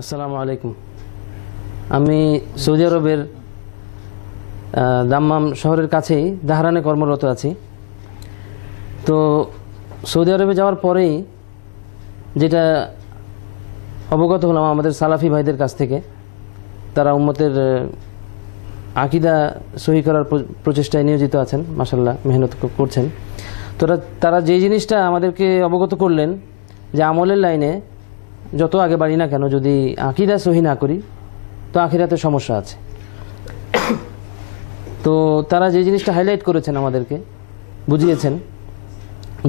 আসসালামু আলাইকুম। আমি সৌদি আরবের দাম্মাম শহরের কাছেই দাহরানে কর্মরত আছি। তো সৌদি আরবে যাওয়ার পরেই যেটা অবগত হলাম আমাদের সালাফি ভাইদের কাছ থেকে, তারা উম্মতের আকিদা সহি করার প্রচেষ্টায় নিয়োজিত আছেন, মাশাআল্লাহ মেহনত করছেন। তো তারা যে জিনিসটা আমাদেরকে অবগত করলেন যে আমলের লাইনে যত আগে বাড়ি না কেন, যদি আকিদা সহি না করি তো আখিরাতে সমস্যা আছে। তো তারা যে জিনিসটা হাইলাইট করেছেন, আমাদেরকে বুঝিয়েছেন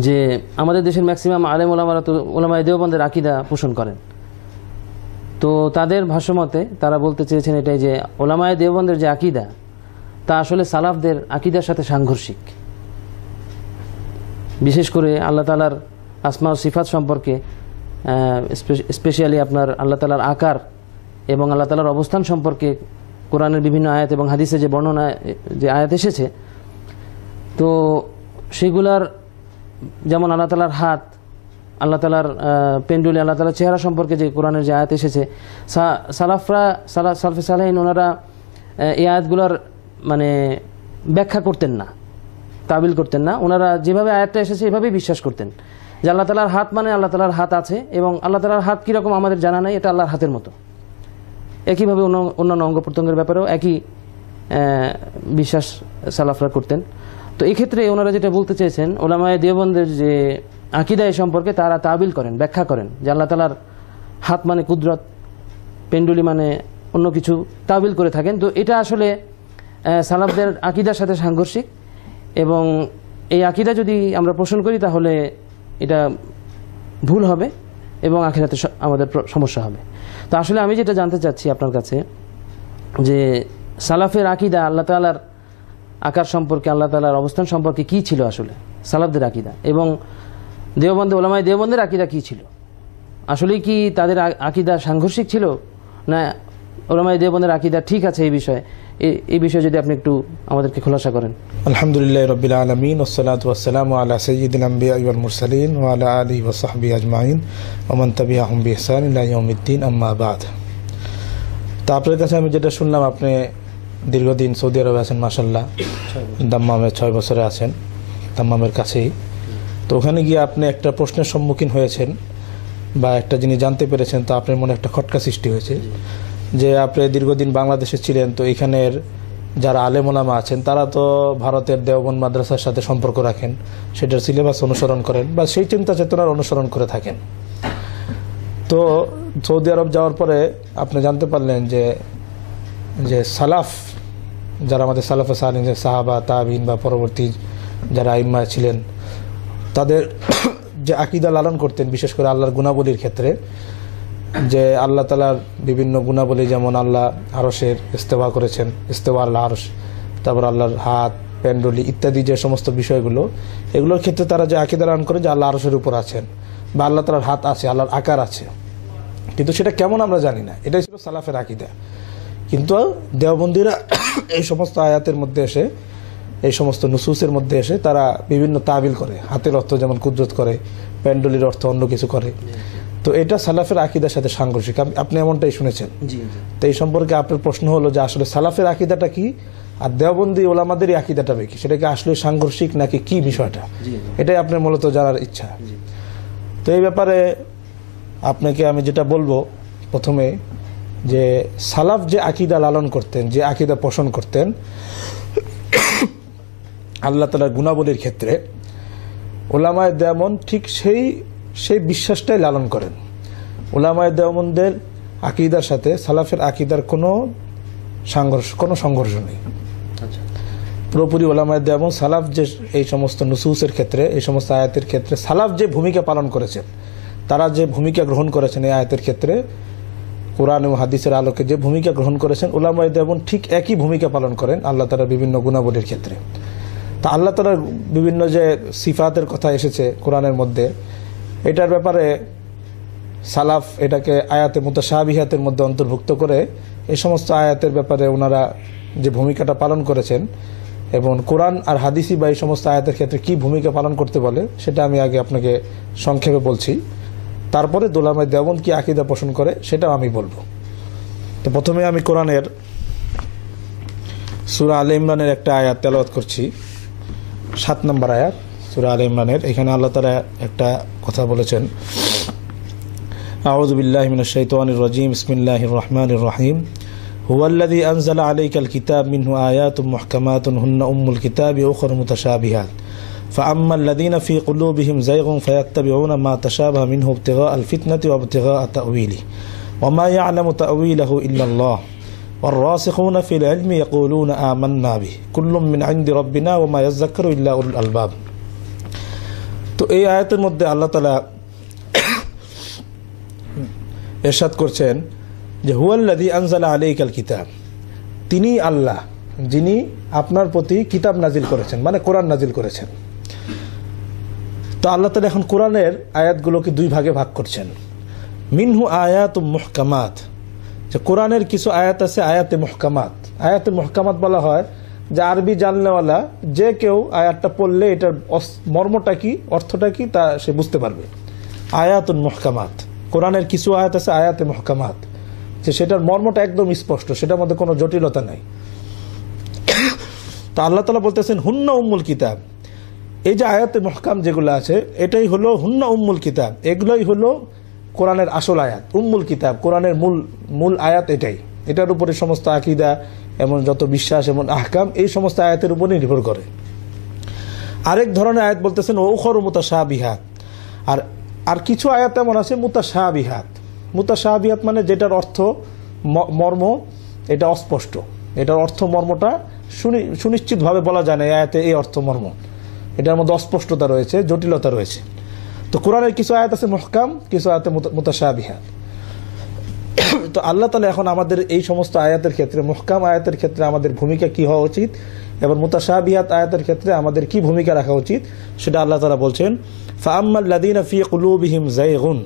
যে আমাদের দেশের ম্যাক্সিমাম আলেম ওলামারা তো ওলামায়ে দেওবন্দের আকিদা পোষণ করেন। তো তাদের ভাষ্যমতে তারা বলতে চেয়েছেন এটাই যে ওলামায়ে দেওবন্দের যে আকিদা তা আসলে সালাফদের আকিদার সাথে সাংঘর্ষিক। বিশেষ করে আল্লাহ তাআলার আসমা ও সিফাত সম্পর্কে, স্পেশালি আপনার আল্লাহ তাআলার আকার এবং আল্লাহ তাআলার অবস্থান সম্পর্কে কোরআনের বিভিন্ন আয়াত এবং হাদিসে যে বর্ণনা, যে আয়াত এসেছে, তো সেগুলার যেমন আল্লাহ তাআলার হাত, আল্লাহ তাআলার পেন্ডুলি, আল্লাহ তাআলার চেহারা সম্পর্কে যে কোরআনের যে আয়াত এসেছে, সালফে সালেহিন ওনারা এই আয়াতগুলোর মানে ব্যাখ্যা করতেন না, তাবিল করতেন না। ওনারা যেভাবে আয়াতটা এসেছে এভাবেই বিশ্বাস করতেন যে আল্লাহ তাআলার হাত মানে আল্লাহ তাআলার হাত আছে, এবং আল্লাহ তাআলার হাত কীরকম আমাদের জানা নাই, এটা আল্লাহর হাতের মতো। একইভাবে অন্যান্য অঙ্গ প্রত্যঙ্গের ব্যাপারেও একই বিশ্বাস সালাফরা করতেন। তো এই ক্ষেত্রে ওনারা যেটা বলতে চেয়েছেন, ওলামায়ে দেওবন্দের যে আকিদা এ সম্পর্কে তারা তাবিল করেন, ব্যাখ্যা করেন যে আল্লাহ তাআলার হাত মানে কুদরত, পেন্ডুলি মানে অন্য কিছু তাবিল করে থাকেন। তো এটা আসলে সালাফদের আকিদার সাথে সাংঘর্ষিক, এবং এই আকিদা যদি আমরা পোষণ করি তাহলে এটা ভুল হবে এবং আখিরাতে আমাদের সমস্যা হবে। তো আসলে আমি যেটা জানতে চাচ্ছি আপনার কাছে যে সালাফের আকিদা আল্লাহ তাআলার আকার সম্পর্কে, আল্লাহ তাআলার অবস্থান সম্পর্কে কি ছিল আসলে সালাফদের আকিদা, এবং দেওবন্দ ওলামায়ে দেওবন্দের আকিদা কি ছিল? আসলে কি তাদের আকিদা সাংঘর্ষিক ছিল, না ওলামায়ে দেওবন্দের আকিদা ঠিক আছে? এই বিষয়ে যদি আপনি একটু আমাদেরকে খোলাসা করেন। আলহামদুলিল্লাহ রাব্বিল আলামিন, ওয়াসসালাতু ওয়াসসালামু আলা সাইয়্যিদিল আমবিয়া ওয়াল মুরসালিন ওয়া আলা আলিহি ওয়া সাহবিহি আজমাইন ওয়া মান তাবিআহুম বিইহসান ইলা ইয়াউমিদ্দিন, আম্মা বাদ। তো আপনার কাছে আমি যেটা শুনলাম, আপনি দীর্ঘদিন সৌদি আরবে আছেন, মাশাআল্লাহ, দাম্মামে 6 বছরে আছেন, দাম্মামের কাছেই। তো ওখানে গিয়ে আপনি একটা প্রশ্নের সম্মুখীন হয়েছেন বা একটা জিনিস জানতে পেরেছেন, তো আপনার মনে একটা খটকা সৃষ্টি হয়েছে যে আপনি দীর্ঘদিন বাংলাদেশে ছিলেন, তো এখানের যারা আলেম ওলামা আছেন তারা তো ভারতের দেওবন্দ মাদ্রাসার সাথে সম্পর্ক রাখেন, সেটার সিলেবাস অনুসরণ করেন বা সেই চিন্তা চেতনার অনুসরণ করে থাকেন। তো সৌদি আরব যাওয়ার পরে আপনি জানতে পারলেন যে সালাফ, যারা আমাদের সালাফে সালিন, যে সাহাবা, তাবিন বা পরবর্তী যারা আইম্মা ছিলেন, তাদের যে আকিদা লালন করতেন, বিশেষ করে আল্লাহর গুণাবলীর ক্ষেত্রে, যে আল্লাহ তাআলার বিভিন্ন গুণাবলী, যেমন আল্লাহ আরশের ইস্তেওয়া করেছেন, ইস্তেওয়া আল্লাহ আরশ, তারপর আল্লাহর হাত, পেন্ডুলি ইত্যাদি যে সমস্ত বিষয়গুলো, এগুলোর ক্ষেত্রে তারা যে আকিদা লালন করে যে আল্লাহ আরশের উপর আছেন বা আল্লাহ তাআলার হাত আছে, আল্লাহর আকার আছে, কিন্তু সেটা কেমন আমরা জানি না। এটাই ছিল সালাফের আকিদা। কিন্তু দেওবন্দীরা এই সমস্ত আয়াতের মধ্যে এসে, এই সমস্ত নুসুসের মধ্যে এসে তারা বিভিন্ন তাবিল করে, হাতের অর্থ যেমন কুদরত করে, পেন্ডুলির অর্থ অন্য কিছু করে। তো এটা সালাফের আকিদার সাথে সাংঘর্ষিক, আপনি এমনটাই শুনেছেন। তো এই সম্পর্কে আপনার প্রশ্ন হলো যে আসলে সালাফের আকিদাটা কি আর দেওবন্দি ওলামাদেরই আকিদাটা কি, সেটা কি আসলে সাংঘর্ষিক নাকি কি বিষয়টা, এটাই আপনার মূলত জানার ইচ্ছা। তো এই ব্যাপারে আপনাকে আমি যেটা বলবো, প্রথমে যে সালাফ যে আকিদা লালন করতেন, যে আকিদা পোষণ করতেন আল্লাহ তাআলার গুণাবলীর ক্ষেত্রে, ওলামায়ে দেওবন্দ ঠিক সেই বিশ্বাসটাই লালন করেন। ওলামায়ে দেওবন্দের আকিদার সাথে সালাফের আকিদার কোনো সংঘর্ষ নেই। পুরোপুরি ওলামায়ে দেওবন্দ সালাফ যে এই সমস্ত নুসুসের ক্ষেত্রে, এই সমস্ত আয়াতের ক্ষেত্রে সালাফ যে ভূমিকা পালন করেছেন, তারা যে ভূমিকা গ্রহণ করেছেন এই আয়াতের ক্ষেত্রে, কোরআন এবং হাদিসের আলোকে যে ভূমিকা গ্রহণ করেছেন, ওলামায়ে দেওবন্দ ঠিক একই ভূমিকা পালন করেন আল্লাহ তাআলার বিভিন্ন গুণাবলীর ক্ষেত্রে। তা আল্লাহ তাআলার বিভিন্ন যে সিফাতের কথা এসেছে কোরআনের মধ্যে, এটার ব্যাপারে সালাফ এটাকে আয়াতে মুতাশাবিহাতের মধ্যে অন্তর্ভুক্ত করে এই সমস্ত আয়াতের ব্যাপারে ওনারা যে ভূমিকাটা পালন করেছেন, এবং কোরআন আর হাদিসি বা এই সমস্ত আয়াতের ক্ষেত্রে কি ভূমিকা পালন করতে বলে, সেটা আমি আগে আপনাকে সংক্ষেপে বলছি। তারপরে দোলামায়ে দেওবন্দ কি আকীদা পোষণ করে সেটাও আমি বলবো। তো প্রথমে আমি কোরআনের সূরা আলে ইমরানের একটা আয়াত তেলাওয়াত করছি, 7 নম্বর আয়াত সূরা আলে ইমরানের। এখানে আল্লাহ তাআলা একটা কথা বলেছেন, আউযু বিল্লাহি মিনাশ শাইতানির রাজীম, বিসমিল্লাহির রহমানির রহিম, হুয়াল্লাযী আনজালা আলাইকাল কিতাব মিনহু আয়াতুম মুহকামাতুন হুন্না উম্মুল কিতাবি ওয়া উখরা মুতাশাবিহাত فأما الذين في قلوبهم زيغ فيتبعون ما تشابه منه ابتغاء الفتنة وابتغاء تأويله وما يعلم تأويله إلا الله والراسخون في العلم يقولون آمنا به كل من عند ربنا وما يذكر إلا أولو الألباب। তো এই আয়াতের মধ্যে আল্লাহ তাআলা ইরশাদ করছেন যে হুয়াল্লাযী আনজালা আলাইকাল কিতাব, তিনি আল্লাহ যিনি আপনার প্রতি কিতাব নাজিল করেছেন, মানে কোরআন নাজিল করেছেন। তো আল্লাহ তাআলা এখন কোরআনের আয়াতগুলোকে দুই ভাগে ভাগ করছেন। মিনহু আয়াতুম মুহকামাত, যে কোরআনের কিছু আয়াত আছে আয়াতে মুহকামাত। আয়াতে মুহকামাত বলা হয় যে আরবি জানলেওয়ালা যে কেউ আয়াতটা পড়লে এটার মর্মটা কি, অর্থটা কি তা সে বুঝতে পারবে। আয়াতুন মুহকামাত, কোরআনের কিছু আয়াত আছে আয়াতে মুহকামাত, যে সেটার মর্মটা একদম স্পষ্ট, সেটার মধ্যে কোনো জটিলতা নাই। তো আল্লাহ তাআলা বলতেছেন হুন্না উম্মুল কিতাব, এই যে আয়াতে মুহকাম যেগুলো আছে এটাই হলো হুন্না উম্মুল কিতাব, এগুলোই হলো কোরআনের আসল আয়াত। উম্মুল কিতাব কোরআনের মূল আয়াত এটাই, এটার উপরে সমস্ত আকীদা এমন যত বিশ্বাস এমন আহকাম এই সমস্ত আয়াতের উপরে নির্ভর করে। আরেক ধরনের আয়াত বলতেছেন উখরা মুতাশাবিহাত, আর কিছু আয়াত এমন আছে মুতাশাবিহাত। মুতাশাবিহাত মানে যেটার অর্থ মর্ম এটা অস্পষ্ট, এটার অর্থ মর্মটা সুনিশ্চিতভাবে বলা যায় না এই আয়াতে এই অর্থ মর্ম, এটার মধ্যে অস্পষ্টতা রয়েছে, জটিলতা রয়েছে। তো কোরআনের কিছু আয়াত আছে মুহকাম, কিছু আয়াতে মুতাশাবিহাত। তো আল্লাহ তাআলা এখন আমাদের এই সমস্ত আয়াতের ক্ষেত্রে, মুহকাম আয়াতের ক্ষেত্রে আমাদের ভূমিকা কি হওয়া উচিত এবং মুতাশাবিহাত আয়াতের ক্ষেত্রে আমাদের কি ভূমিকা রাখা উচিত সেটা আল্লাহ তাআলা বলছেন। ফাআম্মাল্লাযীনা ফী কুলূবিহিম যায়গুন,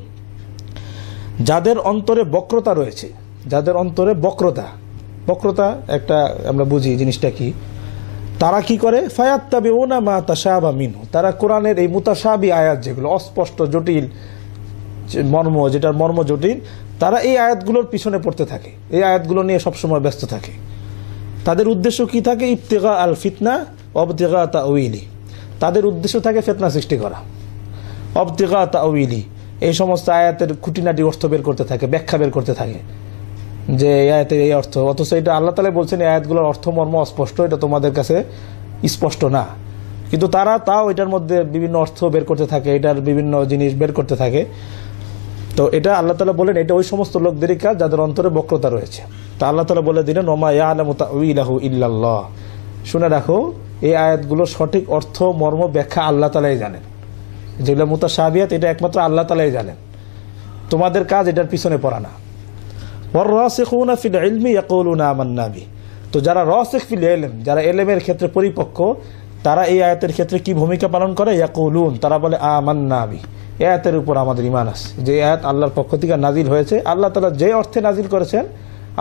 যাদের অন্তরে বক্রতা রয়েছে, যাদের অন্তরে বক্রতা একটা আমরা বুঝি জিনিসটা কি, তারা কি করে ফায়াত্তাবিউনা মা তাশাবা মিনহু, তারা কোরআনের এই মুতাশাবি আয়াত যেগুলো অস্পষ্ট জটিল মর্ম, যেটার মর্ম জটিল, তারা এই আয়াতগুলোর পিছনে পড়তে থাকে, এই আয়াতগুলো নিয়ে সবসময় ব্যস্ত থাকে। তাদের উদ্দেশ্য কি থাকে? ইবতিগা আল ফিতনা ওয়াবতিগা তাউইলি, তাদের উদ্দেশ্য থাকে ফিতনা সৃষ্টি করা। ওয়াবতিগা তাউইলি, এই সমস্ত আয়াতের খুঁটিনাটি অর্থ বের করতে থাকে, ব্যাখ্যা বের করতে থাকে যে এই আয়াতের এই অর্থ, অথচ এটা আল্লাহ তাআলা বলছেন এই আয়াতগুলোর অর্থ মর্ম অস্পষ্ট, এটা তোমাদের কাছে স্পষ্ট না, কিন্তু তারা তাও এটার মধ্যে বিভিন্ন অর্থ বের করতে থাকে, এটার বিভিন্ন জিনিস বের করতে থাকে। তো এটা আল্লাহ তাআলা বলেন এটা ওই সমস্ত লোকদেরই কাজ যাদের অন্তরে বক্রতা রয়েছে। তা আল্লাহ তাআলা বলে দিলেন ওমা ইয়ালামু তাউইলাহু ইল্লাল্লাহ, শুনে রাখো এই আয়াতগুলোর সঠিক অর্থ মর্ম ব্যাখ্যা আল্লাহ তাআলাই জানেন। যেগুলো মুতাশাবিহাত এটা একমাত্র আল্লাহ তাআলাই জানেন, তোমাদের কাজ এটার পিছনে পড়া না। ওয়ার-রাসিখুনা ফিল ইলমি ইয়াকুলুনা আমান্না বি, তো যারা রাসিখ ফিল ইলম, যারা ইলমের ক্ষেত্রে পরিপক্ক, তারা এই আয়াতের ক্ষেত্রে কি ভূমিকা পালন করে? ইয়াকুলুন, তারা বলে আমান্না বি, এই আয়াতের উপর আমাদের ঈমান আছে, যে আয়াত আল্লাহর পক্ষ থেকে নাজিল হয়েছে, আল্লাহ তাআলা যে অর্থে নাজিল করেছেন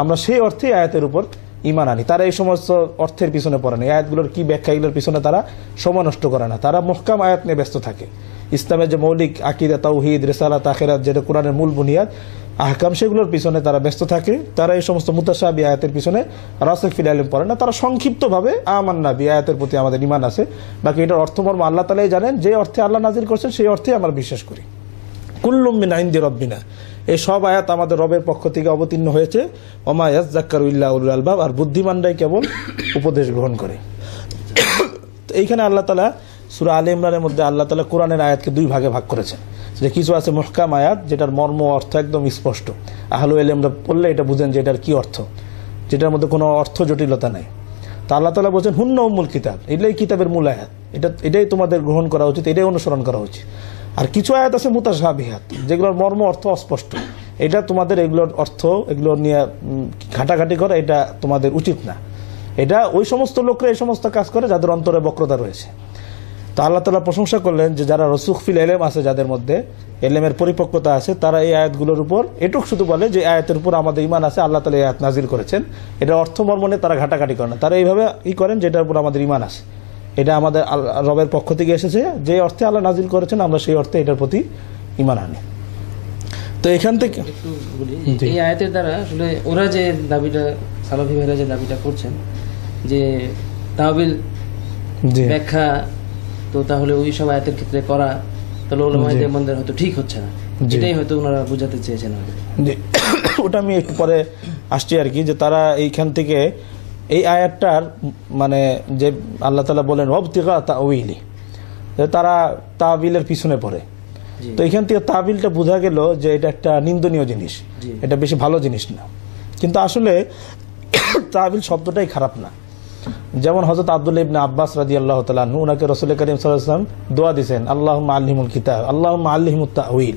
আমরা সেই অর্থে আয়াতের উপর ঈমান আনি। তারা এই সমস্ত অর্থের পিছনে পড়ে না, আয়াতগুলোর কি ব্যাখ্যা এগুলোর পিছনে তারা সময় নষ্ট করে না, তারা মুহকাম আয়াত নিয়ে ব্যস্ত থাকে। ইসলামের যে মৌলিক আকীদা, তাওহীদ, রিসালাত, আখিরাত, যেটা কোরআনের মূল বুনিয়াদ আহকাম, সেগুলোর পিছনে তারা ব্যস্ত থাকে। তারা এই সমস্ত মুতাশাবি আয়াতের পিছনে রাসিখ ফিল ইলম পড়ে না, তারা সংক্ষিপ্তভাবে আমান্না বি, আয়াতের প্রতি আমাদের ঈমান আছে, বাকি এটার অর্থমর্ম আল্লাহ তাআলাই জানেন, যে অর্থে আল্লাহ নাজিল করেছেন সেই অর্থে আমরা বিশ্বাস করি। কুল্লুম মিন ইনদি রাব্বিনা, এই সব আয়াত আমাদের রবের পক্ষ থেকে অবতীর্ণ হয়েছে। ওমা ইয়াযাক্কারু ইল্লা উলুল আলবাব, আর বুদ্ধিমানরাই কেবল উপদেশ গ্রহণ করে। এইখানে আল্লাহ তাআলা সূরা আলে ইমরানের মধ্যে আল্লাহ তাআলা কোরআনের আয়াতকে দুই ভাগে ভাগ করেছেন, যে কিছু আছে মুহকাম আয়াত যেটার মর্ম অর্থ একদম স্পষ্ট, আহলুল ইলমরা পড়লে এটা বুঝেন যে এটার কি অর্থ, যেটার মধ্যে কোনো অর্থ জটিলতা নাই। তা আল্লাহ তাআলা বলছেন হুন্না উম্মুল কিতাব, এটাই কিতাবের মূল আয়াত, এটাই তোমাদের গ্রহণ করা উচিত, এটাই অনুসরণ করা উচিত। আর কিছু আয়াত আছে মুতাশাবিহাত, যেগুলোর মর্ম অর্থ অস্পষ্ট, এটা তোমাদের এগুলোর অর্থ এগুলো নিয়ে ঘাটাঘাটি করা এটা তোমাদের উচিত না। এটা ওই সমস্ত লোকরা এই সমস্ত কাজ করে যাদের অন্তরে বক্রতা রয়েছে। তো আল্লাহ তাআলা প্রশংসা করলেন যে যারা রসুখ ফিল ইলম আছে, যাদের মধ্যে ইলমের পরিপক্কতা আছে, তারা এই আয়াতগুলোর উপর এটুক শুধু বলে যে আয়াতের উপর আমাদের ঈমান আছে, আল্লাহ তাআলা এই আয়াত নাজিল করেছেন, এটা অর্থ মর্ম নিয়ে তারা ঘাটাঘাটি করে না, তারা এইভাবে করেন যেটার উপর আমাদের ঈমান আছে, এটা আমাদের রবের পক্ষ থেকে এসেছে, যে অর্থে আল্লাহ নাজিল করেছেন আমরা সেই অর্থে এটার প্রতি ঈমান আনি। তো এখান থেকে একটু বলি, জি। এই আয়াতের দ্বারা আসলে ওরা যে দাবিটা, সালাফি ভাইরা যে দাবিটা করছেন যে তাওবিল জি ব্যাখ্যা, তো তাহলে ওই সব আয়াতের ক্ষেত্রে করা তাহলে ওলামায়ে মন্দের হয়তো ঠিক হচ্ছে না, জি। এটাই হয়তো ওনারা বুঝাতে চেয়েছেন হয়তো। জি ওটা আমি একটু পরে আসছি আর কি, যে তারা এইখান থেকে এই আয়াতটার মানে যে আল্লাহ তাআলা বলেন ওয়াবতিগা তাউইলি, যে তারা তাবিলের পিছনে পড়ে। জি। তো এখান থেকে তাবিলটা বোঝা গেল যে এটা একটা নিন্দনীয় জিনিস, জি। এটা বেশি ভালো জিনিস না। কিন্তু আসলে তাবিল শব্দটাই খারাপ না। যেমন হযরত আব্দুল্লাহ ইবনে আব্বাস রাদিয়াল্লাহু তাআলা আনহু, ওনাকে রাসূল করিম সাল্লাল্লাহু আলাইহি ওয়াসাল্লাম দোয়া দিয়েছেন, আল্লাহুম্মা আল্লিমুল কিতাব, আল্লাহুম্মা আল্লিমুত তাউইল,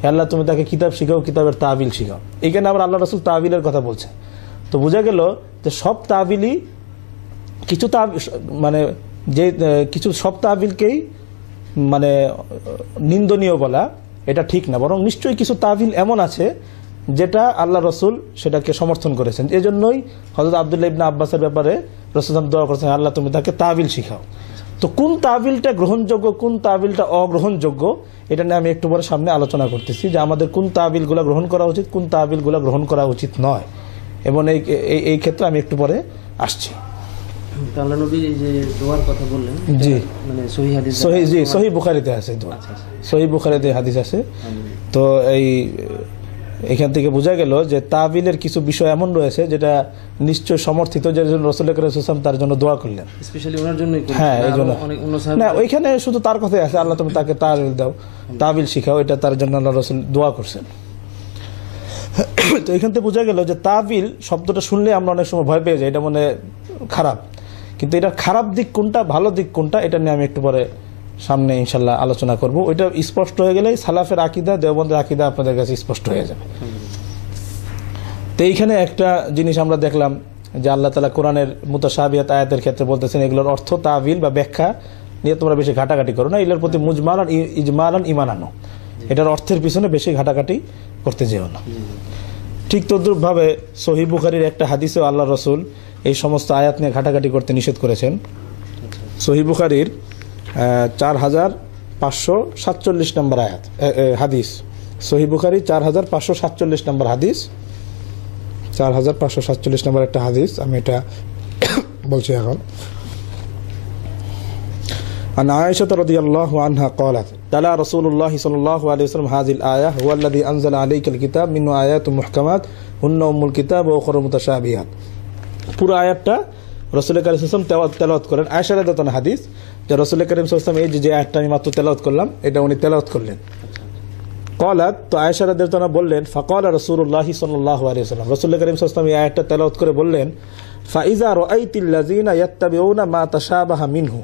হে আল্লাহ তুমি তাকে কিতাব শিখাও, কিতাবের তাবিল শিখাও। এখানে আবার আল্লাহ রাসূল তাবিলের কথা বলছেন। তো বোঝা গেল যে সব তাবিলই কিছু মানে যে কিছু সব তাবিলকেই মানে নিন্দনীয় বলা এটা ঠিক না, বরং নিশ্চয়ই কিছু তাবিল এমন আছে যেটা আল্লাহ রসুল সেটাকে সমর্থন করেছেন। এই জন্যই হযরত আব্দুল্লাহ ইবনে আব্বাসের ব্যাপারে রাসূল দোয়া করেছেন, আল্লাহ তুমি তাকে তাবিল শিখাও। তো কোন তাবিলটা গ্রহণযোগ্য, কোন তাবিলটা অগ্রহণযোগ্য, এটা নিয়ে আমি একটু পরে সামনে আলোচনা করতেছি, যে আমাদের কোন তাবিলগুলো গ্রহণ করা উচিত, কোন তাবিলগুলো গ্রহণ করা উচিত নয়, এবং এই ক্ষেত্রে আমি একটু পরে আসছি। তো আল্লাহ নবী এই যে দোয়ার কথা বললেন, জি। মানে সহিহ হাদিস, সহিহ বুখারীতে আছে দোয়া, আচ্ছা, আচ্ছা। সহিহ বুখারীতে হাদিস আছে। তো এখান থেকে বোঝা গেল যে তাবিলের কিছু বিষয় এমন রয়েছে যেটা নিশ্চয় সমর্থিত, যে জন্য রাসূল করিম সাল্লাল্লাহু আলাইহি ওয়াসাল্লাম তার জন্য দোয়া করলেন। স্পেশালি ওনার জন্যই করেছেন। হ্যাঁ, এই জন্য। অনেক অন্য সাহাবী না, ওইখানে শুধু তার কথাই আছে, আল্লাহ তুমি তাকে তাবিল দাও, তাবিল শিখাও, এটা তার জন্য আল্লাহ রাসূল দোয়া করছেন। তো এখান থেকে বোঝা গেল যে তাবিল শব্দটা শুনলে আমরা অনেক সময় ভয় পেয়ে যাই, এটা মানে খারাপ। কিন্তু এটার খারাপ দিক কোনটা, ভালো দিক কোনটা, এটা নিয়ে আমি একটু পরে সামনে ইনশাল্লাহ আলোচনা করব। ওইটা স্পষ্ট হয়ে গেলে সালাফের আকীদা, দেওবন্দের আকীদা আপনাদের কাছে স্পষ্ট হয়ে যাবে। তো এইখানে একটা জিনিস আমরা দেখলাম যে আল্লাহ তাআলা কোরআনের মুতাশাবিহাত আয়াতের ক্ষেত্রে বলতেছেন এগুলোর অর্থ, তাবিল বা ব্যাখ্যা নিয়ে তোমরা বেশি ঘাটাঘাটি করো না, এগুলোর প্রতি মুজমালান ইজমালান ঈমানানো, এটার অর্থের পিছনে বেশি ঘাটাঘাটি করতে যেও না। ঠিক তদ্রুপভাবে সহিহ বুখারীর একটা হাদিসেও আল্লাহ রাসূল এই সমস্ত আয়াত নিয়ে ঘাটাঘাটি করতে নিষেধ করেছেন। সহিহ বুখারীর 4547 নম্বর আয়াত হাদিস, সহিহ বুখারী 4547 নম্বর হাদিস, 4547 নম্বর একটা হাদিস, আমি এটা বলছি এখন। عن عائشة رضي الله عنها قالت تلا رسول الله صلى الله عليه وسلم هذه الآية هو الذي أنزل عليك الكتاب منه آيات محكمات هن أم الكتاب وأخرى متشابهات। পুরো আয়াতটা রাসূল করিম সাল্লাল্লাহু আলাইহি ওয়াসাল্লাম তেলাওয়াত করেন। আয়েশা রাদিয়াল্লাহু আনহা হাদিস, যে রাসূল করিম সাল্লাল্লাহু আলাইহি ওয়াসাল্লাম এই যে আয়াতটা আমি মাত্র তেলাওয়াত করলাম, এটা উনি তেলাওয়াত করলেন। قالت, তো আয়েশা রাদিয়াল্লাহু আনহা বললেন, فقال رسول الله صلى الله عليه وسلم, রাসূল করিম সাল্লাল্লাহু আলাইহি ওয়াসাল্লাম এই আয়াতটা তেলাওয়াত করে বললেন, فإذا رأيت الذين يتبعون ما تشابه منه,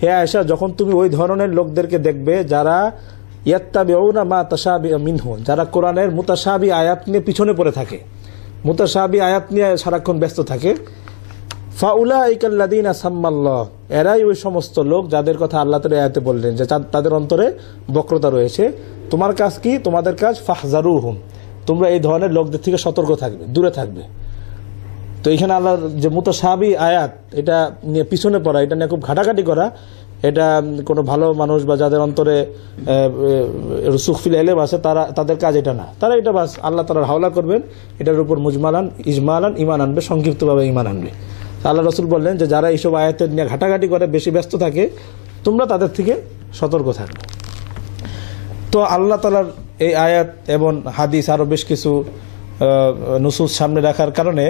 হে আয়েশা যখন তুমি ওই ধরনের লোকদেরকে দেখবে যারা ইয়াত্তাবিউনা মা তাশাবিহা মিনহু, যারা কোরআনের মুতাশাবি আয়াত নিয়ে পিছনে পড়ে থাকে, মুতাশাবি আয়াত নিয়ে সারাক্ষণ ব্যস্ত থাকে, ফাউলাইকাল্লাযীনা সাম্মাল্লাহ, এরাই ওই সমস্ত লোক যাদের কথা আল্লাহ তাআলা আয়াতে বললেন যে তাদের অন্তরে বক্রতা রয়েছে। তোমার কাজ কি? তোমাদের কাজ ফাহজারুহুম, তোমরা এই ধরনের লোকদের থেকে সতর্ক থাকবে, দূরে থাকবে। তো এখানে আল্লাহর যে মুতাশাবি আয়াত, এটা নিয়ে পিছনে পড়া, এটা নিয়ে খুব ঘাটাঘাটি করা, এটা কোনো ভালো মানুষ বা যাদের অন্তরে রুসুখফিল এলেম আছে তাদের কাজ এটা না। তারা এটা বাস আল্লাহ তাআলার হাওলা করবেন, এটার উপর মুজমালান ইজমালান ঈমান আনবে, সংক্ষিপ্তভাবে ঈমান আনবে। আল্লাহ রাসূল বললেন যে যারা এইসব আয়াতের নিয়ে ঘাটাঘাটি করে বেশি ব্যস্ত থাকে, তোমরা তাদের থেকে সতর্ক থাকবে। তো আল্লাহ তাআলার এই আয়াত এবং হাদিস আরও বেশ কিছু নুসুস সামনে রাখার কারণে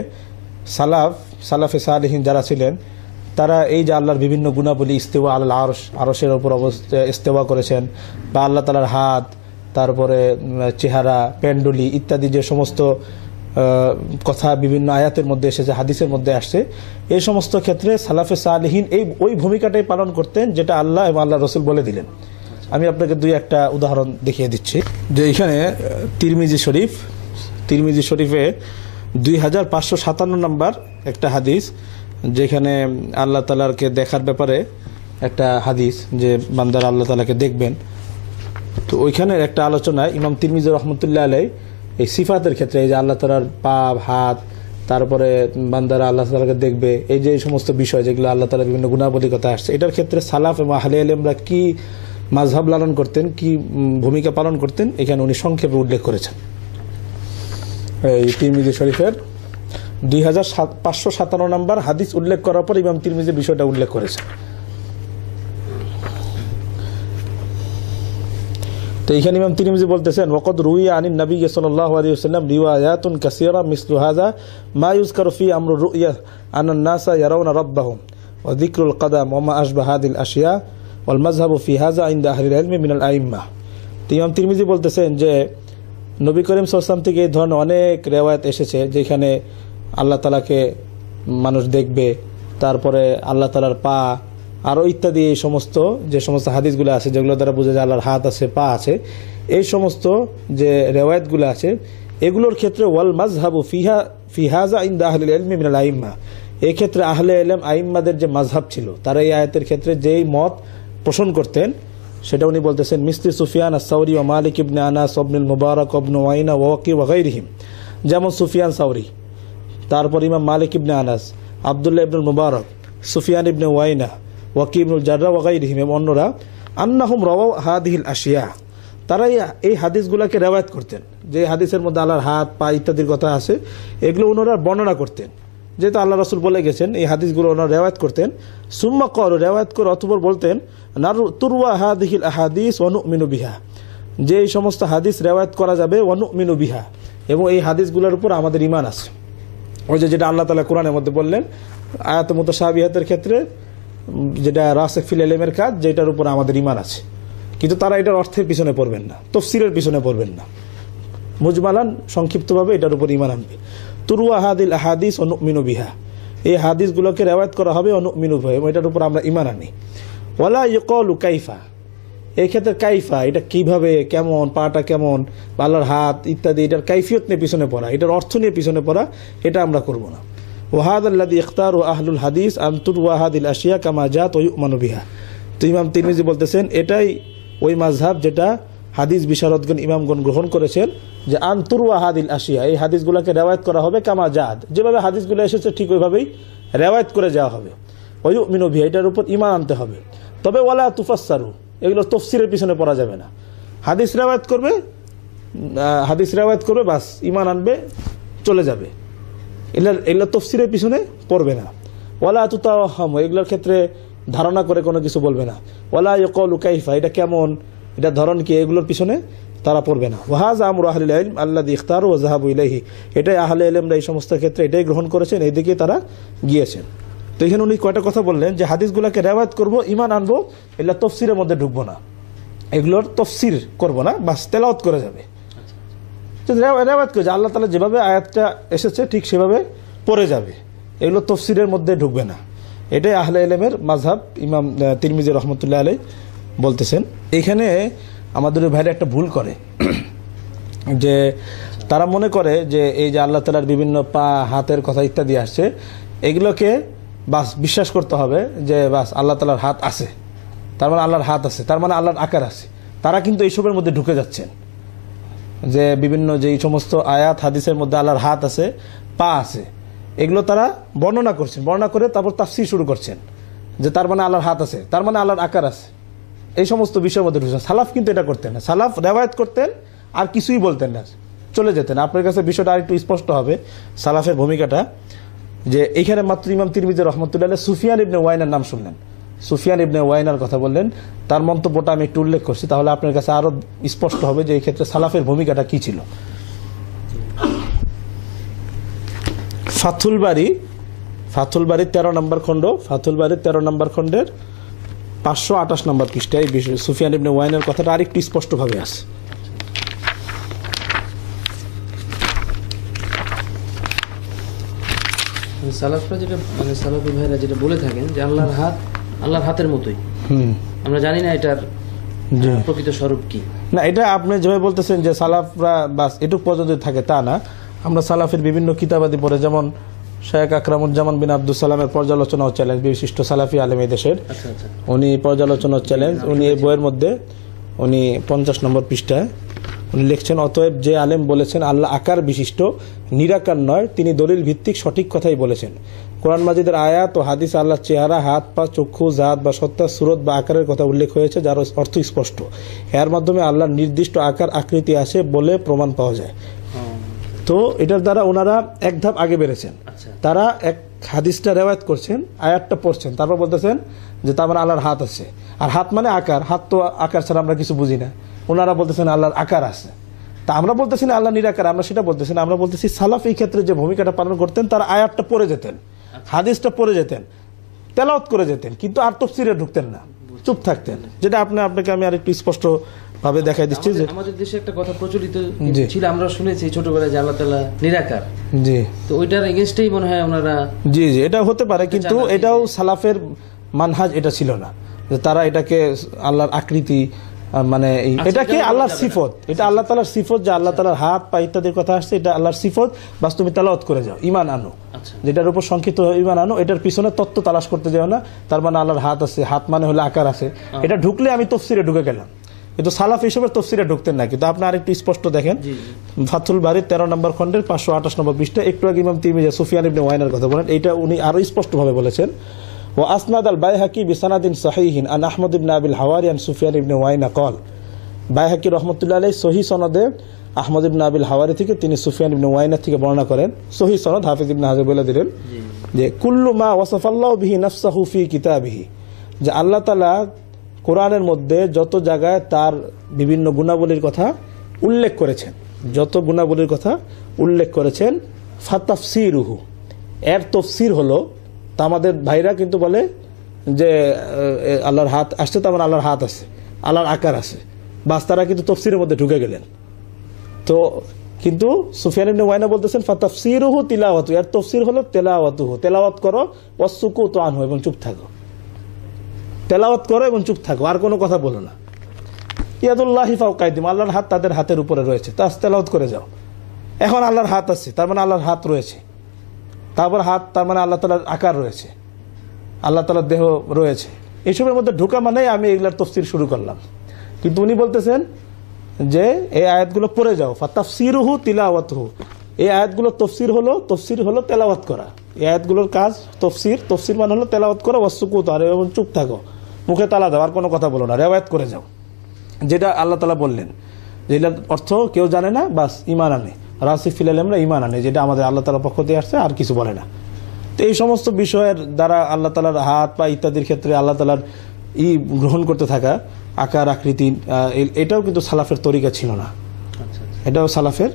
সালাফে সালেহিন যারা ছিলেন, তারা এই যে আল্লাহর বিভিন্ন গুণাবলী, ইস্তেওয়া আলাল আরশ, আরশের ওপর ইস্তেওয়া করেছেন, বা আল্লাহ তাআলার হাত, তারপরে চেহারা, পেন্ডুলি ইত্যাদি যে সমস্ত কথা বিভিন্ন আয়াতের মধ্যে এসেছে, হাদিসের মধ্যে আসছে, এই সমস্ত ক্ষেত্রে সালাফে সালেহিন ওই ভূমিকাটাই পালন করতেন যেটা আল্লাহ এবং আল্লাহ রসুল বলে দিলেন। আমি আপনাকে দুই একটা উদাহরণ দেখিয়ে দিচ্ছি। যে এখানে তিরমিজি শরীফে 2557 নম্বর একটা হাদিস, যেখানে আল্লাহ তাআলাকে দেখার ব্যাপারে একটা হাদিস, যে বান্দারা আল্লাহ তাআলাকে দেখবেন। তো ওইখানে একটা আলোচনায় ইমাম তিরমিজি রহমতুল্লাহ আলাইহি এই সিফাতের ক্ষেত্রে, এই যে আল্লাহ তাআলার পা, হাত, তারপরে বান্দারা আল্লাহ তাআলাকে দেখবে, এই যে সমস্ত বিষয় যেগুলো আল্লাহ তাআলার বিভিন্ন গুণাবলী কথা আসছে, এটার ক্ষেত্রে সালাফ এবং আহলে ইলমরা কি মাযহাব লালন করতেন, কি ভূমিকা পালন করতেন, এখানে উনি সংক্ষেপে উল্লেখ করেছেন। এই তিরমিজি শরীফের 2557 নম্বর হাদিস উল্লেখ করার পর ইমাম তিরমিজি বিষয়টা উল্লেখ করেছেন। তো এখানে ইমাম তিরমিজি বলতেছেন, ওয়াকাদ রুইয়া আনিন নবী সাল্লাল্লাহু আলাইহি ওয়াসাল্লাম রিওয়ায়াতুন কাসীরা মিসলু হাযা মা ইউযকারু ফি আমরুর রুইয়া আনান নাসা ইয়ারাউনা রাব্বাহুম ওয়া যিকরুল কদাম ওয়া মা আশবাহ হাযিল আশিয়া ওয়াল মাযহাবু ফি হাযা ইনদা আহলিল ইলমি মিনাল আইম্মাহ। তো ইমাম তিরমিজি বলতেছেন যে নবী করিম সাল্লাল্লাহু আলাইহি ওয়াসাল্লাম থেকে এই ধরনের অনেক রিওয়ায়াত এসেছে যেখানে আল্লাহ তাআলাকে মানুষ দেখবে, তারপরে আল্লাহ তাআলার পা, আরও ইত্যাদি এই সমস্ত যে সমস্ত হাদিসগুলো আছে যেগুলো দ্বারা বোঝা যায় আল্লাহর হাত আছে, পা আছে, এই সমস্ত যে রেওয়ায়াতগুলো আছে এগুলোর ক্ষেত্রে ওয়াল মাযহাবু ফি হাযা ইনদা আহলিল ইলমি মিনাল আইম্মাহ, এই ক্ষেত্রে আহলে ইলম আইম্মাদের যে মাযহাব ছিল তারা এই আয়াতের ক্ষেত্রে যেই মত পোষণ করতেন সেটা উনি বলতেছেন মিসলি সুফিয়ান আস-সাউরি ওয়া মালিক ইবনে আনাস ওয়া ইবনুল মুবারাক ওয়া ইবনু ওয়াইনা ওয়া ওয়াকি ওয়া গায়রিহিম, যেমন সুফিয়ান সাউরি, তারপর ইমাম মালিক ইবনে আনাস, আব্দুল্লাহ ইবনুল মুবারক, সুফিয়ান ইবনে ওয়াইনা, ওয়াকি ইবনুল জাররা ওয়া গায়রিহিম এবং অন্যরা, আন্নাহুম রাওয়াউ হাদিহিল আশিয়া, তারা এই হাদিসগুলোকে রেওয়ায়াত করতেন, যে হাদিসের মধ্যে আল্লাহর হাত, পা ইত্যাদির কথা আছে এগুলো ওনারা বর্ণনা করতেন, যেহেতু আল্লাহ রাসূল বলে গেছেন এই হাদিসগুলো ওনারা রেওয়ায়াত করতেন। সুম্মা ক্বালু, রেওয়ায়াত করে অতঃপর বলতেন, তুরওয়া হাদিহিল আহাদিস ওয়া নুমিনু বিহা, যে এই সমস্ত হাদিস রেওয়ায়াত করা যাবে, ওয়া নুমিনু বিহা, এবং এই হাদিসগুলোর উপর আমাদের ঈমান আছে। ওই যেটা আল্লাহ তাআলা কোরআনের মধ্যে বললেন আয়াত মুতাশাবিহাতের ক্ষেত্রে, যেটা রাসিখ ফিল ইলমের কাজ, যেটার উপর আমাদের ঈমান আছে, কিন্তু তারা এটার অর্থের পিছনে পড়বেন না, তাফসীরের পিছনে পড়বেন না, মুজমালান সংক্ষিপ্তভাবে এটার উপর ঈমান আনবে। তুরওয়া হাদিল আহাদিস ওয়া নুমিনু বিহা, এই হাদিসগুলোকে রেওয়ায়াত করা হবে, ওয়া নুমিনু বিহা, এটার উপর আমরা ঈমান আনি। ওয়ালা ইউকালু কাইফা, এই ক্ষেত্রে কাইফা, এটা কিভাবে, কেমন, পাটা কেমন, আল্লাহর হাত ইত্যাদি, এটার কাইফিয়ত নিয়ে পিছনে পড়া, এটার অর্থ নিয়ে পিছনে পড়া, এটা আমরা করব না। ওয়াহাদাল্লাযী ইখতারু আহলুল হাদিস আন তুরওয়া হাদিল আশিয়া কামা জাত ওয়া ইউমানু বিহা। তো ইমাম তিরমিজি বলতেছেন এটাই ওই মাযহাব যেটা হাদিস বিশারদগণ ইমামগণ গ্রহণ করেছেন, যে আন তুরওয়া হাদিল আশিয়া, এই হাদিসগুলোকে রেওয়ায়াত করা হবে কামা জাত, যেভাবে হাদিসগুলো এসেছে ঠিক ওইভাবেই রেওয়ায়াত করে যাওয়া হবে, ওয়া ইউমিনু বিহা, এটার উপর ঈমান আনতে হবে। তবে ওয়ালা তুফাসসারু, এগুলো তফসিরের পিছনে পড়া যাবে না, হাদিস রেওয়ায়াত করবে বাস, ঈমান আনবে, চলে যাবে, এগুলো তফসিরের পিছনে পড়বে না। ওয়ালা তুতাওয়াহাম, এগুলোর ক্ষেত্রে ধারণা করে কোনো কিছু বলবে না। ওয়ালা ইয়াকালু কাইফা, এটা কেমন, এটা ধরন কি, এগুলোর পিছনে তারা পড়বে না। ওয়াহাযা আমরু আহলিল ইলম আল্লাযী ইখতারু ওয়া যাহাবু ইলাইহি, এটাই আহলে ইলমরা এই সমস্ত ক্ষেত্রে এটাই গ্রহণ করেছেন, এই দিকে তারা গিয়েছেন। তো এখানে উনি কয়টা কথা বললেন, যে হাদিসগুলোকে রেওয়ায়াত করব, ঈমান আনবো, এগুলো তফসিরের মধ্যে ঢুকবো না, এগুলোর তফসির করব না, বাস তেলাওয়াত করে যাবে, রেওয়ায়াত করে আল্লাহ তাআলা যেভাবে আয়াতটা এসেছে ঠিক সেভাবে পড়ে যাবে, এগুলো তফসিরের মধ্যে ঢুকবে না। এটাই আহলে ইলমের মাযহাব, ইমাম তিরমিজি রহমতুল্লাহ আলাইহি বলতেছেন। এখানে আমাদের ভাইরা একটা ভুল করে, যে তারা মনে করে যে এই যে আল্লাহ তাআলার বিভিন্ন পা, হাতের কথা ইত্যাদি আসছে, এগুলোকে বাস বিশ্বাস করতে হবে যে বাস আল্লাহ তাআলার হাত আছে, তার মানে আল্লাহর হাত আছে, তার মানে আল্লাহর আকার আছে। তারা কিন্তু এইসবের মধ্যে ঢুকে যাচ্ছেন, যে বিভিন্ন যেই সমস্ত আয়াত হাদিসের মধ্যে আল্লাহর হাত আছে, পা আছে, এগুলো তারা বর্ণনা করছেন, বর্ণনা করে তারপর তাফসীর শুরু করছেন, যে তার মানে আল্লাহর হাত আছে, তার মানে আল্লাহর আকার আছে, এই সমস্ত বিষয়ের মধ্যে ঢুকছেন। সালাফ কিন্তু এটা করতেন না, সালাফ রেওয়ায়াত করতেন আর কিছুই বলতেন না, চলে যেতেন। আপনার কাছে বিষয়টা আর একটু স্পষ্ট হবে সালাফের ভূমিকাটা, যে এইখানে মাত্র ইমাম তিরমিজি রহমতুল্লাহ আলাইহি সুফিয়ান ইবনে ওয়াইনার নাম শুনলেন, সুফিয়ান ইবনে ওয়াইনার কথা বললেন, তার মন্তব্যটা আমি একটু উল্লেখ করছি, তাহলে আপনার কাছে আরো স্পষ্ট হবে যে এই ক্ষেত্রে সালাফের ভূমিকাটা কি ছিল। ফাথুল বাড়ি 13 নম্বর খণ্ড, ফাথুল বাড়ি 13 নম্বর খণ্ডের 528 নম্বর পৃষ্ঠায় সুফিয়ান ইবনে ওয়াইনার কথাটা আরেকটু স্পষ্টভাবে আছে। সালাফরা যেটা, মানে সালাফি ভাইরা যেটা বলে থাকেন যে আল্লাহর হাত আল্লাহর হাতের মতোই, আমরা জানি না এটার প্রকৃত স্বরূপ কি। না, এটা আপনি যেভাবে বলতেছেন যে সালাফরা বাস এটুক পর্যন্ত থাকে তা না, আমরা সালাফের বিভিন্ন কিতাবাদি পড়ে, যেমন শেখ আকরামুজ্জামান বিন আব্দুল সালামের পর্যালোচনা ও চ্যালেঞ্জ, বিশিষ্ট সালাফি আলেম এই দেশের, উনি পর্যালোচনা চ্যালেঞ্জ, উনি এই বইয়ের মধ্যে উনি 50 নম্বর পৃষ্ঠায় উনি লিখছেন, অতএব যে আলেম বলেছেন আল্লাহ আকার বিশিষ্ট নিরাকার নয়, তিনি দলিল ভিত্তিক সঠিক কথাই বলেছেন। কোরআন মাজিদের আয়াত ও হাদিস আল্লাহ চেহারা, হাত পা, চক্ষু, জাত বা সত্তা, সুরত বা আকারের কথা উল্লেখ হয়েছে যার অর্থ স্পষ্ট। এর মাধ্যমে আল্লাহর নির্দিষ্ট আকার আকৃতি আসে বলে প্রমাণ পাওয়া যায়। তো এটার দ্বারা ওনারা এক ধাপ আগে বেড়েছেন। তারা এক হাদিসটা রেওয়ায়াত করছেন, আয়াতটা পড়ছেন, তারপর বলতেছেন যে তার মানে আল্লাহর হাত আছে। আর হাত মানে আকার, হাত তো আকার ছাড়া আমরা কিছু বুঝি না। ওনারা বলতেছেন আল্লাহর আকার আছে। তা আমরা বলতেছি না আল্লাহ নিরাকার, আমরা সেটা বলতেছি না। আমরা বলতেছি সালাফ এই ক্ষেত্রে যে ভূমিকাটা পালন করতেন, তারা আয়াতটা পড়ে যেতেন, হাদিসটা পড়ে যেতেন, তেলাওয়াত করে যেতেন, কিন্তু আর তাফসীরে ঢুকতেন না, চুপ থাকতেন। যেটা আপনাকে আমি আরেকটু স্পষ্ট ভাবে দেখাই দিচ্ছি যে আমাদের দেশে একটা কথা প্রচলিত ছিল, আমরা শুনেছি ছোটবেলায় যে আল্লাহ তাআলা নিরাকার। জি, তো ওইটার এগেইনস্টেই মনে হয় ওনারা। জি জি, এটা হতে পারে, কিন্তু এটাও সালাফের মানহাজ এটা ছিল না যে তারা এটাকে আল্লাহর আকৃতি মানে এটাকে আল্লাহর সিফত, এটা আল্লাহ তাআলার সিফত, যে আল্লাহ তাআলার হাত পা ইত্যাদির কথা আসছে, এটা আল্লাহর সিফত, বাস তুমি তেলাওয়াত করে যাও, ঈমান আনো, যেটার উপর সংক্ষিপ্ত ঈমান আনো, এটার পিছনে তত্ত্ব তালাশ করতে যাও না। তার মানে আল্লাহর হাত আছে, হাত মানে হলে আকার আছে, এটা ঢুকলে আমি তাফসীরে ঢুকে গেলাম। কিন্তু সালাফ হিসেবে তাফসীরে ঢুকতেন না। কিন্তু আপনি আরেকটু স্পষ্ট দেখেন, ফাথুল বারীর 13 নম্বর খণ্ডের 528 নম্বর পৃষ্ঠা, একটু আগে ইমাম তিরমিজি সুফিয়ান ইবনে ওয়াইনার কথা বলেন, এটা উনি আরো স্পষ্ট ভাবে বলেছেন। ওয়া আসনাদ আল বাইহাকি বিসানাদিন সহিহিন আন আহমদ ইবনে আবিল হাওয়ারি আন সুফিয়ান ইবনে ওয়াইনা ক্বাল। বাইহাকি রাহমাতুল্লাহ আলাইহি সহিহ সনদে আহমদ ইবনে আবিল হাওয়ারি থেকে তিনি সুফিয়ান ইবনে ওয়াইনা থেকে বর্ণনা করেন। সহিহ সনদ, হাফিজ ইবনে হাজার বলে দিলেন যে কুল্লু মা ওয়াসাফাল্লাহু বিহি নাফসাহু ফি কিতাবিহি, যে আল্লাহ তাআলা কোরআনের মধ্যে যত জায়গায় তার বিভিন্ন গুণাবলীর কথা উল্লেখ করেছেন, যত গুণাবলীর কথা উল্লেখ করেছেন, ফাতাফসিরুহু, এর তফসির হলো, তা আমাদের ভাইরা কিন্তু বলে যে আল্লাহর হাত আসছে, তার মানে আল্লাহর হাত আছে, আল্লাহর আকার আছে, বাস তারা কিন্তু তফসিরের মধ্যে ঢুকে গেলেন। তো কিন্তু সুফিয়ান ইবনে ওয়াইনা বলতেছেন ফাতাফসিরুহু তিলাওয়াতু, এর তফসির হলো তেলাওয়াতুহু, তেলাওয়াত করো, ওয়াসসুকুতু আনহু, এবং চুপ থাকো, তেলাওয়াত করো এবং চুপ থাকো, আর কোনো কথা বলো না। ইয়াদুল্লাহি ফাওকা আইদিহিম, আল্লাহর হাত তাদের হাতের উপরে রয়েছে, তা তেলাওয়াত করে যাও। এখন আল্লাহর হাত আছে, তার মানে আল্লাহর হাত রয়েছে, তারপর হাত, তার মানে আল্লাহ তাআলার আকার রয়েছে, আল্লাহ তাআলার দেহ রয়েছে। এইসবের মধ্যে ঢোকা মানে আমি এগুলার তাফসীর শুরু করলাম। কিন্তু উনি বলতেছেন যে এই আয়াতগুলো পড়ে যাও, ফাতাফসিরুহু তিলাওয়াতুহু, এই আয়াতগুলো তফসির হলো তেলাওয়াত করা। এই আয়াতগুলোর কাজ তফসির মানে হলো তেলাওয়াত করা, ওয়াসসুকুত, আর এবং চুপ থাকো, মুখে তালা দাও, আর কোনো কথা বলো না, রেওয়ায়াত করে যাও, যেটা আল্লাহ তাআলা বললেন, যেটার অর্থ কেউ জানে না, বাস ঈমান আনে, রাসিখ ফিল ইলম ঈমান আনে, যেটা আমাদের আল্লাহ তাআলার পক্ষ থেকে আসছে, আর কিছু বলে না। তো এই সমস্ত বিষয়ের দ্বারা আল্লাহ তাআলার হাত পা ইত্যাদির ক্ষেত্রে আল্লাহ তাআলার গ্রহণ করতে থাকা, আকার আকৃতি, এটাও কিন্তু সালাফের তরিকা ছিল না। এটাও সালাফের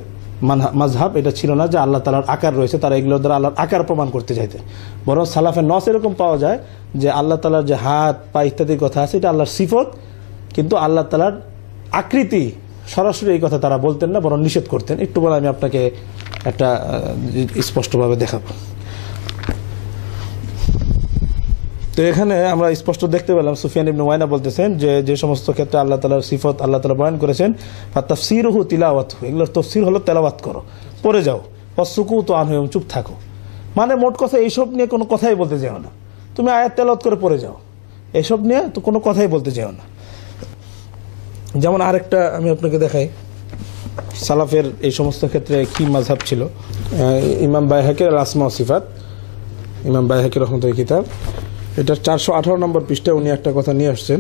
মাযহাব এটা ছিল না যে আল্লাহ তাআলার আকার রয়েছে, তারা এগুলোর দ্বারা আল্লাহর আকার প্রমাণ করতে চাইতেন। বরং সালাফের নস এরকম পাওয়া যায় যে আল্লাহ তাআলার যে হাত পা ইত্যাদির কথা আছে, এটা আল্লাহর সিফত, কিন্তু আল্লাহ তাআলার আকৃতি সরাসরি এই কথা তারা বলতেন না, বরং নিষেধ করতেন। একটু বলে আমি আপনাকে একটা স্পষ্টভাবে দেখাবো। তো এখানে আমরা স্পষ্ট দেখতে পেলাম সুফিয়ান ইবনে ওয়াইনা বলতেছেন যে যে সমস্ত ক্ষেত্রে আল্লাহ তাআলার সিফত আল্লাহ তাআলা বয়ান করেছেন, ফাতাফসিরুহু তিলাওয়াতুহু, এগুলোর তাফসীর হলো তেলাওয়াত করো, পড়ে যাও, ওয়াসসুকুতু আনহু, এবং চুপ থাকো। মানে মোট কথা এইসব নিয়ে কোনো কথাই বলতে যাও না, তুমি আয়াত তেলাওয়াত করে পড়ে যাও, এসব নিয়ে তো কোনো কথাই বলতে যাও না। যেমন আরেকটা আমি আপনাকে দেখাই, সালাফের এই সমস্ত ক্ষেত্রে কি মাযহাব ছিল। ইমাম বাইহাকির আল আসমা ওয়াস সিফাত, ইমাম বাইহাকি রাহমাতুল্লাহি কিতাব, এটার 418 নম্বর পৃষ্ঠায় উনি একটা কথা নিয়ে আসছেন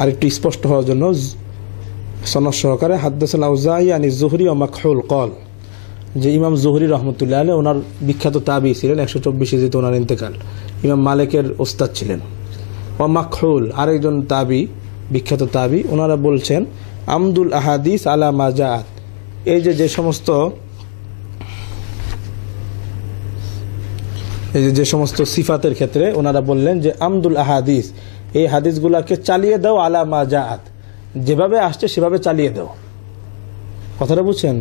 আর একটু স্পষ্ট হওয়ার জন্য, সনদ সহকারে, হাদ্দাসানা আউজাঈ আনি যুহরি ওয়া মাকহুল ক্বাল, যে ইমাম যুহরি রাহমাতুল্লাহ আলাইহি ওনার বিখ্যাত তাবিঈ ছিলেন, 124 হিজরিতে ওনার ইন্তেকাল, ইমাম মালিকের ওস্তাদ ছিলেন। ওয়া মাকহুল আরেকজন তাবিঈ, বিখ্যাত তাবিঈ, ওনারা বলছেন আমদুল আহাদিস আলা মা জাআত, এই যে সমস্ত সিফাতের ক্ষেত্রে ওনারা বললেন যে আমদুল আহাদিস, এই হাদিসগুলাকে চালিয়ে দাও, আলা মা জাআত, যেভাবে আসছে সেভাবে চালিয়ে দাও। কথাটা বুঝছেন?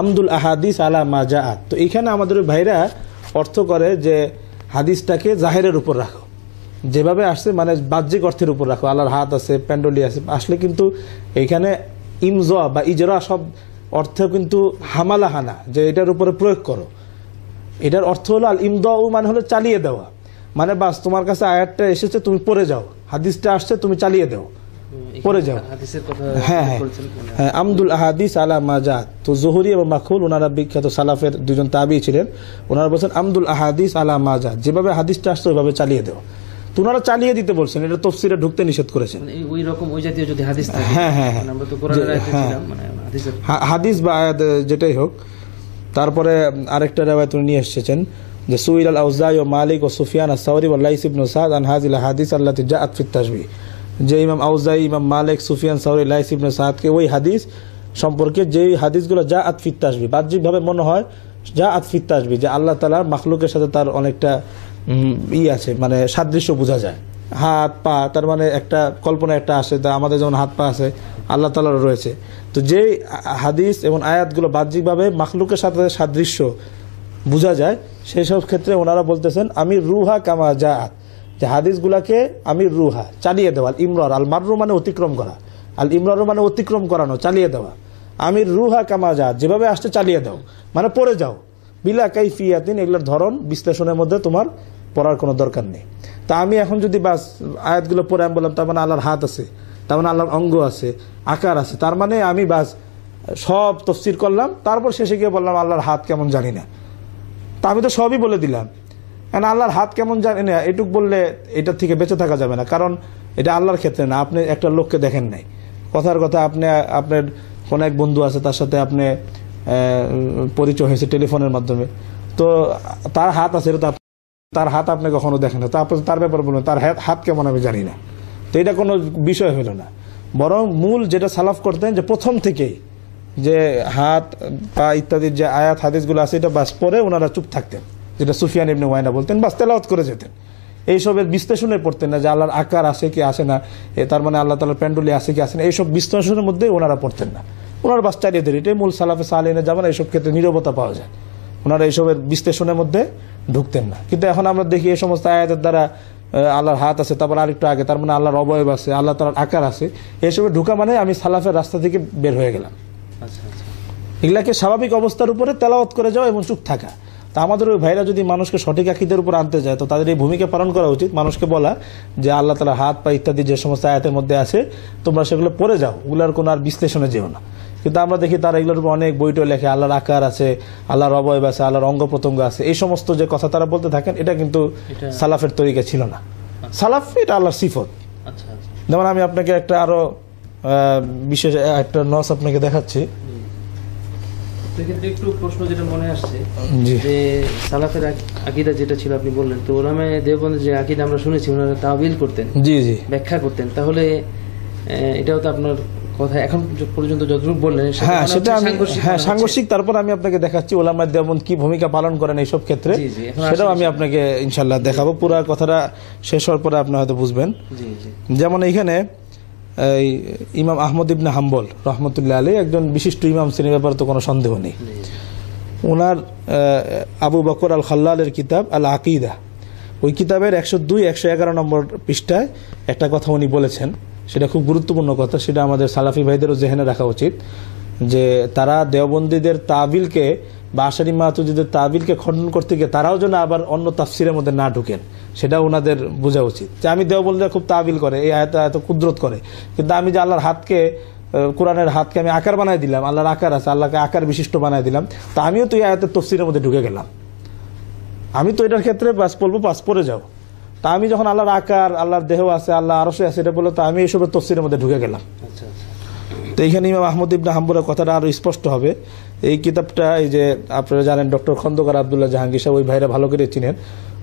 আমদুল আহাদিস আলা মা জাআত। তো এইখানে আমাদের ভাইরা অর্থ করে যে হাদিসটাকে জাহেরের উপর রাখো, যেভাবে আসছে মানে বাহ্যিক অর্থের উপর রাখো, আল্লাহর হাত আছে, প্যান্ডলি আছে, আসলে কিন্তু এইখানে ইমজা বা ইজরা সব অর্থ কিন্তু হামালাহানা, যে এটার উপরে প্রয়োগ করো। এটার অর্থ হলো আল ইমদাউ, মানে হলো চালিয়ে দেওয়া, মানে বাস তোমার কাছে আয়াতটা এসেছে তুমি পড়ে যাও, হাদিসটা আসছে তুমি চালিয়ে দাও, পড়ে যাও। হাদিসের কথা হ্যাঁ হ্যাঁ বলছেন মানে হ্যাঁ, আমদুল আহাদিস আলা মাজাত। তো জোহরি এবং মাখুল ওনারা বিখ্যাত সালাফের দুজন তাবি ছিলেন, ওনারা বলছেন আমদুল আহাদিস আলা মাজাত, যেভাবে হাদিসটা আসছে ওইভাবে চালিয়ে দেও। তো ওনারা চালিয়ে দিতে বলছেন, এটা তফসিরে ঢুকতে নিষেধ করেছেন। মানে ওই রকম ওই জাতীয় যদি হাদিস থাকে, হ্যাঁ হ্যাঁ হ্যাঁ, মানে আমরা তো কোরআনের আয়াতে ছিলাম, মানে হাদিসের হাদিস বা আয়াত যেটাই হোক। তারপরে আরেকটা রেওয়ায়াত উনি নিয়ে এসেছেন যে সুইল আল আউজাই ও মালিক ও সুফিয়ান আস-সাওরি ওয়া লাইস ইবনে সাদ আন হাযিল হাদিস আল্লাতী জাআত ফি তাশবিহ, যে ইমাম আউজাই, ইমাম মালিক, সুফিয়ান সাওরি, লাইস ইবনে সাদকে ওই হাদিস সম্পর্কে যেই হাদিসগুলো জাআত ফি তাশবিহ, বাহ্যিকভাবে মনে হয় জাআত ফি তাশবিহ, যে আল্লাহ তাআলা মাখলুকের সাথে তার অনেকটা আছে, মানে সাদৃশ্য বোঝা যায়, হাত পা, তার মানে একটা কল্পনা একটা আসে, তা আমাদের যেমন হাত পা আছে আল্লাহ তাআলার রয়েছে। তো যেই হাদিস এবং আয়াতগুলো বাহ্যিকভাবে মাখলুকের সাথে সাদৃশ্য বোঝা যায়, সেই সব ক্ষেত্রে ওনারা বলতেছেন আমির রুহা কামা জাআত, যে হাদিসগুলাকে আমির রুহা চালিয়ে দেওয়া। আল ইমরার, আল মাররু মানে অতিক্রম করা, আল ইমরার মানে অতিক্রম করানো, চালিয়ে দেওয়া। আমির রুহা কামা জাআত, যেভাবে আসছে চালিয়ে দাও, মানে পড়ে যাও। বিলা কাইফিয়াতিন, এগুলোর ধরন বিশ্লেষণের মধ্যে তোমার পড়ার কোনো দরকার নেই। তা আমি এখন যদি বাস আয়াতগুলো পড়ে আমি বললাম তার মানে আল্লাহর হাত আছে, তার মানে আল্লাহর অঙ্গ আছে, আকার আছে, তার মানে আমি বাস সব তফসির করলাম, তারপর শেষে গিয়ে বললাম আল্লাহর হাত কেমন জানি না। তা আমি তো সবই বলে দিলাম, কারণ আল্লাহর হাত কেমন জানি না এটুক বললে এটার থেকে বেঁচে থাকা যাবে না, কারণ এটা আল্লাহর ক্ষেত্রে না। আপনি একটা লোককে দেখেন নাই, কথার কথা আপনি আপনার কোনো এক বন্ধু আছে, তার সাথে আপনি পরিচয় হয়েছে টেলিফোনের মাধ্যমে, তো তার হাত আছে, এটা তার হাত আপনি কখনো দেখেন না, তারপর তার ব্যাপারে বলুন তার হাত কেমন আমি জানি না। তো এটা কোনো বিষয় হলো না, বরং মূল যেটা সালাফ করতেন যে প্রথম থেকেই যে হাত পা ইত্যাদির যে আয়াত হাদিসগুলো আছে এটা বাস পরে ওনারা চুপ থাকতেন, যেটা সুফিয়ান ইবনে ওয়াইনা বলতেন, বাস তেলাওয়াত করে যেতেন। এইসবের বিশ্লেষণে পড়তেন না যে আল্লাহর আকার আছে কি আসে না, তার মানে আল্লাহ তাআলার প্যান্ডুলি আছে কি আসে না, এইসব বিশ্লেষণের মধ্যে ওনারা পড়তেন না। ওনারা বাস চালিয়ে দেন, এটাই মূল সালাফে সালেহিনের জামানা, এইসব ক্ষেত্রে নীরবতা পাওয়া যায়, ওনারা এইসবের বিশ্লেষণের মধ্যে ঢুকতেন না। কিন্তু এখন আমরা দেখি এই সমস্ত আয়াতের দ্বারা আল্লাহর হাত আছে, তারপর আরেকটু আগে তার মানে আল্লাহর অবয়ব আছে, আল্লাহ তাআলার আকার আছে, এইসবে ঢুকা মানে আমি সালাফের রাস্তা থেকে বের হয়ে গেলাম। আচ্ছা আচ্ছা, এগুলাকে স্বাভাবিক অবস্থার উপরে তেলাওয়াত করে যাওয়া এবং চুপ থাকা। তা আমাদের ওই ভাইরা যদি মানুষকে সঠিক আকীদার উপর আনতে যায়, তো তাদের এই ভূমিকা পালন করা উচিত, মানুষকে বলা যে আল্লাহ তাআলার হাত পা ইত্যাদি যে সমস্ত আয়াতের মধ্যে আছে তোমরা সেগুলো পড়ে যাও, ওগুলোর কোনো আর বিশ্লেষণে যেও না। কিন্তু আমরা দেখি তারা এগুলোর উপর অনেক বইটই লেখে, আল্লাহর আকার আছে, আল্লাহর অবয়ব আছে, আল্লাহর অঙ্গ প্রত্যঙ্গ আছে, এই সমস্ত যে কথা তারা বলতে থাকেন, এটা কিন্তু সালাফের তরিকা ছিল না। সালাফ এটা আল্লাহর সিফত। আচ্ছা আচ্ছা, যেমন আমি আপনাকে একটা আরো বিশেষ একটা নস আপনাকে দেখাচ্ছি। সেক্ষেত্রে একটু প্রশ্ন যেটা মনে আসছে যে সালাফের আকীদা যেটা ছিল আপনি বললেন, তো ওলামায়ে দেওবন্দের যে আকীদা আমরা শুনেছি ওনারা তাওয়িল করতেন, জি জি, ব্যাখ্যা করতেন, তাহলে এটাও তো আপনার কথা এখন পর্যন্ত যতটুকু বললেন হ্যাঁ সেটা আমি সাংঘর্ষিক। তারপর আমি আপনাকে দেখাচ্ছি ওলামায়ে দেওবন্দ কি ভূমিকা পালন করেন এইসব ক্ষেত্রে, সেটাও আমি আপনাকে ইনশাআল্লাহ দেখাবো। পুরো কথাটা শেষ হওয়ার পরে আপনি হয়তো বুঝবেন। যেমন এইখানে এই ইমাম আহমদ ইবনে হাম্বল রহমতুল্লাহ আলাইহি একজন বিশিষ্ট ইমাম শ্রেণীর ব্যাপারে তো কোনো সন্দেহ নেই। ওনার আবু বকর আল খাল্লালের কিতাব আল আকিদা, ওই কিতাবের 102-111 নম্বর পৃষ্ঠায় একটা কথা উনি বলেছেন, সেটা খুব গুরুত্বপূর্ণ কথা, সেটা আমাদের সালাফি ভাইদেরও জেহেনে রাখা উচিত, যে তারা দেওবন্দীদের তাবিলকে বা আশারি মাতুজিদের তাবিলকে খণ্ডন করতে গিয়ে তারাও যেন আবার অন্য তাফসিরের মধ্যে না ঢুকেন, সেটা ওনাদের বোঝা উচিত। যে আমি দেওবন্দীরা খুব তাবিল করে, এই আয়াত এত কুদরত করে, কিন্তু আমি যে আল্লাহর হাতকে, কোরআনের হাতকে আমি আকার বানাই দিলাম, আল্লাহর আকার আছে, আল্লাহকে আকার বিশিষ্ট বানাই দিলাম, তা আমিও তো এই আয়াতের তফসিরের মধ্যে ঢুকে গেলাম, আমি তো এটার ক্ষেত্রে বাস বলবো পাস পড়ে যাও। তা আমি যখন আল্লাহর আকার, আল্লাহর দেহ আছে, আল্লাহ আরশে আছে এটা বলে, তো আমি এইসবের তফসিরের মধ্যে ঢুকে গেলাম। তো এইখানে ইমাম আহমদ ইবনে হাম্বলের কথাটা আরো স্পষ্ট হবে। এই কিতাবটা এই যে আপনারা জানেন ডক্টর খন্দকার আব্দুল্লাহ জাহাঙ্গীর সাহেব, ওই ভাইরা ভালো করে চিনেন,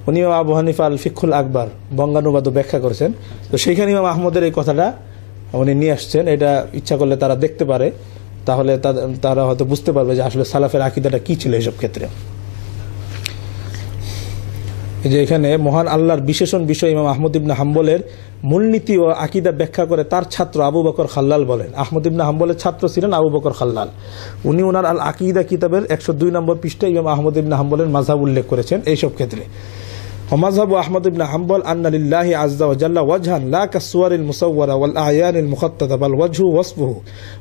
উনিও আবু হানিফা আল ফিকহুল আকবর বঙ্গানুবাদ ব্যাখ্যা করেছেন। তো সেইখানে ইমাম আহমদের এই কথাটা উনি নিয়ে আসছেন, এটা ইচ্ছা করলে তারা দেখতে পারে, তাহলে তারা হয়তো বুঝতে পারবে যে আসলে সালাফের আকীদাটা কি ছিল এইসব ক্ষেত্রে। যে এখানে মহান আল্লাহর বিশেষণ বিষয় ইমাম আহমদ ইবনে হাম্বলের মূলনীতি ও আকীদা ব্যাখ্যা করে তার ছাত্র আবু বকর খাল্লাল বলেন। আহমদ ইবনে হাম্বলের ছাত্র ছিলেন আবু বকর খাল্লাল। উনি ওনার আল আকীদা কিতাবের 102 নম্বর পৃষ্ঠায় ইমাম আহমদ ইবনে হাম্বলের মাযহাব উল্লেখ করেছেন এইসব ক্ষেত্রে। ومذهب أحمد بن حنبل أن لله عز وجل وجها لا كالصور المصورة والأعيان المخططة، بل وجهه وصفه،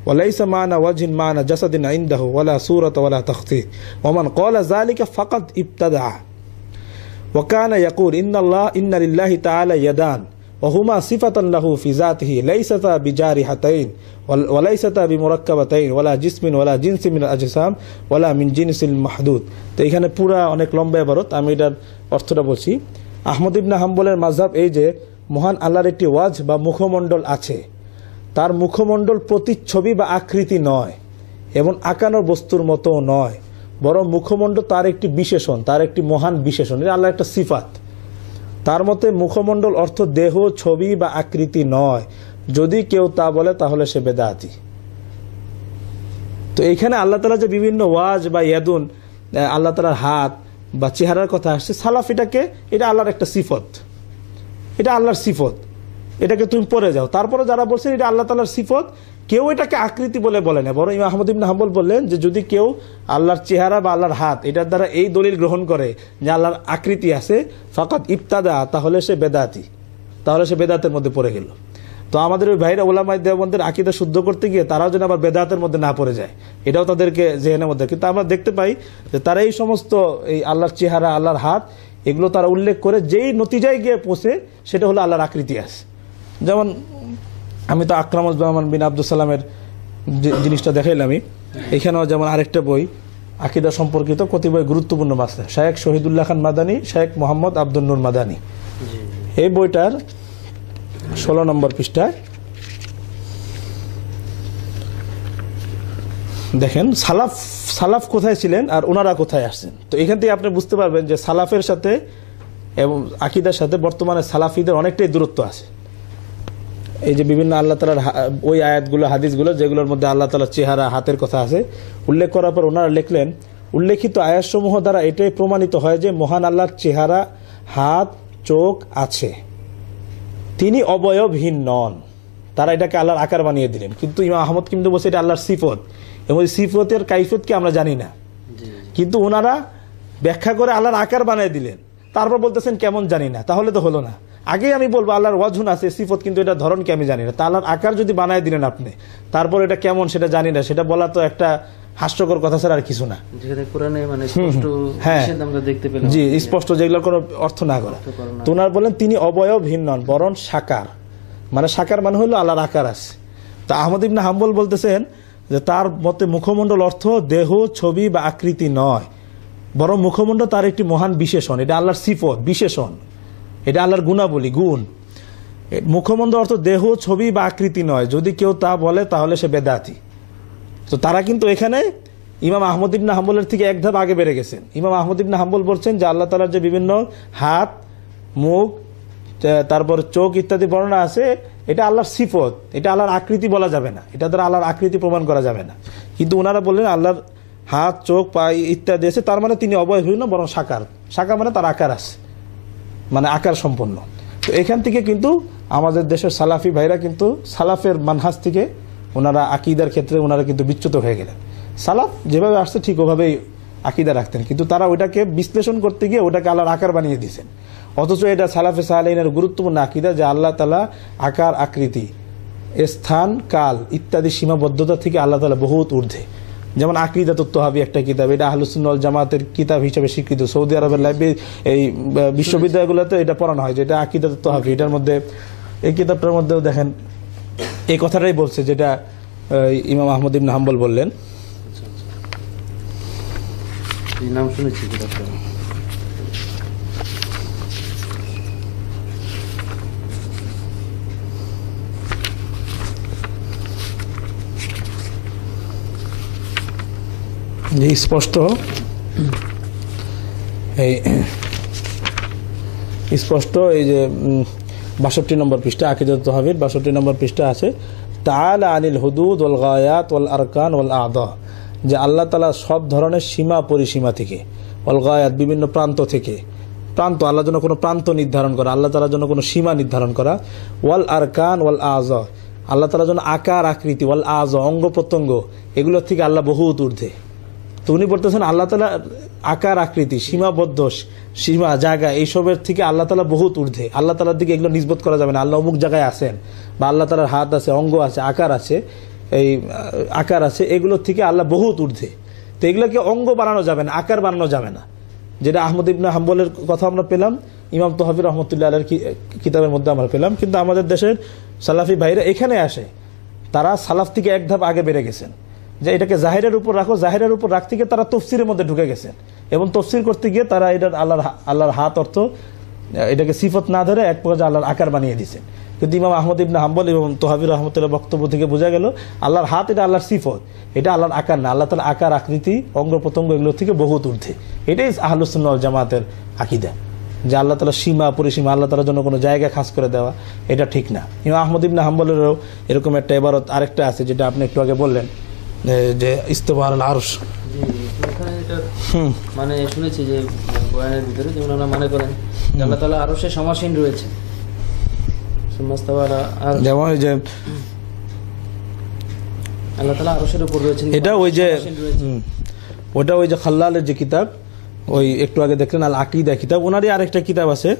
وليس معنى وجه معنى جسد عنده ولا صورة ولا تخطيط، ومن قال ذلك فقد ابتدع، وكان يقول إن لله تعالى يدان ওহুমা সিফাতান লাহু ফি যাতিহি লাইসাতা বিজারিহাতাইন ওয়ালাইসাতা বিমুরাক্কাবাতাইন ওয়ালা জিসমিন ওয়ালা জিনসিন মিনাল আজসাম ওয়ালা মিন জিনসিল মাহদুদ। তো এখানে পুরা অনেক লম্বা ইবারত, আমি এটার অর্থটা বলছি। আহমদ ইবনে হাম্বলের মাযহাব এই যে মহান আল্লাহর একটি ওয়াজ বা মুখমণ্ডল আছে, তার মুখমণ্ডল প্রতিচ্ছবি বা আকৃতি নয় এবং আঁকানো বস্তুর মতো নয়, বরং মুখমণ্ডল তার একটি বিশেষণ, তার একটি মহান বিশেষণ, এটা আল্লাহর একটা সিফাত। তার মতে মুখমণ্ডল অর্থ দেহ, ছবি বা আকৃতি নয়। যদি কেউ তা বলে তাহলে সে বেদাতি। তো এখানে আল্লাহ তাআলা যে বিভিন্ন ওয়াজ বা ইয়াদুন, আল্লাহ তাআলার হাত বা চেহারার কথা আসছে, সালাফ এটা আল্লাহর একটা সিফত, এটা আল্লাহর সিফত, এটাকে তুমি পড়ে যাও। তারপরে যারা বলছেন এটা আল্লাহ তাআলার সিফত, কেউ এটাকে আকৃতি বলে বলে না, বরং ইমাম আহমদ ইবনে হাম্বল বললেন যে যদি কেউ আল্লাহর চেহারা বা আল্লাহর হাত এটার দ্বারা এই দলিল গ্রহণ করে যে আল্লাহর আকৃতি আছে, ফাকাত ইবতাদা, তাহলে সে বেদাতি, তাহলে সে বেদাতের মধ্যে পড়ে গেল। তো আমাদের ওই ভাইরা উলামায়ে দেওবন্দের আকীদা শুদ্ধ করতে গিয়ে তারাও যেন আবার বেদাতের মধ্যে না পড়ে যায়, এটাও তাদেরকে জেহেনের মধ্যে। কিন্তু আমরা দেখতে পাই যে তারা এই সমস্ত এই আল্লাহর চেহারা, আল্লাহর হাত, এগুলো তারা উল্লেখ করে যেই নতিজায় গিয়ে পৌঁছে সেটা হলো আল্লাহর আকৃতি আছে। যেমন আমি তো আকরামুজ্জামান বিন আব্দুল সালামের জিনিসটা দেখাইলামই, এখানেও যেমন আরেকটা বই আকীদা সম্পর্কিত কতিপয় গুরুত্বপূর্ণ মাসলা, শায়েখ শহীদুল্লাহ খান মাদানী, শায়েখ মোহাম্মদ আব্দুল নূর মাদানী, এই বইটার 16 নম্বর পৃষ্ঠায় দেখেন সালাফ কোথায় ছিলেন আর ওনারা কোথায় আসছেন। তো এখান থেকে আপনি বুঝতে পারবেন যে সালাফের সাথে এবং আকীদার সাথে বর্তমানে সালাফিদের অনেকটাই দূরত্ব আছে। এই যে বিভিন্ন আল্লাহ তাআলার ওই আয়াতগুলো, হাদিসগুলো যেগুলোর মধ্যে আল্লাহ তাআলার চেহারা, হাতের কথা আছে, উল্লেখ করার পর ওনারা লিখলেন, উল্লেখিত আয়াতসমূহ দ্বারা এটাই প্রমাণিত হয় যে মহান আল্লাহর চেহারা, হাত, চোখ আছে, তিনি অবয়বহীন নন। তারা এটাকে আল্লাহর আকার বানিয়ে দিলেন, কিন্তু ইমাম আহমদ কিন্তু বলছে এটা আল্লাহর সিফত, এবং এই সিফতের কাইফিয়তকে আমরা জানি না, কিন্তু ওনারা ব্যাখ্যা করে আল্লাহর আকার বানিয়ে দিলেন। তারপর বলতেছেন কেমন জানি না, তাহলে তো হলো না। আগেই আমি বলবো আল্লাহর ওয়াজহুন আছে, সিফত, কিন্তু এটা ধরন কি আমি জানি না। তা আল্লাহর আকার যদি বানায় দিলেন আপনি, তারপর এটা কেমন সেটা জানি না, সেটা বলা তো একটা হাস্যকর কথা ছাড়া আর কিছু না। হ্যাঁ জি, স্পষ্ট, যেগুলোর কোনো অর্থ না করা। তো ওনারা বলেন তিনি অবয়বহীন নন, বরং সাকার, মানে সাকার মানে হলো আল্লাহর আকার আছে। তা আহমদ ইবনে হাম্বল বলতেছেন যে তার মতে মুখমণ্ডল অর্থ দেহ, ছবি বা আকৃতি নয়, বরং মুখমণ্ডল তার একটি মহান বিশেষণ, এটা আল্লাহর সিফত, বিশেষণ, এটা আল্লাহর গুণাবলী, গুণ। মুখমণ্ডল অর্থ দেহ, ছবি বা আকৃতি নয়, যদি কেউ তা বলে তাহলে সে বেদাতি। তো তারা কিন্তু এখানে ইমাম আহমদ ইবনে হাম্বলের থেকে এক ধাপ আগে বেড়ে গেছেন। ইমাম আহমদ ইবনে হাম্বল বলছেন যে আল্লাহ তাআলার যে বিভিন্ন হাত, মুখ, তারপর চোখ ইত্যাদি বর্ণনা আছে, এটা আল্লাহর সিফত, এটা আল্লাহর আকৃতি বলা যাবে না, এটা দ্বারা আল্লাহর আকৃতি প্রমাণ করা যাবে না। কিন্তু ওনারা বললেন আল্লাহর হাত, চোখ, পা ইত্যাদি আছে, তার মানে তিনি অবয়বহীন, বরং সাকার। সাকার মানে তার আকার আছে, মানে আকার সম্পন্ন। তো এখান থেকে কিন্তু আমাদের দেশের সালাফি ভাইরা কিন্তু সালাফের মানহাজ থেকে ওনারা আকীদার ক্ষেত্রে ওনারা কিন্তু বিচ্যুত হয়ে গেলেন। সালাফ যেভাবে আসছে ঠিক ওভাবেই আকীদা রাখতেন, কিন্তু তারা ওইটাকে বিশ্লেষণ করতে গিয়ে ওটাকে আল্লাহর আকার বানিয়ে দিয়েছেন। অথচ এটা সালাফে সালেহিনের গুরুত্বপূর্ণ আকীদা যে আল্লাহ তাআলা আকার, আকৃতি, স্থান, কাল ইত্যাদি সীমাবদ্ধতা থেকে আল্লাহ তাআলা বহুত ঊর্ধ্বে। যেমন আকীদাতুত তাহাবী একটা কিতাব, এটা আহলুস সুন্নাহ ওয়াল জামাতের কিতাব হিসেবে স্বীকৃত। সৌদি আরবের লাইব্রেরি, এই বিশ্ববিদ্যালয়গুলোতে এটা পড়ানো হয়, যেটা আকীদাতুত তাহাবী। এটার মধ্যে, এই কিতাবটার মধ্যেও দেখেন এই কথাটাই বলছে যেটা ইমাম আহমদ ইবনে হাম্বল বললেন। নাম শুনেছি কিতাবটা। স্পষ্ট এই যে 62 নম্বর পৃষ্ঠা, আকীদাতুত তাহাবীর 62 নম্বর পৃষ্ঠা আছে, তাআলা আনিল হুদুদ ওয়াল গায়াত ওয়াল আরকান ওয়াল আ'দা, যে আল্লাহ তাআলা সব ধরনের সীমা পরিসীমা থেকে, ওয়াল গায়াত বিভিন্ন প্রান্ত থেকে, প্রান্ত আল্লাহর জন্য কোনো প্রান্ত নির্ধারণ করা, আল্লাহ তাআলার জন্য কোনো সীমা নির্ধারণ করা, ওয়াল আরকান ওয়াল আ'যা, আল্লাহ তাআলার জন্য আকার, আকৃতি, ওয়াল আ'যা, অঙ্গ প্রত্যঙ্গ, এগুলোর থেকে আল্লাহ বহুত ঊর্ধ্বে। তো উনি বলতেছেন আল্লাহ তাআলা আকার, আকৃতি, সীমাবদ্ধ সীমা, জায়গা, এইসবের থেকে আল্লাহ তাআলা বহুত ঊর্ধ্বে। আল্লাহ তাআলার দিকে এগুলো নিসবত করা যাবে না, আল্লাহ অমুক জায়গায় আছেন, বা আল্লাহ তাআলার হাত আছে, অঙ্গ আছে, আকার আছে, এই আকার আছে, এগুলোর থেকে আল্লাহ বহুত ঊর্ধ্বে। তো এগুলোকে অঙ্গ বানানো যাবে না, আকার বানানো যাবে না, যেটা আহমদ ইবনে হাম্বলের কথা আমরা পেলাম, ইমাম তহাবি রহমতুল্লাহ আলাইহির কিতাবের মধ্যে আমরা পেলাম। কিন্তু আমাদের দেশের সালাফি ভাইরা এখানে আসে, তারা সালাফ থেকে এক ধাপ আগে বেড়ে গেছেন, যে এটাকে জাহিরের উপর রাখো, জাহিরের উপর রাখতে গিয়ে তারা তফসিরের মধ্যে ঢুকে গেছেন, এবং তফসির করতে গিয়ে তারা এটার আল্লাহর হাত অর্থ এটাকে সিফত না ধরে এক পর্যায়ে আল্লাহর আকার বানিয়ে দিয়েছেন। কিন্তু ইমাম আহমদ ইবনে হাম্বল এবং তহাবি রহমতুল্লাহ বক্তব্য থেকে বোঝা গেল আল্লাহর হাত এটা আল্লাহর সিফত, এটা আল্লাহর আকার না। আল্লাহ তাআলা আকার, আকৃতি, অঙ্গ প্রত্যঙ্গ এগুলো থেকে বহুত ঊর্ধ্বে। এটাই আহলুস সুন্নাহ ওয়াল জামাতের আকীদা, যে আল্লাহ তাআলা সীমা পরিসীমা, আল্লাহ তাআলার জন্য কোনো জায়গা খাস করে দেওয়া, এটা ঠিক না। ইমাম আহমদ ইবনে হাম্বলেরও এরকম একটা ইবারত আরেকটা আছে, যেটা আপনি একটু আগে বললেন, যে ইস্তিওয়া আলাল আরশ। মানে শুনেছি যে বয়ানের ভিতরে যেমন আমরা মনে করেন যে আল্লাহ তাআলা আরশে সমাসীন রয়েছে, যেমন ওই যে আল্লাহ তাআলা আরশের উপর রয়েছেন, এটা ওই যে ওটা ওই যে খাল্লালের যে কিতাব, ওই একটু আগে দেখলেন আল আকীদা কিতাব, ওনারই আরেকটা কিতাব আছে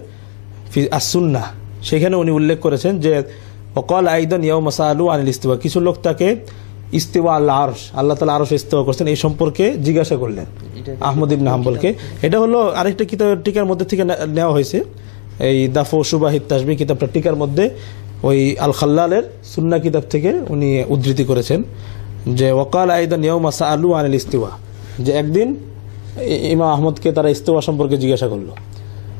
আস-সুন্নাহ, সেখানে উনি উল্লেখ করেছেন যে ওয়াকাল আইদান ইয়াউমা সাআলু আনিল ইস্তিওয়া, কিছু লোক তাকে ইস্তিওয়া আল আরশ, আল্লাহ তাআলা আরশে ইস্তিওয়া করছেন, এই সম্পর্কে জিজ্ঞাসা করলেন আহমদ ইবনে হাম্বলকে। এটা হলো আরেকটা কিতাবের টিকার মধ্যে থেকে নেওয়া হয়েছে, এই দাফ ও সুবাহিত তাসবিহ কিতাবটা টিকার মধ্যে ওই আল খাল্লালের সুন্নাহ কিতাব থেকে উনি উদ্ধৃতি করেছেন যে ওয়াকাল আইদান ইয়াউমা সাআলু আনিল ইস্তিওয়া, যে একদিন ইমাম আহমদকে তারা ইস্তিওয়া সম্পর্কে জিজ্ঞাসা করলো,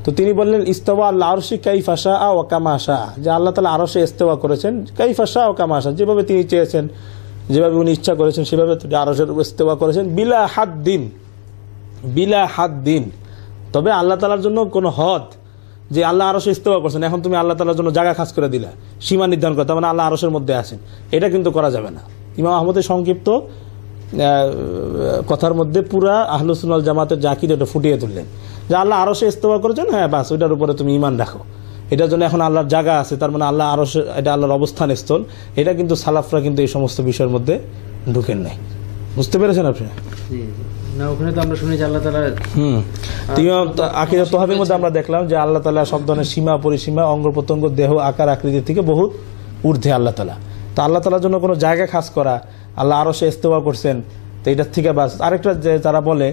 তো তিনি বললেন ইস্তাওয়া আল আরশি কাইফা শাআ ওয়া কামা শাআ, যে আল্লাহ তাআলা আরশে ইস্তিওয়া করেছেন কাইফা শাআ ওয়া কামা শাআ, যেভাবে তিনি চেয়েছেন, যেভাবে উনি ইচ্ছা করেছেন সেভাবে আরশের ইস্তিওয়া করেছেন, বিলা হাদ্দিন, বিলা হাদ্দিন, তবে আল্লাহ তাআলার জন্য কোনো হদ, যে আল্লাহ আরশে ইস্তিওয়া করছেন, এখন তুমি আল্লাহ তাআলার জন্য জায়গা খাস করে দিলা, সীমা নির্ধারণ করতে, মানে আল্লাহ আরশের মধ্যে আছেন, এটা কিন্তু করা যাবে না। ইমাম আহমদের সংক্ষিপ্ত কথার মধ্যে পুরা আহলুস সুন্নাহ ওয়াল জামাতের যে আকীদা এটা ফুটিয়ে তুললেন, যে আল্লাহ আরশে ইস্তিওয়া করেছেন, হ্যাঁ বাস ওইটার উপরে তুমি ঈমান রাখো, এটার জন্য এখন আল্লাহর জায়গা আছে, তার মানে আল্লাহ আরশে, এটা আল্লাহর অবস্থান স্থল, এটা কিন্তু সালাফরা কিন্তু এই সমস্ত বিষয়ের মধ্যে ঢুকেন নাই। বুঝতে পেরেছেন আপনি? না, ওখানে তো আমরা শুনি যে আল্লাহ তাআলা আকীদা তহাবির মধ্যে আমরা দেখলাম যে আল্লাহ তাআলা সব ধরনের সীমা পরিসীমা, অঙ্গ প্রত্যঙ্গ, দেহ, আকার, আকৃতি থেকে বহুত ঊর্ধ্বে আল্লাহ তাআলা। তো আল্লাহ তাআলার জন্য কোনো জায়গা খাস করা, আল্লাহ আরশে ইস্তিওয়া করছেন, তো এটার থেকে বাস। আরেকটা যে তারা বলে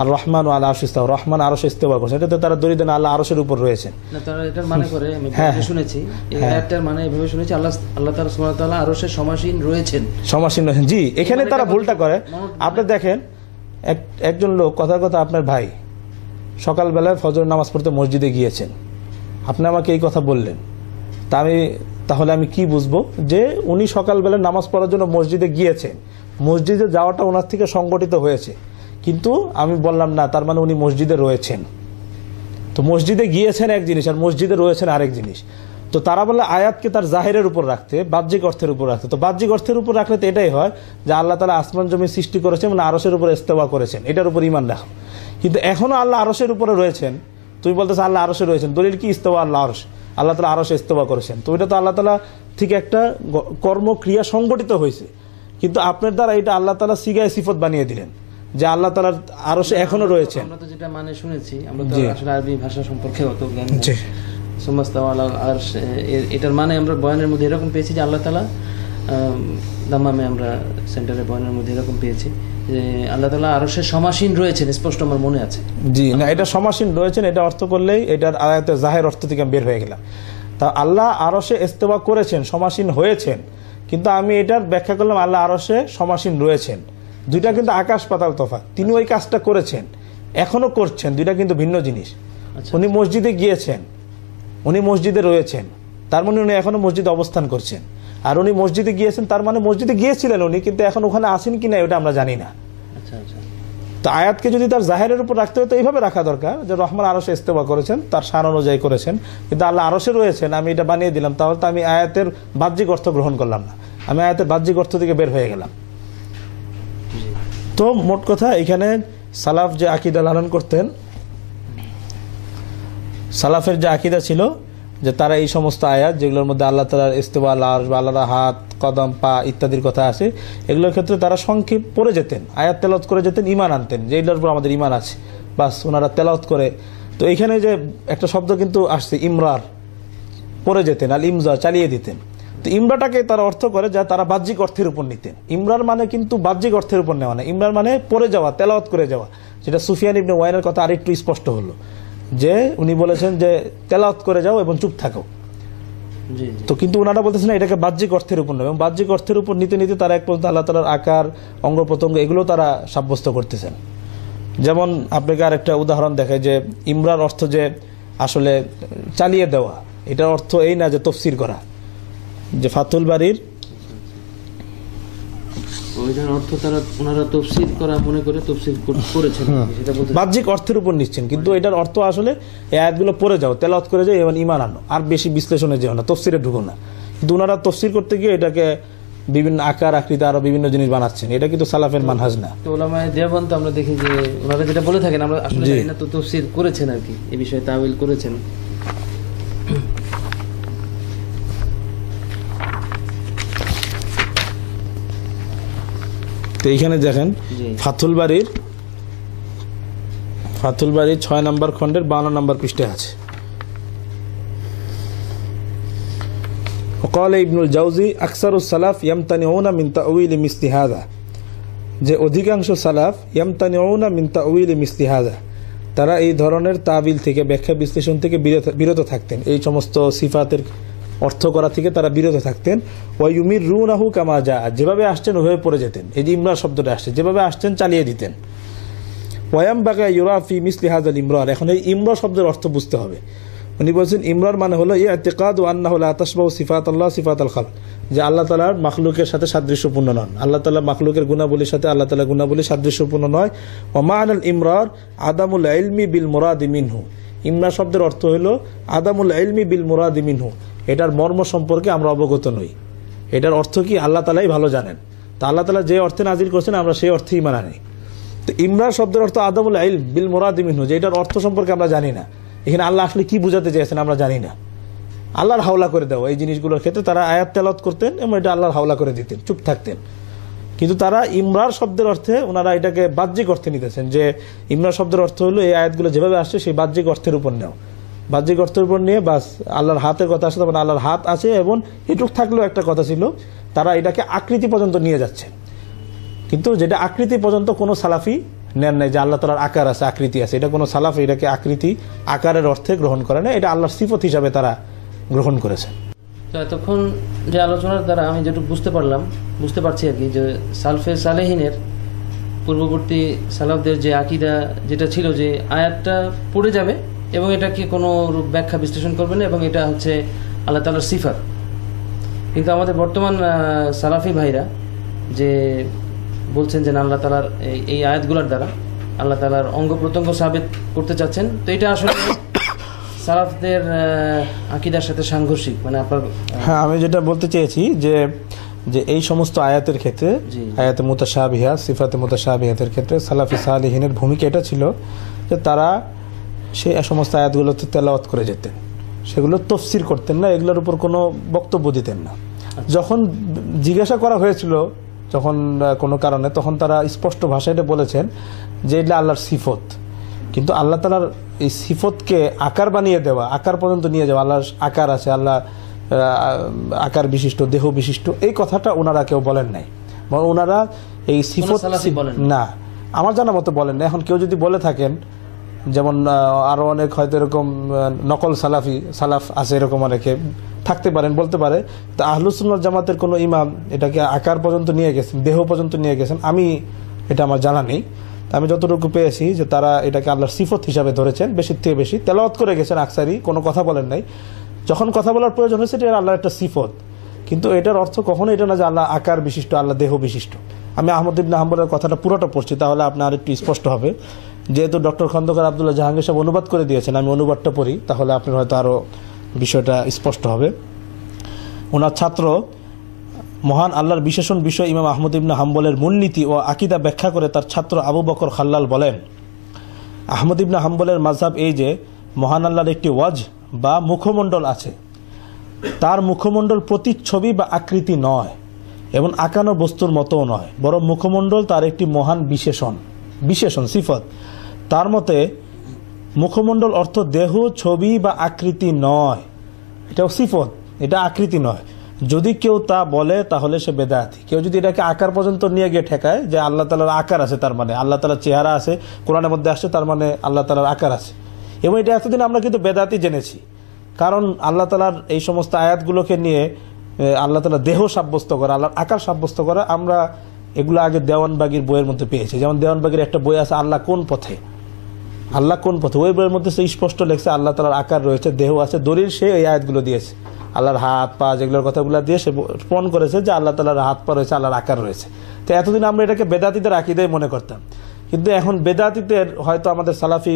আর রহমান আল আরশ ইস্তাওয়া, রহমান আরশে ইস্তিওয়া করছেন, এটাতে তারা দলিল দেন আল্লাহ আরশের উপর রয়েছেন। না, তারা এটার মানে করে আমি শুনেছি, এই আয়াতটার মানে এভাবে শুনেছি আল্লাহ তাআলা সুবহানাহু ওয়া তাআলা আরশে সমাসীন রয়েছেন, সমাসীন রয়েছেন। জি, এখানে তারা ভুলটা করে। আপনি দেখেন একজন লোক, কথার কথা আপনার ভাই সকালবেলায় ফজর নামাজ পড়তে মসজিদে গিয়েছেন, আপনি আমাকে এই কথা বললেন, তাহলে আমি কি বুঝবো যে উনি সকালবেলা নামাজ পড়ার জন্য মসজিদে গিয়েছেন, মসজিদে যাওয়াটা ওনার থেকে সংগঠিত হয়েছে, কিন্তু আমি বললাম না, তার মানে উনি মসজিদে রয়েছেন। তো মসজিদে গিয়েছেন এক জিনিস, আর মসজিদে রয়েছেন আরেক জিনিস। তো তারা বলে আয়াতকে তার জাহিরের উপর রাখতে, বাহ্যিক অর্থের উপর রাখতে। তো বাহ্যিক অর্থের উপর রাখলে তো এটাই হয় যে আল্লাহ তাআলা আসমান জমি সৃষ্টি করেছেন, মানে আরশের উপর ইস্তিওয়া করেছেন, এটার উপর ঈমান রাখো। কিন্তু এখনো আল্লাহ আরশের উপরে রয়েছেন, তুমি বলতেছ আল্লাহ আরশে রয়েছেন, দলিল কি? ইস্তিওয়া আল্লাহ আরশ, আল্লাহ তাআলা আরশে ইস্তিওয়া করেছেন। তো এটা তো আল্লাহ তাআলা থেকে একটা কর্মক্রিয়া সংগঠিত হয়েছে, কিন্তু আপনার দ্বারা এটা আল্লাহ তাআলা সিগায় সিফত বানিয়ে দিলেন, যে আল্লাহ তাআলার আরশে এখনো রয়েছেন। আমরা তো যেটা মানে শুনেছি, আমরা তো আসলে আরবি ভাষা সম্পর্কে অত জ্ঞান নেই। সুমাস্তাওয়া আলাল আরশ, এটার মানে আমরা বয়ানের মধ্যে এরকম পেয়েছি যে আল্লাহ তাআলা, দাম্মামে আমরা সেন্টারে বয়ানের মধ্যে এরকম পেয়েছি যে আল্লাহ তাআলা আরশে সমাসীন রয়েছেন, স্পষ্ট আমার মনে আছে। জি না, এটা সমাসীন রয়েছেন, এটা অর্থ করলেই এটার আয়াতের জাহির অর্থ থেকে বের হয়ে গেলাম। তা আল্লাহ আরশে ইস্তিওয়া করেছেন, সমাসীন হয়েছেন, কিন্তু আমি এটার ব্যাখ্যা করলাম আল্লাহ আরশে সমাসীন রয়েছেন, দুইটা কিন্তু আকাশ পাতাল তফাৎ। তিনি ওই কাজটা করেছেন, এখনো করছেন, দুইটা কিন্তু ভিন্ন জিনিস। উনি মসজিদে গিয়েছেন, উনি মসজিদে রয়েছেন, তার মানে উনি এখনো মসজিদে অবস্থান করছেন। আর উনি মসজিদে গিয়েছেন, তার মানে মসজিদে গিয়েছিলেন উনি, কিন্তু এখন ওখানে আসেন কিনা ওটা আমরা জানি না। তো আয়াতকে যদি তার জাহিরের উপর রাখতে হয় তো এইভাবে রাখা দরকার যে রহমান আরশে ইস্তিওয়া করেছেন, তার শান অনুযায়ী করেছেন, কিন্তু আল্লাহ আরশে রয়েছেন আমি এটা বানিয়ে দিলাম, তাহলে তো আমি আয়াতের বাহ্যিক অর্থ গ্রহণ করলাম না, আমি আয়াতের বাহ্যিক অর্থ থেকে বের হয়ে গেলাম। তো মোট কথা এখানে সালাফ যে আকীদা লালন করতেন, সালাফের যে আকীদা ছিল যে তারা এই সমস্ত আয়াত যেগুলোর মধ্যে আল্লাহ তাআলার ইস্তিওয়া, আরশ বা আল্লাহর হাত, কদম, পা ইত্যাদির কথা আছে, এগুলোর ক্ষেত্রে তারা সংক্ষেপ পড়ে যেতেন, আয়াত তেলাওয়াত করে যেতেন, ঈমান আনতেন যে এগুলোর উপর আমাদের ঈমান আছে, বাস ওনারা তেলাওয়াত করে। তো এইখানে যে একটা শব্দ কিন্তু আসছে ইমরার, পড়ে যেতেন, আল ইমজা চালিয়ে দিতেন। তো ইমরাটাকে তারা অর্থ করে যা তারা বাহ্যিক অর্থের উপর নিতেন। ইমরার মানে কিন্তু বাহ্যিক অর্থের উপর নেওয়া না, ইমরার মানে পড়ে যাওয়া, তেলাওয়াত করে যাওয়া, যেটা সুফিয়ান ইবনে ওয়াইনের কথা আরেকটু স্পষ্ট হলো যে উনি বলেছেন যে তেলাওয়াত করে যাও এবং চুপ থাকো। তো কিন্তু ওনারা বলতেছেন না, এটাকে বাহ্যিক অর্থের উপর নেবে, এবং বাহ্যিক অর্থের উপর নিতে নিতে তারা এক পর্যন্ত আল্লাহ তাআলার আকার, অঙ্গ প্রত্যঙ্গ এগুলো তারা সাব্যস্ত করতেছেন। যেমন আপনাকে আরেকটা উদাহরণ দেখায় যে ইমরার অর্থ যে আসলে চালিয়ে দেওয়া, এটার অর্থ এই না যে তফসির করা, যে ফাতুল বাড়ির ওইটার অর্থ তারা ওনারা তাফসীর করা মনে করে তাফসীর করেছেন, সেটা বলতে বাহ্যিক অর্থের উপর নিচ্ছেন, কিন্তু এটার অর্থ আসলে এই আয়াতগুলো পড়ে যাও, তেলাওয়াত করে যাও এবং ঈমান আনো, আর বেশি বিশ্লেষণে যেও না, তফসিরে ঢুকো না। কিন্তু ওনারা তফসির করতে গিয়ে এটাকে বিভিন্ন আকার আকৃতি আরো বিভিন্ন জিনিস বানাচ্ছেন, এটা কিন্তু সালাফের মানহাজ না। তো ওলামায়ে দেওবন্দ আমরা দেখি যে ওনারা যেটা বলে থাকেন, আমরা আসলে জানি না, তো তাফসীর করেছেন আর কি, এই বিষয়ে তাওয়িল করেছেন। তো এইখানে দেখেন ফাতুল বাড়ির 6 নম্বর খণ্ডের 52 নম্বর পৃষ্ঠায় আছে, وقال ابن الجوزي اكثر السلف يمتنعون من تاويل مثل هذا, যে অধিকাংশ সালাফ يمتنعون من تاويل مثل هذا, তারা এই ধরনের তাবিল থেকে, ব্যাখ্যা বিশ্লেষণ থেকে বিরত থাকতেন, এই সমস্ত সিফাতের অর্থ করা থেকে তারা বিরত থাকতেন। ওয়ায়ুমিরুনাহু কামা জা, যেভাবে আসছেন ওইভাবে পড়ে যেতেন, এই যে ইমরা শব্দটা আসছে, যেভাবে আসছেন চালিয়ে দিতেন। ওয়ায়ামবাগা ইউরাফি মিসলি হাযাল ইমরার, এখন এই ইমরা শব্দের অর্থ বুঝতে হবে। উনি বলছেন ইমরার মানে হলো ইতিকাদু আন্নাহু লা তাশবাহু সিফাতাল্লাহ সিফাতাল খালক, যে আল্লাহ তাআলার মাখলুকের সাথে সাদৃশ্যপূর্ণ নন, আল্লাহ তাআলা মাখলুকের গুণাবলীর সাথে আল্লাহ তাআলা গুণাবলী সাদৃশ্যপূর্ণ নয়। ওয়া মা'নাল ইমরার আদামুল ইলমি বিল মুরাদি মিনহু, ইমরা শব্দের অর্থ হলো আদামুল ইলমি বিল মুরাদি মিনহু, এটার মর্ম সম্পর্কে আমরা অবগত নই, এটার অর্থ কি আল্লাহ তাআলাই ভালো জানেন, তা আল্লাহ তাআলা যে অর্থে নাজিল করছেন আমরা সেই অর্থেই ঈমান আনি। তো ইমরা শব্দের অর্থ আদামুল ইলম বিল মুরাদি মিনহু, যে এটার অর্থ সম্পর্কে আমরা জানি না, এখানে আল্লাহ আসলে কি বোঝাতে চেয়েছেন আমরা জানি না, আল্লাহর হাওলা করে দেওয়া, এই জিনিসগুলোর ক্ষেত্রে তারা আয়াত তেলাওয়াত করতেন এবং এটা আল্লাহর হাওলা করে দিতেন, চুপ থাকতেন। কিন্তু তারা ইমরার শব্দের অর্থে ওনারা এটাকে বাহ্যিক অর্থে নিতেছেন, যে ইমরার শব্দের অর্থ হলো এই আয়াতগুলো যেভাবে আসছে সেই বাহ্যিক অর্থের উপর নেও, বাহ্যিক অর্থের উপর নিয়ে বাস আল্লাহর হাতের কথা আসে, তখন আল্লাহর হাত আছে এবং এটুক থাকলেও একটা কথা ছিল, তারা এটাকে আকৃতি পর্যন্ত নিয়ে যাচ্ছে। কিন্তু যেটা আকৃতি পর্যন্ত কোনো সালাফি নেন নাই, যে আল্লাহ তাআলার আকার আছে, আকৃতি আছে, এটা কোনো সালাফি এটাকে আকৃতি আকারের অর্থে গ্রহণ করে না, এটা আল্লাহর সিফত হিসাবে তারা গ্রহণ করেছে। তো এতক্ষণ যে আলোচনার দ্বারা আমি যেটুকু বুঝতে পারছি আর কি, যে সালফে সালেহিনের পূর্ববর্তী সালাফদের যে আকীদা যেটা ছিল, যে আয়াতটা পড়ে যাবে এবং এটাকে কোনো ব্যাখ্যা বিশ্লেষণ করবে না, এবং এটা হচ্ছে আল্লাহ তাআলার সিফাত। কিন্তু আমাদের বর্তমান সালাফি ভাইরা যে বলছেন যে না, আল্লাহ তাআলার এই আয়াতগুলোর দ্বারা আল্লাহ তাআলার অঙ্গ প্রত্যঙ্গ সাবিত করতে চাচ্ছেন, তো এটা আসলে সালাফদের আকীদার সাথে সাংঘর্ষিক। মানে আপনার হ্যাঁ, আমি যেটা বলতে চেয়েছি যে এই সমস্ত আয়াতের ক্ষেত্রে, আয়াতে মুতাশাবিহা, সিফাতে মুতাশাবিহাতের ক্ষেত্রে সালাফি সালেহিনের ভূমিকা এটা ছিল যে তারা সেই সমস্ত আয়াতগুলোতে তেলাওয়াত করে যেতেন, সেগুলো তফসির করতেন না, এগুলোর উপর কোনো বক্তব্য দিতেন না। যখন জিজ্ঞাসা করা হয়েছিল যখন কোনো কারণে, তখন তারা স্পষ্ট ভাষায় এটা বলেছেন যে এটা আল্লাহর সিফত, কিন্তু আল্লাহ তাআলার এই সিফতকে আকার বানিয়ে দেওয়া, আকার পর্যন্ত নিয়ে যাওয়া, আল্লাহর আকার আছে, আল্লাহ আকার বিশিষ্ট, দেহ বিশিষ্ট, এই কথাটা ওনারা কেউ বলেন নাই। ওনারা এই সিফত না, আমার জানা মতো বলেন না। এখন কেউ যদি বলে থাকেন, যেমন আরো অনেক হয়তো এরকম নকল সালাফ আছে, এরকম অনেকে থাকতে পারেন, বলতে পারে। তো আহলুস সুন্নাত জামাতের কোনো ইমাম এটাকে আকার পর্যন্ত নিয়ে গেছেন, দেহ পর্যন্ত নিয়ে গেছেন, আমি এটা আমার জানা নেই। আমি যতটুকু পেয়েছি যে তারা এটাকে আল্লাহর সিফত হিসাবে ধরেছেন, বেশির থেকে বেশি তেলাওয়াত করে গেছেন, আকসারি কোনো কথা বলেন নাই। যখন কথা বলার প্রয়োজন হয়েছে, এটা আল্লাহর একটা সিফত, কিন্তু এটার অর্থ কখনো এটা না যে আল্লাহ আকার বিশিষ্ট, আল্লাহ দেহ বিশিষ্ট। আমি আহমদ ইবনে হাম্বলের কথাটা পুরোটা পড়ছি, তাহলে আপনার একটু স্পষ্ট হবে। যেহেতু ডক্টর খন্দকার আব্দুল্লাহ জাহাঙ্গীর সাহেব অনুবাদ করে দিয়েছেন, আমি অনুবাদটা পড়ি, তাহলে আপনার হয়তো আরও বিষয়টা স্পষ্ট হবে। ওনার ছাত্র মহান আল্লাহর বিশেষণ বিষয় ইমাম আহমদ ইবনে হাম্বলের মূলনীতি ও আকীদা ব্যাখ্যা করে তার ছাত্র আবু বকর খাল্লাল বলেন, আহমদ ইবনে হাম্বলের মাযহাব এই যে মহান আল্লাহর একটি ওয়াজ বা মুখমণ্ডল আছে, তার মুখমণ্ডল প্রতিচ্ছবি বা আকৃতি নয় এবং আঁকানো বস্তুর মতোও নয়, বরং মুখমণ্ডল তার একটি মহান বিশেষণ সিফত। তার মতে মুখমণ্ডল অর্থ দেহ, ছবি বা আকৃতি নয়, এটাও সিফত, এটা আকৃতি নয়। যদি কেউ তা বলে তাহলে সে বেদাতি। কেউ যদি এটাকে আকার পর্যন্ত নিয়ে গিয়ে ঠেকায় যে আল্লাহ তাআলার আকার আছে, তার মানে আল্লাহ তাআলার চেহারা আছে, কোরআনের মধ্যে আসছে, তার মানে আল্লাহ তাআলার আকার আছে, এবং এটা এতদিন আমরা কিন্তু বেদাতি জেনেছি। কারণ আল্লাহ তাআলার এই সমস্ত আয়াতগুলোকে নিয়ে আল্লাহ তাআলা দেহ সাব্যস্ত করা, আল্লাহর আকার সাব্যস্ত করা, আমরা এগুলো আগে দেওয়ানবাগির বইয়ের মধ্যে পেয়েছি। যেমন দেওয়ানবাগির একটা বই আছে আল্লাহ কোন পথে, আল্লাহ কোন পথে, ওই বইয়ের মধ্যে সে স্পষ্ট লেখছে আল্লাহ তাআলার আকার রয়েছে, দেহ আছে। দলিল সে এই আয়াতগুলো দিয়েছে, আল্লাহর হাত পা যেগুলোর কথাগুলো দিয়ে সে প্রমাণ করেছে যে আল্লাহ তাআলার হাত পা রয়েছে, আল্লাহর আকার রয়েছে। তো এতদিন আমরা এটাকে বেদাতীদের আকীদাই মনে করতাম, কিন্তু এখন বেদাতীদের হয়তো আমাদের সালাফি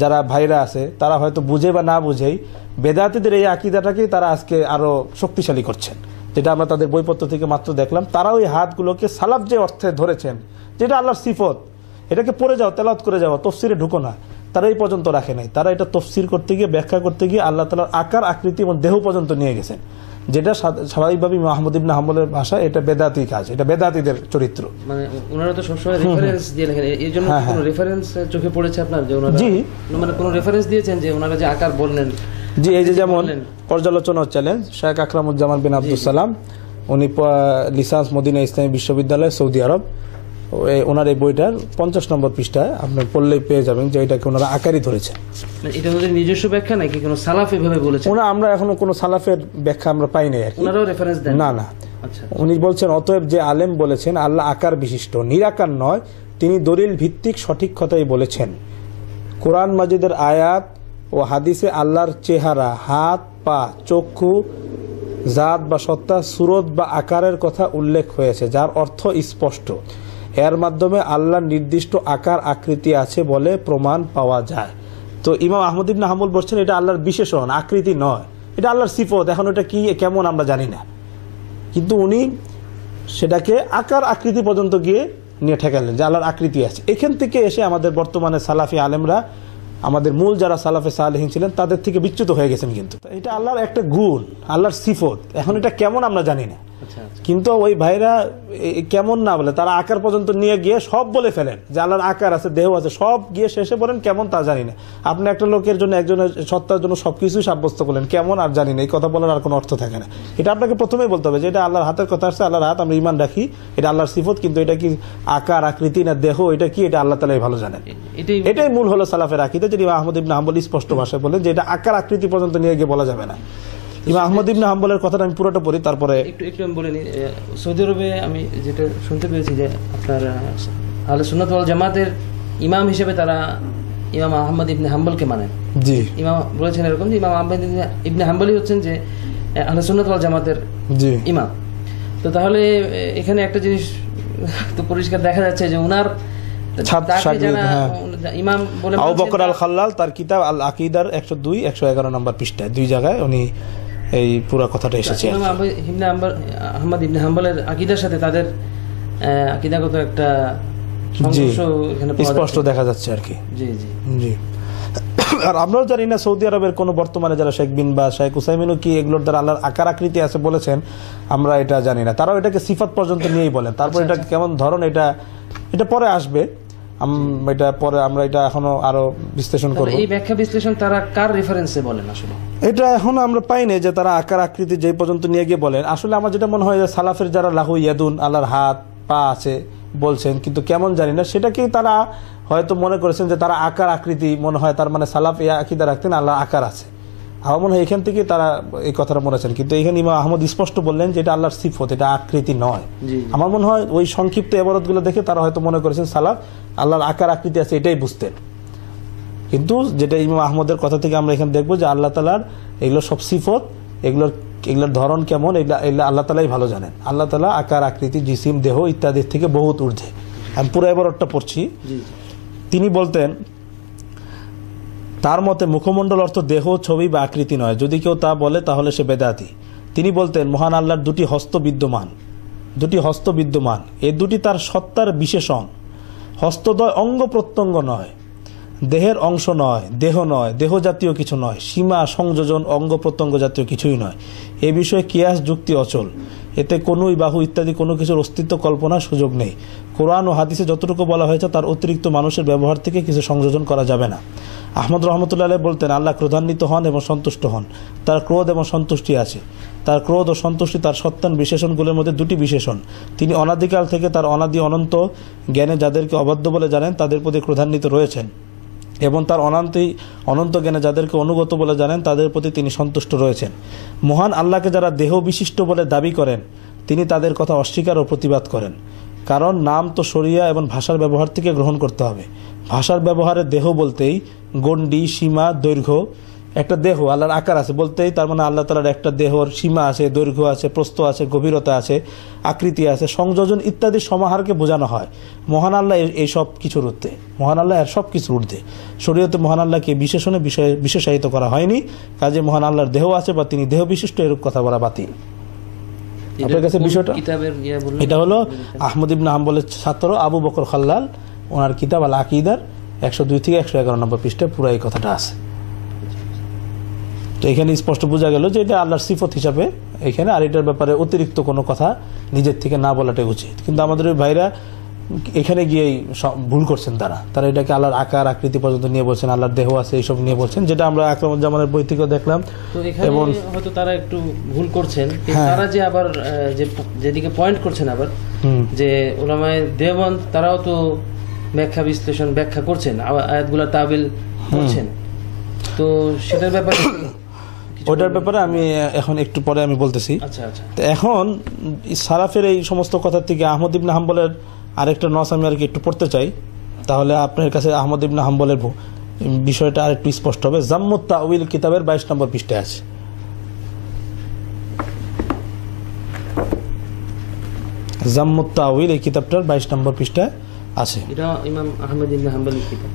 যারা ভাইরা আছে তারা হয়তো বুঝে বা না বুঝেই বেদাতীদের এই আকীদাটাকেই তারা আজকে আরো শক্তিশালী করছেন, যেটা আমরা তাদের বইপত্র থেকে মাত্র দেখলাম। তারা ওই হাতগুলোকে সালাফ যে অর্থে ধরেছেন, যেটা আল্লাহর সিফত, এটাকে পড়ে যাও, তেলাওয়াত করে যাও, তফসিরে ঢুকো না, তারা এই পর্যন্ত রাখে নাই। তারা এটা তফসির করতে গিয়ে, ব্যাখ্যা করতে গিয়ে আল্লাহ তাআলার আকার, আকৃতি এবং দেহ পর্যন্ত নিয়ে গেছেন, যেটা স্বাভাবিকভাবে আহমদ ইবনে হাম্বলের ভাষা, এটা বেদাতি কাজ, এটা বেদাতীদের চরিত্র। মানে ওনারা তো সবসময় রেফারেন্স দিয়ে লেখেন, এই জন্য কোনো রেফারেন্স চোখে পড়েছে আপনার যে ওনারা জি মানে কোনো রেফারেন্স দিয়েছেন যে ওনারা যে আকার বললেন? জি, এই যে যেমন পর্যালোচনা চ্যালেঞ্জ শেখ আকরামুজ্জামান বিন আব্দুল সালাম, উনি লিসান্স মদিনা ইসলামী বিশ্ববিদ্যালয়, সৌদি আরব, ওনার এই বইটার 50 নম্বর পৃষ্ঠায় আপনি পড়লেই পেয়ে যাবেন যে এটাকে ওনারা আকারই ধরেছেন। এটা ওদের নিজস্ব ব্যাখ্যা নাকি কোনো সালাফ এভাবে বলেছেন? আমরা এখনো কোনো সালাফের ব্যাখ্যা আমরা পাই নাই আর কি। ওনারাও রেফারেন্স দেন না না, আচ্ছা। উনি বলছেন অতএব যে আলেম বলেছেন আল্লাহ আকার বিশিষ্ট, নিরাকার নয়, তিনি দলিল ভিত্তিক সঠিক কথাই বলেছেন। কোরআন মাজিদের আয়াত ও হাদিসে আল্লাহর চেহারা, হাত পা, চক্ষু, জাত বা সত্তা, সুরত বা আকারের কথা উল্লেখ হয়েছে, যার অর্থ স্পষ্ট। এর মাধ্যমে আল্লাহর নির্দিষ্ট আকার আকৃতি আছে বলে প্রমাণ পাওয়া যায়। তো ইমাম আহমদ ইবনে হাম্বল বলছেন এটা আল্লাহর বিশেষণ, আকৃতি নয়, এটা আল্লাহর সিফত। এখন এটা কি কেমন আমরা জানি না, কিন্তু উনি সেটাকে আকার আকৃতি পর্যন্ত গিয়ে নিয়ে ঠেকালেন যে আল্লাহর আকৃতি আছে। এখান থেকে এসে আমাদের বর্তমানে সালাফি আলেমরা, আমাদের মূল যারা সালাফে সালেহীন ছিলেন, তাদের থেকে বিচ্যুত হয়ে গেছেন। কিন্তু এটা আল্লাহর একটা গুণ, আল্লাহর সিফত, এখন এটা কেমন আমরা জানি না। কিন্তু ওই ভাইরা কেমন না বলে তারা আকার পর্যন্ত নিয়ে গিয়ে সব বলে ফেলেন যে আল্লাহর আকার আছে, দেহ আছে, সব গিয়ে শেষে বলেন কেমন তা জানি না। আপনি একটা লোকের জন্য, একজনের সত্তার জন্য সবকিছুই সাব্যস্ত করলেন, কেমন আর জানি না, এই কথা বলার আর কোনো অর্থ থাকে না। এটা আপনাকে প্রথমেই বলতে হবে যে এটা আল্লাহর হাতের কথা আসছে, আল্লাহর হাত আমরা ঈমান রাখি, এটা আল্লাহর সিফত, কিন্তু এটা কি আকার আকৃতি না দেহ, এটা কি, এটা আল্লাহ তাআলাই ভালো জানেন। এটাই মূল হলো সালাফের আকীদা, যেটা ইমাম আহমদ ইবনে হাম্বল স্পষ্ট ভাষায় বলেন যে এটা আকার আকৃতি পর্যন্ত নিয়ে গিয়ে বলা যাবে না। ইমাম আহমদ ইবনে হাম্বলের কথাটা আমি পুরোটা পড়ি, তারপরে একটু আমি বলে নিই। সৌদি আরবে আমি যেটা শুনতে পেয়েছি যে আপনার আহলে সুন্নাত ওয়াল জামাতের ইমাম হিসেবে তারা ইমাম আহমদ ইবনে হাম্বলকে মানেন। জি, ইমাম বলেছেন এরকম যে ইমাম আহমদ ইবনে হাম্বলই হচ্ছেন যে আহলে সুন্নাত ওয়াল জামাতের ইমাম। তো তাহলে এখানে একটা জিনিস তো পরিষ্কার দেখা যাচ্ছে যে উনার ইমাম বলে আবু বকর আল খাল্লাল তার কিতাব আল আকীদার 102 111 নম্বর পৃষ্ঠায় দুই জায়গায় উনি এই পুরো কথাটা এসেছে। আহমদ ইবনে হাম্বলের আকীদার সাথে তাদের আকীদাগত একটা সংঘর্ষ এখানে স্পষ্ট দেখা যাচ্ছে আর কি। জি জি জি। আর আমরাও জানি না সৌদি আরবের কোন বর্তমানে যারা শেখ বিন বা শেখ উসাইমিনও কি এগুলোর দ্বারা আল্লাহর আকার আকৃতি আছে বলেছেন, আমরা এটা জানি না। তারাও এটাকে সিফাত পর্যন্ত নিয়েই বলেন। তারপর এটা কেমন ধরন, এটা পরে আসবে, এটা পরে আমরা এটা এখনো আরো বিশ্লেষণ করব। এই ব্যাখ্যা বিশ্লেষণ তারা কার রেফারেন্সে বলেন আসলে? এটা এখনো আমরা পাইনি যে তারা আকার আকৃতি যে পর্যন্ত নিয়ে গিয়ে বলেন। আসলে আমার যেটা মনে হয় যে সালাফের যারা লাহু ইয়াদুন, আল্লাহর হাত পা আছে বলছেন, কিন্তু কেমন জানি না, সেটাকেই তারা হয়তো মনে করেছেন যে তারা আকার আকৃতি, মনে হয় তার মানে সালাফ এই আকীদা রাখতেন আল্লাহর আকার আছে। আমার মনে হয় এখান থেকে তারা এই কথাটা বলেছেন, কিন্তু এখানে ইমাম আহমদ স্পষ্ট বললেন যে এটা আল্লাহর সিফত, এটা আকৃতি নয়। আমার মনে হয় ওই সংক্ষিপ্ত ইবারতগুলো দেখে তারা হয়তো মনে করেছেন সালাফ আল্লাহর আকার আকৃতি আছে এটাই বুঝতেন। কিন্তু যেটা ইমাম আহমদের কথা থেকে আমরা এখানে দেখবো যে আল্লাহ তাআলার এগুলো সব সিফত, এগুলোর ধরন কেমন, এগুলো আল্লাহ তাআলাই ভালো জানেন। আল্লাহ তাআলা আকার আকৃতি, জিসিম, দেহ ইত্যাদির থেকে বহুত ঊর্ধ্বে। আমি পুরো ইবারতটা পড়ছি। তিনি বলতেন, তার মতে মুখমণ্ডল অর্থ দেহ, ছবি বা আকৃতি নয়। যদি কেউ তা বলে তাহলে সে বেদাতি। তিনি বলতেন, মহান আল্লাহর দুটি হস্ত বিদ্যমান, এই দুটি তার সত্তার বিশেষণ। হস্তদ্বয় অঙ্গ প্রত্যঙ্গ নয়, দেহের অংশ নয়, দেহ জাতীয় কিছু নয়, সীমা, সংযোজন, অঙ্গ প্রত্যঙ্গ জাতীয় কিছুই নয়। এ বিষয়ে কিয়াস যুক্তি অচল। এতে কনুই, বাহু ইত্যাদি কোনো কিছুর অস্তিত্ব কল্পনার সুযোগ নেই। কোরআন ও হাদিসে যতটুকু বলা হয়েছে তার অতিরিক্ত মানুষের ব্যবহার থেকে কিছু সংযোজন করা যাবে না। আহমদ রহমতুল্লাহ আলাইহি বলতেন আল্লাহ ক্রোধান্বিত হন এবং সন্তুষ্ট হন, তার ক্রোধ এবং সন্তুষ্টি আছে। তার ক্রোধ ও সন্তুষ্টি তার সত্তান বিশেষণগুলোর মধ্যে দুটি বিশেষণ। তিনি অনাদিকাল থেকে তার অনাদি অনন্ত জ্ঞানে যাদেরকে অবাধ্য বলে জানেন তাদের প্রতি ক্রোধান্বিত রয়েছেন, এবং তার অনন্ত জ্ঞানে যাদেরকে অনুগত বলে জানেন তাদের প্রতি তিনি সন্তুষ্ট রয়েছেন। মহান আল্লাহকে যারা দেহ বিশিষ্ট বলে দাবি করেন তিনি তাদের কথা অস্বীকার ও প্রতিবাদ করেন, কারণ নাম তো শরিয়া এবং ভাষার ব্যবহার থেকে গ্রহণ করতে হবে। ভাষার ব্যবহারে দেহ বলতেই গণ্ডি, সীমা, দৈর্ঘ্য, একটা দেহ আল্লাহর আকার আছে বলতেই তার মানে আল্লাহ তাআলার একটা দেহর সীমা আছে, দৈর্ঘ্য আছে, প্রস্থ আছে, গভীরতা আছে, আকৃতি আছে, সংযোজন ইত্যাদি সমাহারকে বোঝানো হয়। মহান আল্লাহ এই সব কিছুর ঊর্ধ্বে, মহান আল্লাহ এর সব কিছুর ঊর্ধ্বে। শরীয়তে মহান আল্লাহকে বিশেষণে বিশেষায়িত করা হয়নি, কাজে মহান আল্লাহর দেহ আছে বা তিনি দেহ বিশিষ্ট এরূপ কথা বলা বাতিল। আপনার কাছে বিষয়টা এটা হলো আহমদ ইবনে হাম্বলের ছাত্র আবু বকর খাল্লাল, ওনার কিতাব আল আকীদার 102 থেকে 111 নম্বর পৃষ্ঠায় পুরো এই কথাটা আছে। তো এখানে স্পষ্ট বোঝা গেল যে এটা আল্লাহর সিফত হিসাবে এখানে, আর এটার ব্যাপারে অতিরিক্ত কোনো কথা নিজের থেকে না বলাটাই উচিত। কিন্তু আমাদের ওই ভাইরা এখানে গিয়েই ভুল করছেন, তারা এটাকে আল্লাহর আকার আকৃতি পর্যন্ত নিয়ে বলছেন, আল্লাহর দেহ আছে এইসব নিয়ে বলছেন, যেটা আমরা আকরামুজ্জামানের বই থেকেও দেখলাম। তো এখানে হয়তো তারা একটু ভুল করছেন, তারা যে আবার যেদিকে পয়েন্ট করছেন আবার যে উলামায়ে দেওবন্দ তারাও তো ব্যাখ্যা করছেন, আয়াতগুলোর তাবিল করছেন, তো সেটার ব্যাপারে ওটার ব্যাপারে আমি এখন একটু পরে আমি বলতেছি। আচ্ছা আচ্ছা। তো এখন সালাফের এই সমস্ত কথা থেকে আহমদ ইবনে হাম্বলের আরেকটা নস আমি আর কি একটু পড়তে চাই, তাহলে আপনার কাছে আহমদ ইবনে হাম্বলের বিষয়টা আর একটু স্পষ্ট হবে। জাম্মুত তাউইল কিতাবের 22 নম্বর পৃষ্ঠায় আছে। জাম্মুত তাউইল এই কিতাবটার 22 নম্বর পৃষ্ঠায় আছে। এটা ইমাম আহমদ ইবনে হাম্বলের কিতাব।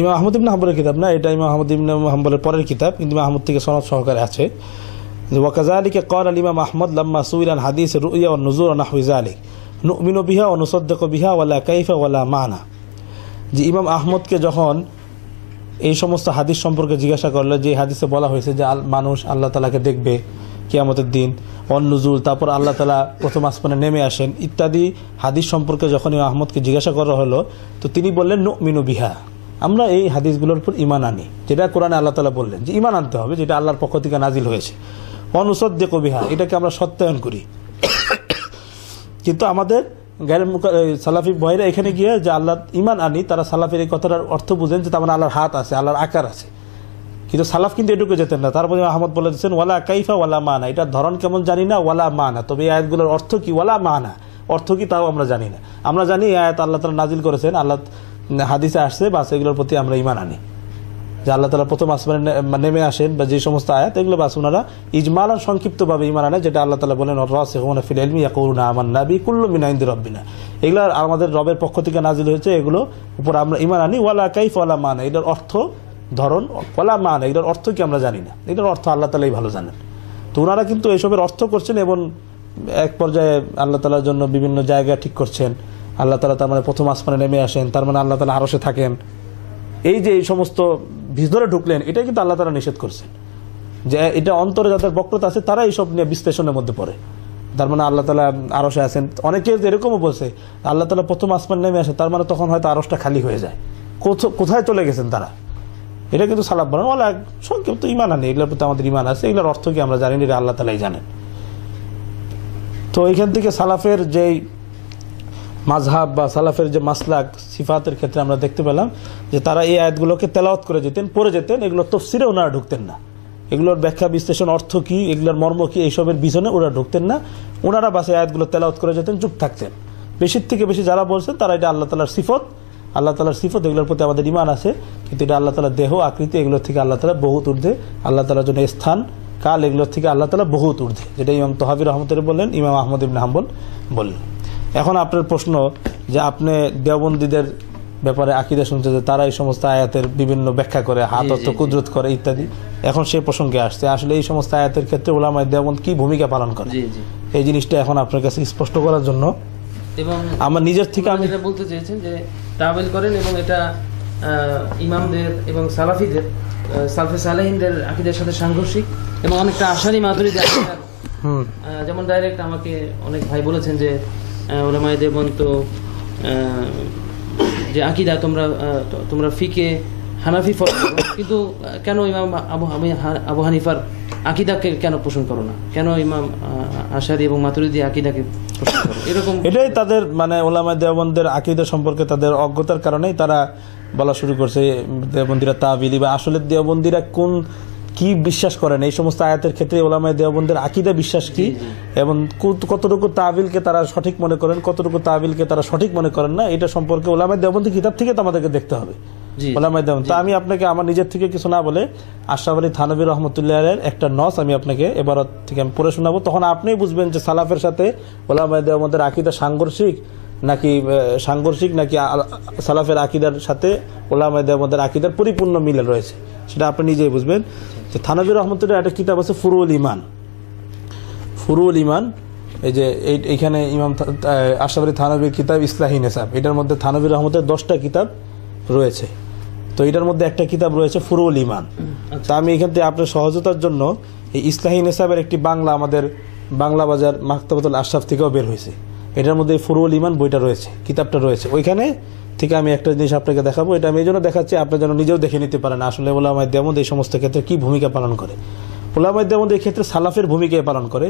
ইমাম আহমদ ইবনে হাম্বলের কিতাব না, এটা ইমাম আহমদ ইবনে হাম্বলের পরের কিতাব, কিন্তু ইমাম আহমদ থেকে সনদ সহকারে আছে। ওয়াকাযালিকা ক্বালা ইমাম আহমদ লাম্মা সুইলা আন হাদিস রুইয়া ওয়ান নুজুর ওয়া নাহওয়ি যালিক নুমিনু বিহা ওয়া নুসাদ্দিকু বিহা ওয়ালা কাইফা ওয়ালা মানা। যে ইমাম আহমদকে যখন এই সমস্ত হাদিস সম্পর্কে জিজ্ঞাসা করলো, যে হাদিসে বলা হয়েছে যে মানুষ আল্লাহ তাআলাকে দেখবে কিয়ামতের দিন, নুজুল, তারপর আল্লাহ তাআলা প্রথম আসমানে নেমে আসেন ইত্যাদি হাদিস সম্পর্কে যখন ইমাম আহমদকে জিজ্ঞাসা করা হলো, তো তিনি বললেন নুমিনু বিহা, আমরা এই হাদিসগুলোর উপর ঈমান আনি, যেটা কোরআনে আল্লাহ তাআলা বললেন যে ঈমান আনতে হবে, যেটা আল্লাহর পক্ষ থেকে নাজিল হয়েছে। অনুসাদ্দিকু বিহা, এটাকে আমরা সত্যায়ন করি। কিন্তু আমাদের সালাফি ভাইরা এখানে গিয়ে যে আল্লাহ ঈমান আনি, তারা সালাফের এই কথাটার অর্থ বুঝেন যে তার মানে আল্লাহর হাত আছে, আল্লাহর আকার আছে, কিন্তু সালাফ কিন্তু এটুকু যেতেন না। তারপরে আহমদ বলে দিচ্ছেন ওয়ালা কাইফা ওয়ালা মানা, এটার ধরন কেমন জানি না, ওয়ালা মানা, তবে এই আয়াতগুলোর অর্থ কি, ওয়ালা মানা অর্থ কি তাও আমরা জানি না। আমরা জানি এই আয়াত আল্লাহ তাআলা নাজিল করেছেন, আল্লাহ হাদিসে আসছে, বাস এগুলোর প্রতি আমরা ঈমান আনি, যে আল্লাহ তাআলা প্রথম আসমানে নেমে আসেন বা যে সমস্ত আয়াত, এগুলো বাস ওনারা ইজমালান সংক্ষিপ্তভাবে ঈমান আনে, যেটা আল্লাহ তাআলা বলেন রাসিখুনা ফিল ইলমি ইয়াকুলুনা আমান্না বি কুল্লু মিন ইনদি রাব্বিনা, এগুলো আমাদের রবের পক্ষ থেকে নাজিল হয়েছে, এগুলো উপর আমরা ঈমান আনি। ওয়ালা কাইফা ওয়ালা মানা, এটার অর্থ ধরন ওয়ালা মানা, এটার অর্থ কি আমরা জানি না, এটার অর্থ আল্লাহ তাআলাই ভালো জানেন। তো ওনারা কিন্তু এসবের অর্থ করছেন এবং এক পর্যায়ে আল্লাহ তাআলার জন্য বিভিন্ন জায়গা ঠিক করছেন। আল্লাহ তাআলা তার মানে প্রথম আসমানে নেমে আসেন, তার মানে আল্লাহ তাআলা আরশে থাকেন, এই যে এই সমস্ত ভিতরে ঢুকলেন, এটা কিন্তু আল্লাহ তাআলা নিষেধ করছেন, যে এটা অন্তরে যাদের বক্রতা আছে তারা এইসব নিয়ে বিশ্লেষণের মধ্যে পড়ে। তার মানে আল্লাহ তাআলা আরশে আছেন, অনেকে এরকমও বলছে আল্লাহ তাআলা প্রথম আসমান নেমে আসে, তার মানে তখন হয়তো আরশটা খালি হয়ে যায়, কোথায় চলে গেছেন তারা, এটা কিন্তু সালাফ বলেন ওয়ালা সংক্ষিপ্ত ঈমান আনি, এগুলোর প্রতি আমাদের ঈমান আছে, এগুলোর অর্থ কি আমরা জানি না, এটা আল্লাহ তাআলাই জানেন। তো এইখান থেকে সালাফের যেই মাযহাব বা সালাফের যে মাসলাক সিফাতের ক্ষেত্রে আমরা দেখতে পেলাম যে তারা এই আয়াতগুলোকে তেলাওয়াত করে যেতেন, পড়ে যেতেন, এগুলো তাফসীরে ওনারা ঢুকতেন না, এগুলোর ব্যাখ্যা বিশ্লেষণ অর্থ কি, এগুলোর মর্ম কি, এইসবের পিছনে ওরা ঢুকতেন না। ওনারা বাসে আয়াতগুলো তেলাওয়াত করে যেতেন, চুপ থাকতেন। বেশির থেকে বেশি যারা বলছেন তারা এটা আল্লাহ তাআলার সিফত, আল্লাহ তাআলার সিফত, এগুলোর প্রতি আমাদের ঈমান আছে, কিন্তু এটা আল্লাহ তাআলার দেহ আকৃতি, এগুলোর থেকে আল্লাহ তাআলা বহুত ঊর্ধ্বে, আল্লাহ তাআলার জন্য স্থান কাল এগুলোর থেকে আল্লাহ তাআলা বহুত ঊর্ধ্বে, যেটা ইমাম তহাবী রাহমাতুল্লাহ বললেন, ইমাম আহমদ ইবনে হাম্বল বললেন। এখন আপনার প্রশ্ন যে আপনি দেওবন্দীদের ব্যাপারে আকীদা শুনতে যে তারা এই সমস্ত আয়াতের বিভিন্ন ব্যাখ্যা করে, হাত অর্থ কুদরত করে ইত্যাদি, এখন সেই প্রসঙ্গে আসছে আসলে এই সমস্ত আয়াতের ক্ষেত্রে উলামায়ে দেওবন্দ কি ভূমিকা পালন করে, এই জিনিসটা এখন আপনার কাছে স্পষ্ট করার জন্য এবং আমার নিজের থেকে আমি যেটা বলতে চেয়েছেন যে তাওয়িল করেন এবং এটা ইমামদের এবং সালাফিদের সালফে সালেহিনদের আকীদার সাথে সাংঘর্ষিক এবং অনেকটা আশারি মাতুরিদি আকীদার, যেমন ডাইরেক্ট আমাকে অনেক ভাই বলেছেন যে উলামায়ে দেওবন্দ তো যে আকীদা তোমরা ফিকে হানাফি ফলো করো, কিন্তু কেন ইমাম আবু হানিফার আকীদাকে কেন পোষণ করো না? কেন ইমাম আশারি এবং মাতুরিদি আকীদাকে পোষণ করো? এরকম এটাই তাদের মানে ওলামায়ে দেওবন্দের আকীদা সম্পর্কে তাদের অজ্ঞতার কারণেই তারা বলা শুরু করছে দেওবন্দিরা তাবিলি, বা আসলে দেওবন্দিরা কি বিশ্বাস করেন এই সমস্ত আয়াতের ক্ষেত্রে ওলামায়ে দেওবন্দের আকীদা বিশ্বাস কি, এবং কতটুকু তাবিলকে তারা সঠিক মনে করেন, কতটুকু তাবিলকে তারা সঠিক মনে করেন না, এটা সম্পর্কে ওলামায়ে দেওবন্দি কিতাব থেকে তো আমাদেরকে দেখতে হবে। ওলামায়ে দেওবন্দ, তো আমি আপনাকে আমার নিজের থেকে কিছু না বলে আশরাফ আলী থানভী রহমতুল্লাহের একটা নস আমি আপনাকে এবারত থেকে আমি পড়ে শোনাবো, তখন আপনিই বুঝবেন যে সালাফের সাথে ওলামায়ে দেওবন্দের আকীদা সাংঘর্ষিক নাকি সালাফের আকীদার সাথে ওলামায়ে দেওবন্দের আকীদার পরিপূর্ণ মিল রয়েছে, সেটা আপনি নিজেই বুঝবেন। যে থানভী রহমতুল্লাহ একটা কিতাব আছে ফুরুল ইমান, এই যে এইখানে ইমাম আশরাফ আলী থানভীর কিতাব ইসলাহি নেসাব, এটার মধ্যে থানভী রহমতের 10টা কিতাব রয়েছে, তো এটার মধ্যে একটা কিতাব রয়েছে ফুরুল ইমান। তা আমি এখান থেকে আপনার সহজতার জন্য এই ইসলাহি নেসাবের একটি বাংলা আমাদের বাংলা বাজার মাকতাবাতুল আশরাফ থেকেও বের হয়েছে, এটার মধ্যে ফুরুল ইমান বইটা রয়েছে, কিতাবটা রয়েছে, ওইখানে থেকে আমি একটা জিনিস আপনাকে দেখাবো। এটা আমি এই জন্য দেখাচ্ছি আপনি যেন নিজেও দেখে নিতে পারেন আসলে ওলামায়ে দেওবন্দ এই সমস্ত ক্ষেত্রে কি ভূমিকা পালন করে। ওলামায়ে দেওবন্দ এই ক্ষেত্রে সালাফের ভূমিকা পালন করে,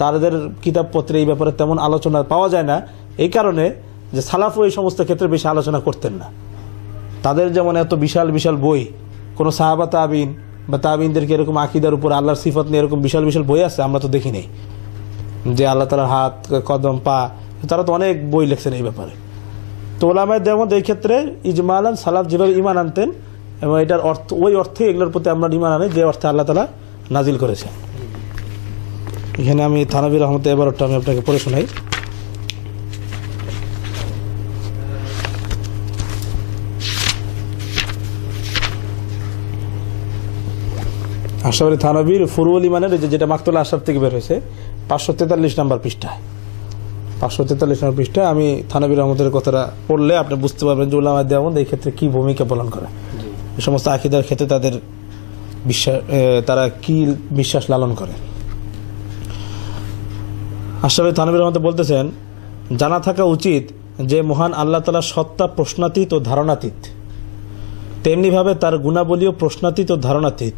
তাদের কিতাবপত্রে এই ব্যাপারে তেমন আলোচনা পাওয়া যায় না, এই কারণে যে সালাফও এই সমস্ত ক্ষেত্রে বেশি আলোচনা করতেন না। তাদের যেমন এত বিশাল বিশাল বই, কোনো সাহাবা তাবিন বা তাবিনদেরকে এরকম আকীদার উপর আল্লাহর সিফত নিয়ে এরকম বিশাল বিশাল বই আছে আমরা তো দেখি নেই, যে আল্লাহ তাআলার হাত, কদম, পা, তারা তো অনেক বই লিখছেন এই ব্যাপারে। তো ওলামায়ে দেওবন্দ এই ক্ষেত্রে ইজমালান সালাফ যেভাবে ঈমান আনতেন এবং এটার অর্থ ওই অর্থে এগুলোর প্রতি আমরা ঈমান আনি যে অর্থে আল্লাহ তাআলা নাজিল করেছেন। এখানে আমি থানভী রহমতের এবারটা আমি আপনাকে পড়ে শোনাই। আশরাফ আলী থানভীর ফুরুল ইমানের যেটা মাকতুল আশরাফ থেকে বের হয়েছে 543 নম্বর পৃষ্ঠায়, 543 নম্বর পৃষ্ঠায় আমি থানভী রহমতের কথাটা পড়লে আপনি বুঝতে পারবেন যে ওলামায়ে দেওবন্দ এই ক্ষেত্রে কি ভূমিকা পালন করে, এই সমস্ত আকীদার ক্ষেত্রে তাদের বিশ্বাস, তারা কি বিশ্বাস লালন করে। আশরাফ আলী থানভী রহমত বলতেছেন, জানা থাকা উচিত যে মহান আল্লাহ তাআলা সত্তা প্রশ্নাতীত ও ধারণাতীত, তেমনিভাবে তার গুণাবলীও প্রশ্নাতীত ও ধারণাতীত।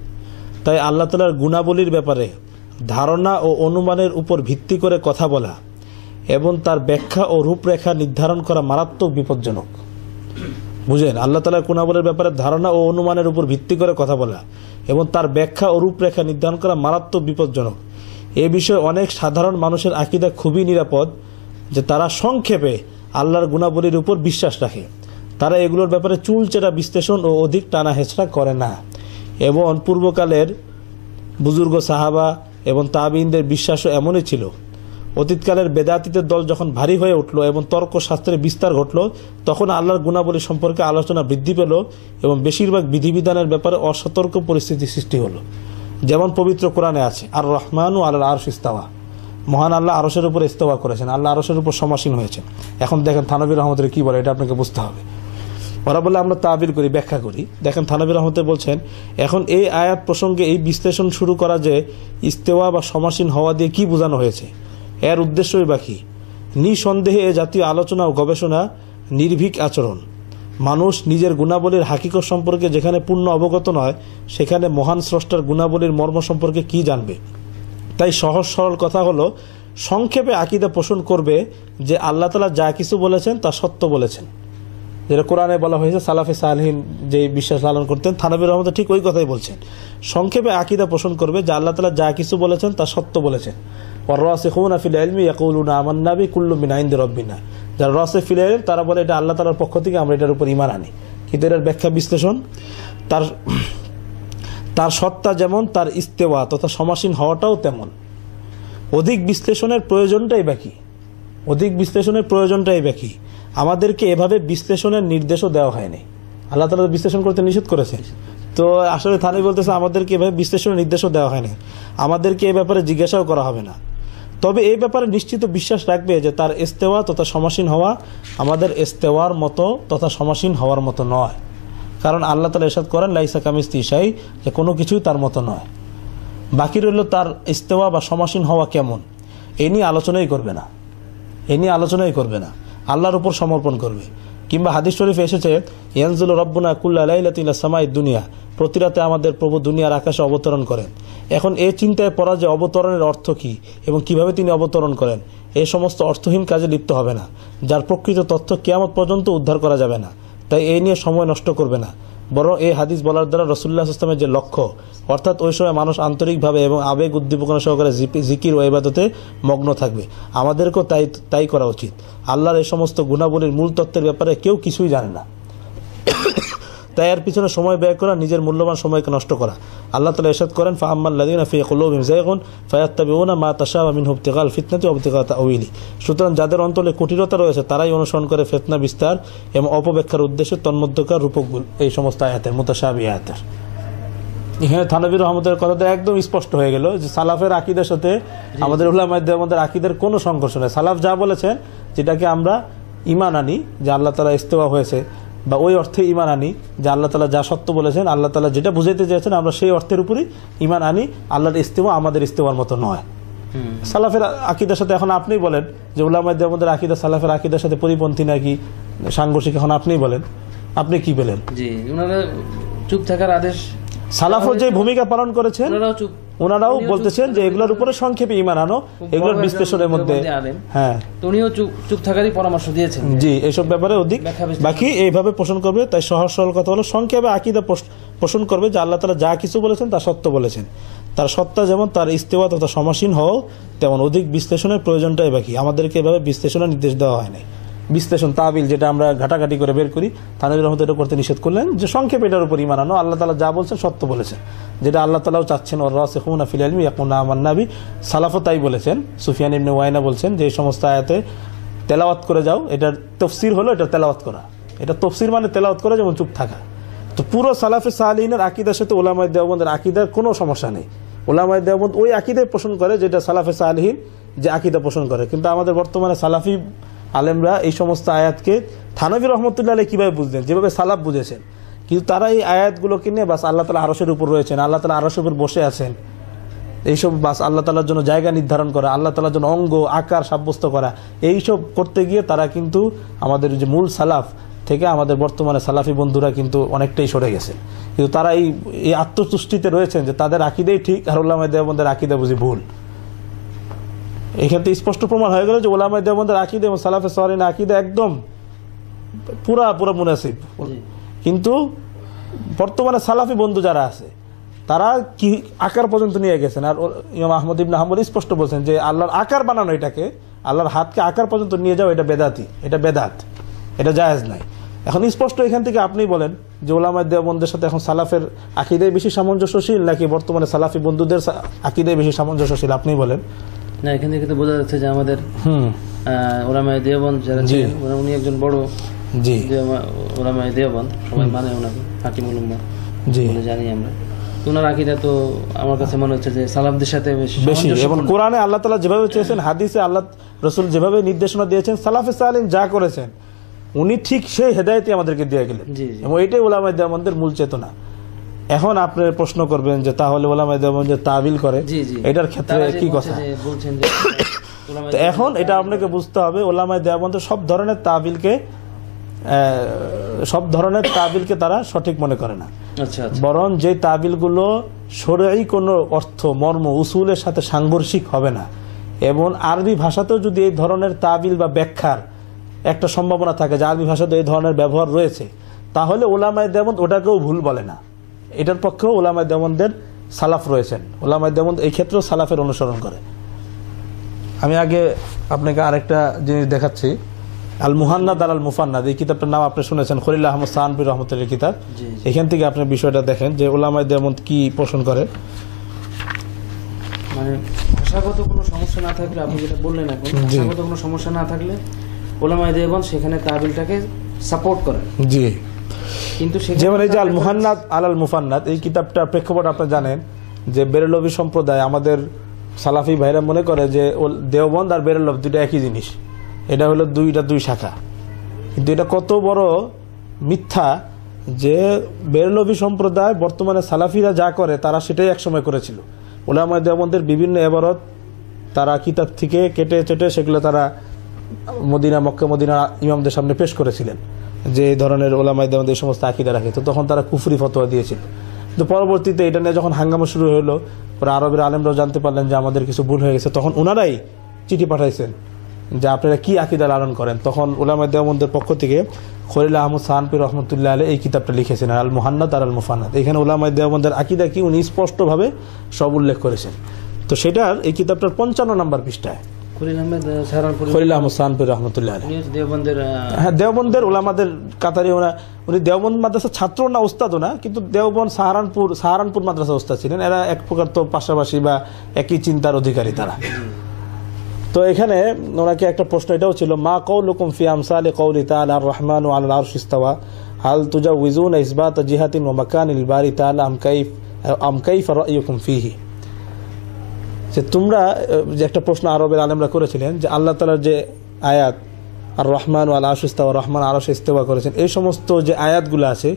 তাই আল্লাহ তাআলার গুণাবলীর ব্যাপারে ধারণা ও অনুমানের উপর ভিত্তি করে কথা বলা এবং তার ব্যাখ্যা ও রূপরেখা নির্ধারণ করা মারাত্মক বিপজ্জনক। বুঝেন, আল্লাহ তাআলার গুণাবলীর ব্যাপারে ধারণা ও অনুমানের উপর ভিত্তি করে কথা বলা এবং তার ব্যাখ্যা ও রূপরেখা নির্ধারণ করা মারাত্মক বিপজ্জনক। এ বিষয়ে অনেক সাধারণ মানুষের আকীদা খুবই নিরাপদ যে তারা সংক্ষেপে আল্লাহর গুণাবলীর উপর বিশ্বাস রাখে, তারা এগুলোর ব্যাপারে চুলচেরা বিশ্লেষণ ও অধিক টানা হেঁচড়া করে না। এবং পূর্বকালের বুজুর্গ সাহাবা এবং তাবিনদের বিশ্বাসও এমনই ছিল। অতীতকালের বেদাতীতের দল যখন ভারী হয়ে উঠল এবং তর্কশাস্ত্রের বিস্তার ঘটল, তখন আল্লাহর গুণাবলী সম্পর্কে আলোচনা বৃদ্ধি পেল এবং বেশিরভাগ বিধিবিধানের ব্যাপারে অসতর্ক পরিস্থিতি সৃষ্টি হলো। যেমন পবিত্র কোরআনে আছে, আর রহমানু আলাল আরশ ইস্তাওয়া, মহান আল্লাহ আরশের উপর ইস্তাওয়া করেছেন, আল্লাহ আরশের উপর সমাসীন হয়েছেন। এখন দেখেন থানভী রহমতের কি বলে, এটা আপনাকে বুঝতে হবে। ওরা বলে আমরা তাবিল করি, ব্যাখ্যা করি। দেখেন থানভী রহমতে বলছেন, এখন এই আয়াত প্রসঙ্গে এই বিশ্লেষণ শুরু করা যে ইস্তেওয়া বা সমাসীন হওয়া দিয়ে কি বোঝানো হয়েছে, এর উদ্দেশ্যই বাকি। নিঃসন্দেহে এ জাতীয় আলোচনা ও গবেষণা নির্ভীক আচরণ। মানুষ নিজের গুণাবলীর হাকিকত সম্পর্কে যেখানে পূর্ণ অবগত নয়, সেখানে মহান স্রষ্টার গুণাবলীর মর্ম সম্পর্কে কি জানবে? তাই সহজ সরল কথা হলো, সংক্ষেপে আকীদা পোষণ করবে যে আল্লাহ তাআলা যা কিছু বলেছেন তা সত্য বলেছেন, যেটা কোরআনে বলা হয়েছে। সালাফে সালেহিন যে বিশ্বাস লালন করতেন, থানভী রহমত ঠিক ওই কথাই বলছেন। সংক্ষেপে আকীদা পোষণ করবে যে আল্লাহ তাআলা যা কিছু বলেছেন তা সত্য বলেছেন। ওয়ার-রাসিখুনা ফিল ইলমি ইয়াকুলুনা আমান্না বি কুল্লু মিন ইনদি রাব্বিনা, যারা রাসিখ ফিল ইলম তারা বলে এটা আল্লাহ তাআলার পক্ষ থেকে, আমরা এটার উপর ঈমান আনি। কিন্তু এর ব্যাখ্যা বিশ্লেষণ, তার সত্তা যেমন তার ইস্তেওয়া তথা সমাসীন হওয়াটাও তেমন। অধিক বিশ্লেষণের প্রয়োজনটাই বাকি। আমাদেরকে এভাবে বিশ্লেষণের নির্দেশও দেওয়া হয়নি। আল্লাহ তাআলা বিশ্লেষণ করতে নিষেধ করেছেন, তো আসলে থানভী বলতেছে আমাদেরকে এভাবে বিশ্লেষণের নির্দেশও দেওয়া হয়নি, আমাদেরকে এ ব্যাপারে জিজ্ঞাসাও করা হবে না। তবে এই ব্যাপারে নিশ্চিত বিশ্বাস রাখবে যে তার ইস্তেওয়া তথা সমাসীন হওয়া আমাদের ইস্তেওয়ার মতো তথা সমাসীন হওয়ার মতো নয়। কারণ আল্লাহ তাআলা ইরশাদ করেন, লাইসা কামিসলিহি শাই, যে কোনো কিছুই তার মতো নয়। বাকি রইল তার ইস্তেওয়া বা সমাসীন হওয়া কেমন, এ নিয়ে আলোচনাই করবে না, আল্লাহর উপর সমর্পণ করবে। কিংবা হাদিস শরীফে এসেছে ইয়ানজুলু রব্বুনা কুল্লা লাইলাতিন ইলা সামাই দুনিয়া, প্রতি রাতে আমাদের প্রভু দুনিয়ার আকাশে অবতরণ করেন। এখন এই চিন্তায় পড়া যে অবতরণের অর্থ কি এবং কিভাবে তিনি অবতরণ করেন, এই সমস্ত অর্থহীন কাজে লিপ্ত হবে না, যার প্রকৃত তথ্য কিয়ামত পর্যন্ত উদ্ধার করা যাবে না। তাই এই নিয়ে সময় নষ্ট করবে না, বরং এই হাদিস বলার দ্বারা রাসূলুল্লাহ সাল্লাল্লাহু আলাইহি ওয়াসাল্লামের যে লক্ষ্য, অর্থাৎ ওই সময় মানুষ আন্তরিকভাবে এবং আবেগ উদ্দীপনা সহকারে জিকির ও ইবাদতে মগ্ন থাকবে, আমাদেরকেও তাই করা উচিত। আল্লাহর এই সমস্ত গুণাবলীর মূল তত্ত্বের ব্যাপারে কেউ কিছুই জানে না, তাই এর পিছনে সময় ব্যয় করা নিজের মূল্যবান সময়কে নষ্ট করা। আল্লাহ তাআলা ইরশাদ করেন, ফাআম্মাল্লাযীনা ফী কুলূবিহিম যায়গুন ফায়াত্তাবিউনা মা তাশাবা মিনহু ইবতিগাল ফিতনাতি ওয়া ইবতিগা তাউইলি। সুতরাং যাদের অন্তরে কুটিলতা রয়েছে তারাই অনুসরণ করে ফিতনা বিস্তার এবং অপব্যাখ্যার উদ্দেশ্যে তন্মধ্যকার রূপকগুলো এই সমস্ত আয়াতের মুতাশাবিহ আয়াতের। এখানে থানভী রহমতের কথাটা একদম স্পষ্ট হয়ে গেল যে সালাফের আকীদার সাথে আমাদের উলামায়ে দেওবন্দের আকীদার কোনো সংঘর্ষ নেই। সালাফ যা বলেছেন, যেটাকে আমরা ঈমান আনি যে আল্লাহ তাআলা ইস্তিওয়া হয়েছে, বা ওই অর্থে ঈমান আনি যে আল্লাহ তাআলা যা সত্য বলেছেন, আল্লাহ তাআলা যেটা বুঝাইতে চেয়েছেন, আমরা সেই অর্থের উপরই ঈমান আনি। আল্লাহর ইস্তিওয়া আমাদের ইস্তিওয়ার মতো নয়। সালাফের আকীদার সাথে এখন আপনি বলেন যে উলামায়ে দেওবন্দের আকীদা সালাফের আকীদার সাথে পরিপন্থী নাকি সাংঘর্ষিক, এখন আপনি বলেন, আপনি কি বলেন? জি, ওনারা চুপ থাকার আদেশ, সালাফও যে ভূমিকা পালন করেছেন ওনারাও বলতেছেন যে এগুলোর উপরে সংক্ষেপে ঈমান আনো, এগুলোর বিশ্লেষণের মধ্যে হ্যাঁ উনিও চুপ থাকারই পরামর্শ দিয়েছেন। জি, এইসব ব্যাপারে অধিক বাকি এইভাবে পোষণ করবে। তাই সহজ সরল কথা হলো সংক্ষেপে আকীদা পোষণ করবে যে আল্লাহ তাআলা যা কিছু বলেছেন তা সত্য বলেছেন, তার সত্তা যেমন তার ইস্তিওয়া তথা সমাসীন হও তেমন অধিক বিশ্লেষণের প্রয়োজনটাই বাকি। আমাদেরকে এভাবে বিশ্লেষণের নির্দেশ দেওয়া হয় নাই। বিশ্লেষণ তাবিল যেটা আমরা ঘাটাঘাটি করে বের করি, থানভী রহমত এটা করতে নিষেধ করলেন যে সংক্ষেপে এটার উপর ঈমান আনো, আল্লাহ তাআলা যা বলছেন সত্য বলেছেন, যেটা আল্লাহ তাআলাও চাচ্ছেন। ওয়ার-রাসিখুনা ফিল ইলমি ইয়াকুলুনা আমান্না বি, সালাফও তাই বলেছেন। সুফিয়ান ইবনে ওয়াইনা বলছেন যে এই সমস্ত আয়াতে তেলাওয়াত করে যাও, এটার তাফসীর হলো এটা তেলাওয়াত করা, এটা তাফসীর মানে তেলাওয়াত করা, যেমন চুপ থাকা। তো পুরো সালাফে সালেহিনের আকীদার সাথে উলামায়ে দেওবন্দের আকীদার কোনো সমস্যা নেই। উলামায়ে দেওবন্দ ওই আকীদায় পোষণ করে যেটা সালাফে সালেহিন যে আকীদা পোষণ করে। কিন্তু আমাদের বর্তমানে সালাফি আলেমরা এই সমস্ত আয়াতকে থানভী রহমতুল্লাহ আলাইহি কিভাবে বুঝলেন, যেভাবে সালাফ বুঝেছেন, কিন্তু তারা এই আয়াতগুলোকে নিয়ে বাস আল্লাহ তাআলা আরশের উপর রয়েছেন, আল্লাহ তাআলা আরশের উপর বসে আছেন, এইসব বাস আল্লাহ তাআলার জন্য জায়গা নির্ধারণ করা, আল্লাহ তাআলার জন্য অঙ্গ আকার সাব্যস্ত করা, এইসব করতে গিয়ে তারা কিন্তু আমাদের যে মূল সালাফ থেকে আমাদের বর্তমানে সালাফি বন্ধুরা কিন্তু অনেকটাই সরে গেছে। কিন্তু তারা এই আত্মতুষ্টিতে রয়েছেন যে তাদের আকীদাই ঠিক আর উলামায়ে দেওবন্দের আকীদা বুঝি ভুল। এক্ষেত্রে স্পষ্ট প্রমাণ হয়ে গেল যে উলামায়ে দেওবন্দের আকীদা এবং সালাফে সালেহিনের আকীদা একদম পুরা মুনাসিব। কিন্তু বর্তমানে সালাফি বন্ধু যারা আছে তারা কি আকার পর্যন্ত নিয়ে গেছেন। আর ইমাম আহমদ ইবনে হাম্বল স্পষ্ট বলছেন যে আল্লাহর আকার বানানো, এটাকে আল্লাহর হাতকে আকার পর্যন্ত নিয়ে যাও, এটা বেদাতি, এটা বেদাত, এটা জায়েজ নাই। এখন স্পষ্ট এখান থেকে আপনি বলেন যে উলামায়ে দেওবন্দের সাথে এখন সালাফের আকীদায় বেশি সামঞ্জস্যশীল নাকি বর্তমানে সালাফি বন্ধুদের আকীদায় বেশি সামঞ্জস্যশীল, আপনি বলেন। না, এখান থেকে তো বোঝা যাচ্ছে যে আমাদের উলামায়ে দেওবন্দ যারা ছিলেন, উনি একজন বড় জি উলামায়ে দেওবন্দ, সবাই মানে ওনাকে হাকিমুল উম্মাহ জি বলে জানি আমরা। ওনার আকীদা তো আমার কাছে মনে হচ্ছে যে সালাফদের সাথে বেশি, এবং কোরআনে আল্লাহ তাআলা যেভাবে চেয়েছেন, হাদিসে আল্লাহ রাসূল যেভাবে নির্দেশনা দিয়েছেন, সালাফে সালেহিন যা করেছেন উনি ঠিক সেই হেদায়েতই আমাদেরকে দিয়ে গেলেন, এবং এটাই উলামায়ে দেওবন্দের মূল চেতনা। এখন আপনি প্রশ্ন করবেন যে তাহলে উলামায়ে দেওবন্দ যে তাবিল করে এটার ক্ষেত্রে কি কথা? তো এখন এটা আপনাকে বুঝতে হবে, উলামায়ে দেওবন্দ সব ধরনের তাবিলকে তারা সঠিক মনে করে না। বরং যে তাবিলগুলো শরঈ কোনো অর্থ মর্ম উসুলের সাথে সাংঘর্ষিক হবে না, এবং আরবি ভাষাতেও যদি এই ধরনের তাবিল বা ব্যাখ্যার একটা সম্ভাবনা থাকে যে আরবি ভাষাতে এই ধরনের ব্যবহার রয়েছে, তাহলে উলামায়ে দেওবন্দ ওটাকেও ভুল বলে না। এটার পক্ষেও উলামায়ে দেওবন্দের সালাফ রয়েছেন, উলামায়ে দেওবন্দ এই ক্ষেত্রেও সালাফের অনুসরণ করে। আমি আগে আপনাকে আরেকটা জিনিস দেখাচ্ছি, আল মুহান্নাদ আল মুফান্নাদ, এই কিতাবটার নাম আপনি শুনেছেন, খলিল আহমদ সাহানপীর রহমতুল্লাহর কিতাব। এখান থেকে আপনি বিষয়টা দেখেন যে উলামায়ে দেওবন্দ কি পোষণ করে। মানে ভাষাগত কোনো সমস্যা না থাকলে, আপনি যেটা বললেন এখন, ভাষাগত কোনো সমস্যা না থাকলে উলামায়ে দেওবন্দ সেখানে তাবিলটাকে সাপোর্ট করে। জি, কিন্তু যেমন এই যে আল মুহান্নাদ আল মুফান্নাদ, এই কিতাবটার প্রেক্ষাপট আপনি জানেন যে বেরেলভি সম্প্রদায়, আমাদের সালাফি ভাইরা মনে করে যে দেওবন্দ আর বেরেলভ দুইটা একই জিনিস, এটা হলো দুই শাখা। কিন্তু এটা কত বড় মিথ্যা যে বেরেলভি সম্প্রদায় বর্তমানে সালাফিরা যা করে তারা সেটাই একসময় করেছিল। উলামায়ে দেওবন্দের বিভিন্ন ইবারত তারা কিতাব থেকে কেটে চেটে সেগুলো তারা মক্কা মদিনা ইমামদের সামনে পেশ করেছিলেন। যে এই ধরনের ওলামায়ে দেওবন্দ এই সমস্ত আকীদা রাখে, তো তখন তারা কুফরি ফতোয়া দিয়েছিল। তো পরবর্তীতে এটা নিয়ে যখন হাঙ্গামা শুরু হলো, পরে আরবের আলেমরাও জানতে পারলেন যে আমাদের কিছু ভুল হয়ে গেছে, তখন ওনারাই চিঠি পাঠাইছেন যে আপনারা কি আকীদা লালন করেন। তখন উলামায়ে দেওবন্দের পক্ষ থেকে খলিল আহমদ সাহানপী রহমতুল্লাহ আলাইহি এই কিতাবটা লিখেছেন, আল মুহান্নাদ আর আল মুফান্নাদ। এখানে উলামায়ে দেওবন্দের আকীদা কি উনি স্পষ্টভাবে সব উল্লেখ করেছেন। তো সেটার এই কিতাবটার 55 নম্বর পৃষ্ঠায় খলিল আহমেদ সাহারানপুরি, খলিল আহমদ সাহানপী রহমতুল্লাহ আলাইহি, উনি দেওবন্দের হ্যাঁ দেওবন্দের ওলামাদের কাতারে উনি দেওবন্দ মাদ্রাসার ছাত্র না, উস্তাদও না, কিন্তু দেওবন্দ সাহারানপুর মাদ্রাসা উস্তাদ ছিলেন। এরা এক প্রকার তো পাশাপাশি বা একই চিন্তার অধিকারী তারা। তো এখানে ওনাকে একটা প্রশ্ন এটাও ছিল, মা কওলুকুম ফি আমসালি কওলি তাআলা আর রহমানু আলাল আরশি ইস্তাওয়া হাল তুজাউযুনা ইসবাত জিহাতিন ওয়া মাকানিল বারি তাআলা আম কাইফা রায়ুকুম ফিহি। যে তোমরা যে একটা প্রশ্ন আরবের আলেমরা করেছিলেন যে আল্লাহ তাআলার যে আয়াত আর রহমান আল আরশি ইস্তাওয়া, রহমান আরশে ইস্তাওয়া করেছেন, এই সমস্ত যে আয়াতগুলো আছে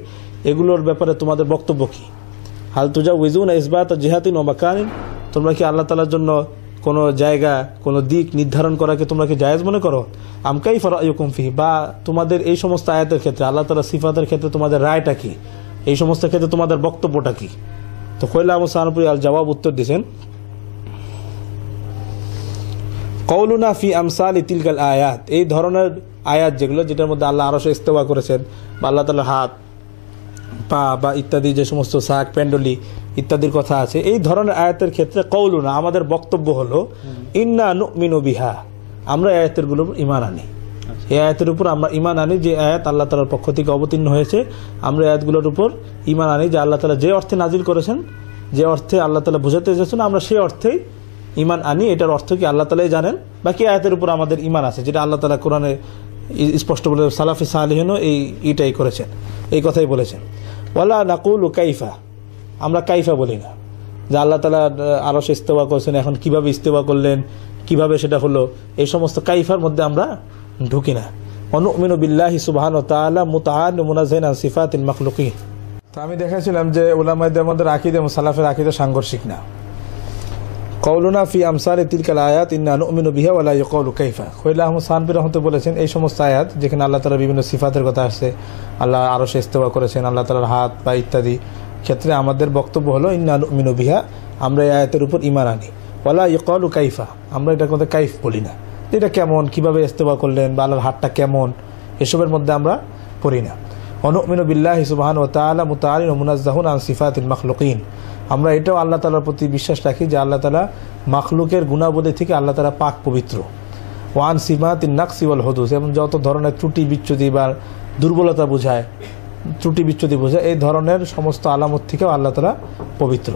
এগুলোর ব্যাপারে তোমাদের বক্তব্য কি? হাল তুজাউযুনা ইসবাত জিহাতিন ওয়া মাকানিন, তোমরা কি আল্লাহ তাআলার জন্য কোনো জায়গা কোনো দিক নির্ধারণ করাকে তোমরা কি জায়েজ মনে করো? আম কাইফা রায়ুকুম ফিহি, বা তোমাদের এই সমস্ত আয়াতের ক্ষেত্রে আল্লাহ তাআলার সিফাতের ক্ষেত্রে তোমাদের রায়টা কি, এই সমস্ত ক্ষেত্রে তোমাদের বক্তব্যটা কি? তো খলিল আহমদ সাহানপুরি আল জবাব উত্তর দিয়েছেন, কওলুনা ফি আমসালি তিলকাল আয়াত, এই ধরনের আয়াত যেগুলো যেটার মধ্যে আল্লাহ আরশে ইস্তেওয়া করেছেন বা আল্লাহ তাআলার হাত পা বা ইত্যাদি যে সমস্ত সাক পেন্ডলি ইত্যাদির কথা আছে, এই ধরনের আয়াতের ক্ষেত্রে কওলুনা আমাদের বক্তব্য হলো ইন্না নুমিনু বিহা, আমরা এই আয়াতের গুলোর ঈমান আনি। এই আয়াতের উপর আমরা ঈমান আনি যে আয়াত আল্লাহ তাআলার পক্ষ থেকে অবতীর্ণ হয়েছে, আমরা আয়াতগুলোর উপর ঈমান আনি যে আল্লাহ তাআলা যে অর্থে নাজিল করেছেন, যে অর্থে আল্লাহ তাআলা বোঝাতে চেয়েছেন, আমরা সেই অর্থেই ঈমান আনি। এটার অর্থ কি আল্লাহ তাআলাই জানেন, বাকি আয়াতের উপর আমাদের ঈমান আছে, যেটা আল্লাহ তাআলা কোরআনে স্পষ্ট বলে সালাফি সালিহিনও এইটাই করেছেন, এই কথাই বলেছেন। ওয়ালা নাকুলু কাইফা, আমরা কাইফা বলি না যে আল্লাহ তাআলা আরশে ইস্তেওয়া করেছেন, এখন কিভাবে ইস্তেওয়া করলেন, কিভাবে সেটা হলো, এই সমস্ত কাইফার মধ্যে আমরা ঢুকি না। অনুমিনু বিল্লাহি সুবহানাহু ওয়া তাআলা মুতাআল মুনাজ্জাহিন আন সিফাতিল মাখলুকিন। তো আমি দেখাইছিলাম যে উলামায়ে দেওবন্দের আকীদা এবং সালাফের আকীদা সাংঘর্ষিক না। কওলুনা ফি আমসালি তিলকাল আয়াত ইন্না নুমিনু বিহা ওয়া লা ইয়াকুলু কাইফা, খলিল আহমদ সাহানপী রাহমাতুল্লাহ বলেছেন এই সমস্ত আয়াত যেখানে আল্লাহ তাআলার বিভিন্ন সিফাতের কথা আসছে, আল্লাহ আরশে ইস্তেওয়া করেছেন, আল্লাহ তাআলার হাত বা ইত্যাদি ক্ষেত্রে আমাদের বক্তব্য হলো ইন্না নুমিনু বিহা, আমরা এই আয়াতের উপর ঈমান আনি। ওয়া লা ইয়াকুলু কাইফা, আমরা এটার কথা কাইফ বলি না, এটা কেমন, কিভাবে ইস্তেওয়া করলেন বা আল্লাহর হাতটা কেমন, এসবের মধ্যে আমরা পড়ি না। অনুমিনু বিল্লাহি সুবহানাহু ওয়া তাআলা মুতাআলিন ওয়া মুনাজ্জাহুন আন সিফাতিল মাখলুকিন, আমরা এটাও আল্লাহ তাআলার প্রতি বিশ্বাস রাখি যে আল্লাহ তাআলা মাখলুকের গুণাবলী থেকে আল্লাহ তাআলা পাক পবিত্র। ওয়ান সিমাতিন নাকসি ওয়াল হুদুস, এবং যত ধরনের ত্রুটি বিচ্যুতি বা দুর্বলতা বোঝায়, ত্রুটি বিচ্যুতি বোঝায়, এই ধরনের সমস্ত আলামত থেকেও আল্লাহ তাআলা পবিত্র।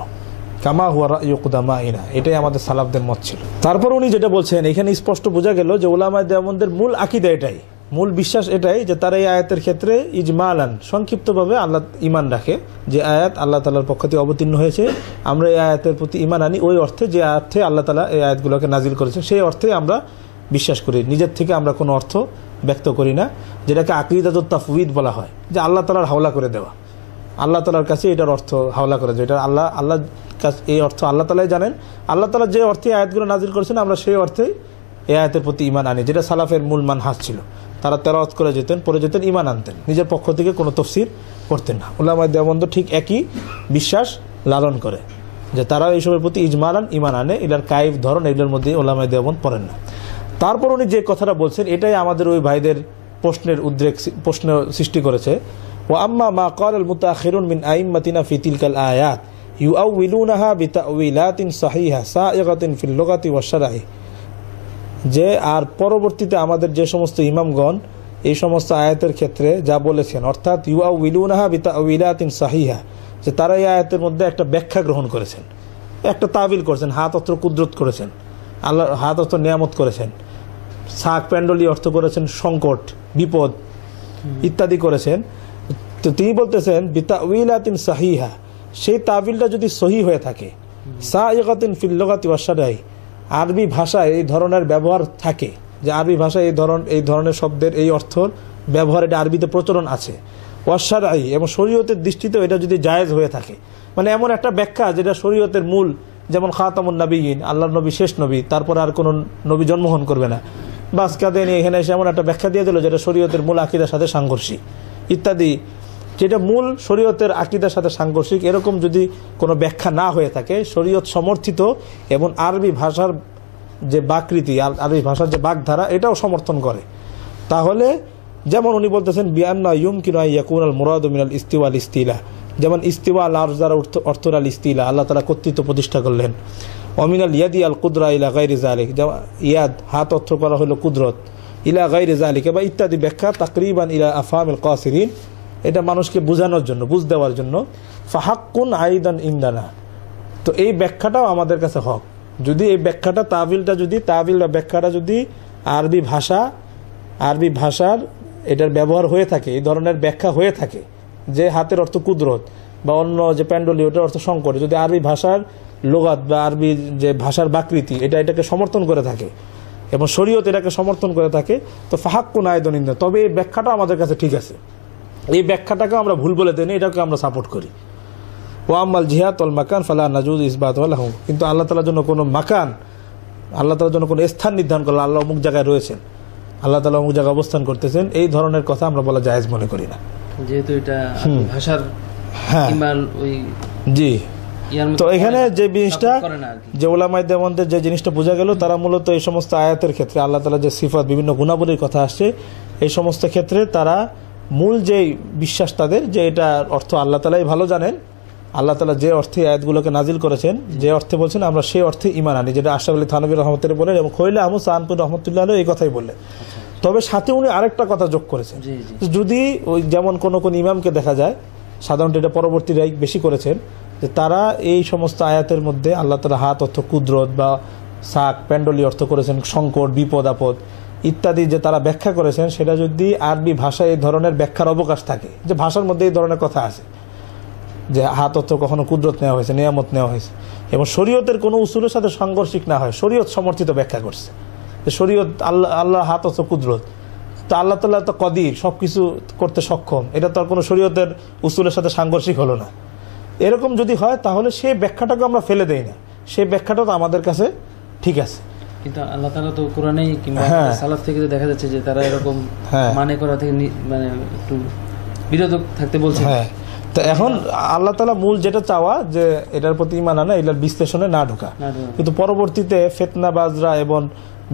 কামা হুয়া রায়ু কুদামাইনা, এটাই আমাদের সালাফদের মত ছিল। তারপর উনি যেটা বলছেন এখানে স্পষ্ট বোঝা গেল যে উলামায়ে দেওবন্দের মূল আকীদা এটাই, মূল বিশ্বাস এটাই যে তারা এই আয়াতের ক্ষেত্রে ইজমালান সংক্ষিপ্তভাবে আল্লাহ ঈমান রাখে যে আয়াত আল্লাহ তাআলার পক্ষ থেকে অবতীর্ণ হয়েছে, আমরা এই আয়াতের প্রতি ঈমান আনি ওই অর্থে যে অর্থে আল্লাহ তাআলা এই আয়াতগুলোকে নাজিল করেছেন, সেই অর্থে আমরা বিশ্বাস করি, নিজের থেকে আমরা কোনো অর্থ ব্যক্ত করি না, যেটাকে আকীদাতুত তাফউইদ বলা হয়, যে আল্লাহ তাআলার হাওলা করে দেওয়া, আল্লাহ তাআলার কাছে এটার অর্থ হাওলা করে দেওয়া, এটা আল্লাহ কাছে এই অর্থ আল্লাহ তাআলাই জানেন, আল্লাহ তাআলা যে অর্থে আয়াতগুলো নাজিল করেছেন আমরা সেই অর্থেই এই আয়াতের প্রতি ঈমান আনি, যেটা সালাফের মূল মানহাজ ছিল। তারা তেলাওয়াত করে যেতেন, পড়ে যেতেন, ঈমান আনতেন, নিজের পক্ষ থেকে কোনো তাফসীর করতেন না। উলামায়ে দেওবন্দ ঠিক একই বিশ্বাস লালন করে যে তারা এইসবের প্রতি ইজমালান ঈমান আনে, এটার কাইফ ধরন এগুলোর মধ্যে উলামায়ে দেওবন্দ পড়েন না। তারপর উনি যে কথাটা বলছেন এটাই আমাদের ওই ভাইদের প্রশ্ন সৃষ্টি করেছে। ওয়া আম্মা মা ক্বালাল মুতাআখিরুন মিন আইম্মাতিনা ফি তিলকাল আয়াত ইউআউইলুনাহা বিতাউইলাতিন সাহিহা সাইগাতিন ফিল লুগাতি ওয়াশ শারঈ, যে আর পরবর্তীতে আমাদের যে সমস্ত ইমামগণ এই সমস্ত আয়াতের ক্ষেত্রে যা বলেছেন, অর্থাৎ ইউআউইলুনাহা বিতাউইলাতিন সাহিহা, যে তারা এই আয়াতের মধ্যে একটা ব্যাখ্যা গ্রহণ করেছেন, একটা তাবিল করেছেন, হাত অর্থ কুদরত করেছেন, আল্লাহ হাত অর্থ নিয়ামত করেছেন, সাক প্যান্ডলি অর্থ করেছেন সংকট বিপদ ইত্যাদি করেছেন। তো তিনি বলতেছেন বিতাউইলাতিন সাহিহা, সেই তাবিলটা যদি সহি হয়ে থাকে, সাইগাতিন ফিল লুগাতি ওয়াশ শারঈ, আরবি ভাষায় এই ধরনের ব্যবহার থাকে, যে আরবি ভাষায় এই ধরনের শব্দের এই অর্থ ব্যবহার এটা আরবিতে প্রচলন আছে, ওয়াশ শারঈ, এবং শরীয়তের দৃষ্টিতেও এটা যদি জায়েজ হয়ে থাকে, মানে এমন একটা ব্যাখ্যা যেটা শরীয়তের মূল, যেমন খাতামুন নবিয়্যিন, আল্লাহর নবী শেষ নবী, তারপর আর কোনো নবী জন্মগ্রহণ করবে না, বাস কাঁধে নিয়ে এখানে এসে এমন একটা ব্যাখ্যা দিয়ে দিল যেটা শরীয়তের মূল আকীদার সাথে সাংঘর্ষিক ইত্যাদি, যেটা মূল শরীয়তের আকীদার সাথে সাংঘর্ষিক, এরকম যদি কোনো ব্যাখ্যা না হয়ে থাকে, শরীয়ত সমর্থিত এবং আরবি ভাষার যে বাকৃতি, আরবি ভাষার যে বাগধারা, এটাও সমর্থন করে, তাহলে যেমন উনি বলতেছেন বিআন্না ইউমকিনু আন ইয়াকুনাল মুরাদু মিনাল ইস্তিওয়া আল ইস্তিলা, যেমন ইস্তিওয়া আল আরশ দ্বারা অর্থ আল ইস্তিলা, আল্লাহ তাআলা কর্তৃত্ব প্রতিষ্ঠা করলেন। অমিনাল ইয়াদি আল কুদরা ইলা গায়রি যালিক, যেমন ইয়াদ হাত অর্থ করা হলো কুদরত, ইলা গায়রি যালিক বা ইত্যাদি ব্যাখ্যা তাকরিবান ইলা আফহামিল কাসিরিন, এটা মানুষকে বোঝানোর জন্য, বুঝ দেওয়ার জন্য। ফাহাক্কুন আইদান ইনদানা, তো এই ব্যাখ্যাটাও আমাদের কাছে হক। যদি এই ব্যাখ্যাটা তাবিল বা ব্যাখ্যাটা যদি আরবি ভাষার এটার ব্যবহার হয়ে থাকে, এই ধরনের ব্যাখ্যা হয়ে থাকে, যে হাতের অর্থ কুদরত বা অন্য যে প্যান্ডলি ওটার অর্থ সংকট, যদি আরবি ভাষার লোগাত বা আরবি যে ভাষার বাকৃতি এটাকে সমর্থন করে থাকে এবং শরীয়ত এটাকে সমর্থন করে থাকে, তো ফাহাক্কুন আইদান ইনদানা, তবে এই ব্যাখ্যাটা আমাদের কাছে ঠিক আছে, এই ব্যাখ্যাটাকে আমরা ভুল বলে দেই না, এটাকে আমরা সাপোর্ট করি। ও আম্মাল জিহাদ ওয়াল মাকান ফালা নাজুজ ইসবাত লাহু, কিন্তু আল্লাহ তাআলার জন্য কোনো মাকান, আল্লাহ তাআলার জন্য কোনো স্থান নির্ধারণ করলে আল্লাহ অমুক জায়গায় রয়েছেন, আল্লাহ তাআলা অমুক জায়গায় অবস্থান করতেছেন, এই ধরনের কথা আমরা বলা জায়েজ মনে করি না, যেহেতু এটা ভাষার হ্যাঁ ইমান ওই জি। ইয়ার মধ্যে তো এখানে যে জিনিসটা, করে না আর কি। যে ওলামায়ে মধ্যে যে জিনিসটা বোঝা গেল, তারা মূলত এই সমস্ত আয়াতের ক্ষেত্রে আল্লাহ তাআলা যে সিফাত, বিভিন্ন গুণাবলীর কথা আসছে, এই সমস্ত ক্ষেত্রে তারা মূল যে বিশ্বাস তাদের, যে এটা অর্থ আল্লাহ তাআলাই ভালো জানেন, আল্লাহ তাআলা যে অর্থে আয়াতগুলোকে নাজিল করেছেন, যে অর্থে বলছেন, আমরা সেই অর্থে ঈমান আনি, যেটা আশরাফ আলী থানভী রাহমাতুল্লাহ বলেন এবং খলিল আহমদ সাহানপুর রহমতুল্লাহ এই কথাই বললেন। তবে সাথে উনি আরেকটা কথা যোগ করেছেন, যদি ওই যেমন কোন ইমামকে দেখা যায়, সাধারণত এটা পরবর্তীরা বেশি করেছেন, যে তারা এই সমস্ত আয়াতের মধ্যে আল্লাহ তাআলা হাত অর্থ কুদরত বা সাক প্যান্ডলি অর্থ করেছেন সংকট, বিপদ আপদ ইত্যাদি, যে তারা ব্যাখ্যা করেছেন, সেটা যদি আরবি ভাষায় এই ধরনের ব্যাখ্যার অবকাশ থাকে, যে ভাষার মধ্যে এই ধরনের কথা আছে, যে হাত অর্থ কখনো কুদরত নেওয়া হয়েছে, নিয়ামত নেওয়া হয়েছে, এবং শরীয়তের কোনো উসুলের সাথে সাংঘর্ষিক না হয়, শরীয়ত সমর্থিত ব্যাখ্যা করছে, যে শরীয়ত আল্লাহ হাত অর্থ কুদরত, তো আল্লাহ তাআলা তো কদির, সবকিছু করতে সক্ষম, এটা তো আর কোনো শরীয়তের উসুলের সাথে সাংঘর্ষিক হলো না। এরকম যদি হয়, তাহলে সেই ব্যাখ্যাটাকে আমরা ফেলে দেই না, সেই ব্যাখ্যাটা তো আমাদের কাছে ঠিক আছে। কিন্তু আল্লাহ তাআলা তো কোরআনেই কিংবা সালাফ থেকে দেখা যাচ্ছে যে তারা এরকম মানে করা থেকে মানে একটু বিরত থাকতে বলছে। হ্যাঁ, তো এখন আল্লাহ তাআলা মূল যেটা চাওয়া, যে এটার প্রতি ঈমান আনা, এটার বিশ্লেষণে না ঢোকা, কিন্তু পরবর্তীতে ফিতনাবাজরা এবং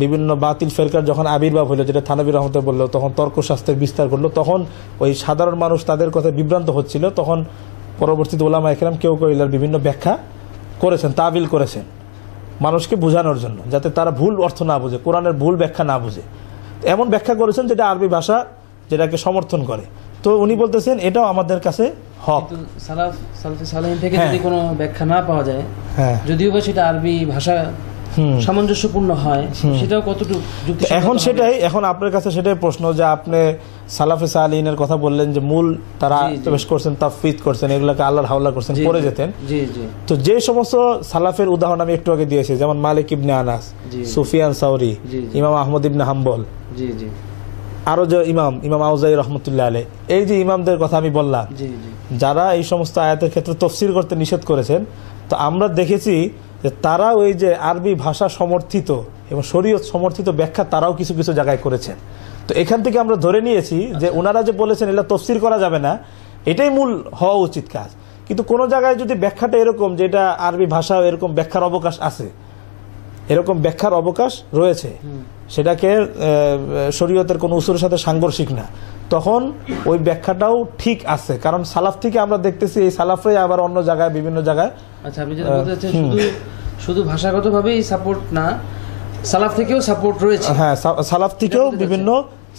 বিভিন্ন বাতিল ফেরকার যখন আবির্ভাব হলো, যেটা থানভী রহমতুল্লাহ বললো, তখন তর্কশাস্ত্রের বিস্তার করলো, তখন ওই সাধারণ মানুষ তাদের কথা বিভ্রান্ত হচ্ছিল, তখন পরবর্তীতে ওলামায়ে কেরাম কেউ কেউ এর বিভিন্ন ব্যাখ্যা করেছেন, তাবিল করেছেন, মানুষকে বোঝানোর জন্য, যাতে তারা ভুল অর্থ না বুঝে, কোরআনের ভুল ব্যাখ্যা না বুঝে, এমন ব্যাখ্যা করেছেন যেটা আরবি ভাষা যেটাকে সমর্থন করে। তো উনি বলতেছেন এটাও আমাদের কাছে হক। সালাফে সালেহিন থেকে যদি কোনো ব্যাখ্যা না পাওয়া যায়, যদিও বা সেটা আরবি ভাষা সামঞ্জস্যপূর্ণ হয়, সেটাও কতটুকু যুক্তি। এখন আপনার কাছে সেটাই প্রশ্ন, যে আপনি সালাফে সালেহিনের কথা বললেন, যে মূল তারা পেশ করছেন, তাফওয়িদ করছেন, এগুলোকে আল্লাহর হাওলা করছেন, পড়ে যেতেন। তো যে সমস্ত সালাফের উদাহরণ আমি একটু আগে দিয়েছি, যেমন মালিক ইবনে আনাস, সুফিয়ান সাউরি, ইমাম আহমদ ইবনে হাম্বল, আরো যে ইমাম আউজাই রহমতুল্লাহ আলাইহি, এই যে ইমামদের কথা আমি বললাম, যারা এই সমস্ত আয়াতের ক্ষেত্রে তাফসীর করতে নিষেধ করেছেন, তো আমরা দেখেছি যে তারা ওই যে আরবি ভাষা সমর্থিত এবং শরীয়ত সমর্থিত ব্যাখ্যা তারাও কিছু কিছু জায়গায় করেছেন। তো এখান থেকে আমরা ধরে নিয়েছি যে ওনারা যে বলেছেন এটা তাফসীর করা যাবে না, এটাই মূল হওয়া উচিত কাজ। কিন্তু কোন জায়গায় যদি ব্যাখ্যাটা এরকম, যে এটা আরবি ভাষা এরকম ব্যাখ্যার অবকাশ আছে, এরকম ব্যাখ্যার অবকাশ রয়েছে, সেটাকে শরীয়তের কোনো উসুলের সাথে সাংঘর্ষিক না, তখন ওই ব্যাখ্যাটাও ঠিক আছে। কারণ সালাফ থেকে আমরা দেখতেছি এই সালাফরাই আবার অন্য জায়গায়, বিভিন্ন জায়গায়, আচ্ছা আপনি যেটা বলতে চাচ্ছেন, শুধু ভাষাগতভাবেই সাপোর্ট না, সালাফ থেকেও সাপোর্ট রয়েছে। হ্যাঁ, সালাফ থেকেও বিভিন্ন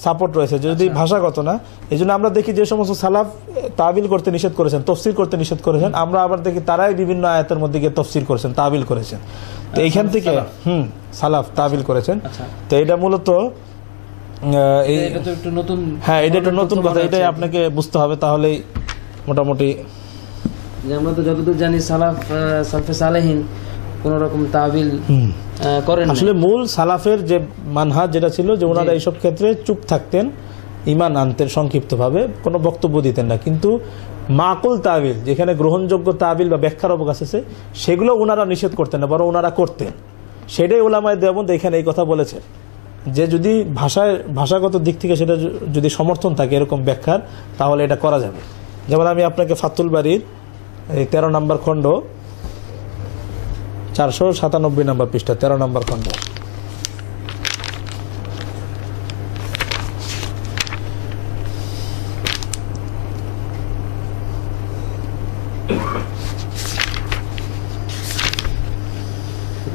সাপোর্ট রয়েছে, যদি ভাষাগত না। এই জন্য আমরা দেখি যে সমস্ত সালাফ তাবিল করতে নিষেধ করেছেন, তফসির করতে নিষেধ করেছেন, আমরা আবার দেখি তারাই বিভিন্ন আয়াতের মধ্যে গিয়ে তফসির করেছেন, তাবিল করেছেন। তো এইখান থেকে সালাফ তাবিল করেছেন। তো এটা মূলত এটা একটু নতুন কথা, এটাই আপনাকে বুঝতে হবে, তাহলেই মোটামুটি। আমরা তো যতদূর জানি সালাফে সালেহিন কোন রকম তাবিল করেন। আসলে মূল সালাফের যে মানহাজ যেটা ছিল, যে ওনারা এইসব ক্ষেত্রে চুপ থাকতেন, ঈমান আনতেন, সংক্ষিপ্তভাবে কোনো বক্তব্য দিতেন না। কিন্তু মাকুল তাবিল, যেখানে গ্রহণযোগ্য তাবিল বা ব্যাখ্যার অবকাশ আছে, সেগুলো ওনারা নিষেধ করতেন না, বরং ওনারা করতেন। সেটাই উলামায়ে দেওবন্দ এখানে এই কথা বলেছেন, যে যদি ভাষাগত দিক থেকে সেটা যদি সমর্থন থাকে এরকম ব্যাখ্যার, তাহলে এটা করা যাবে। যেমন আমি আপনাকে ফাতুল বাড়ির এই 13 নম্বর খণ্ড 497 নম্বর পৃষ্ঠা 13 নম্বর খণ্ড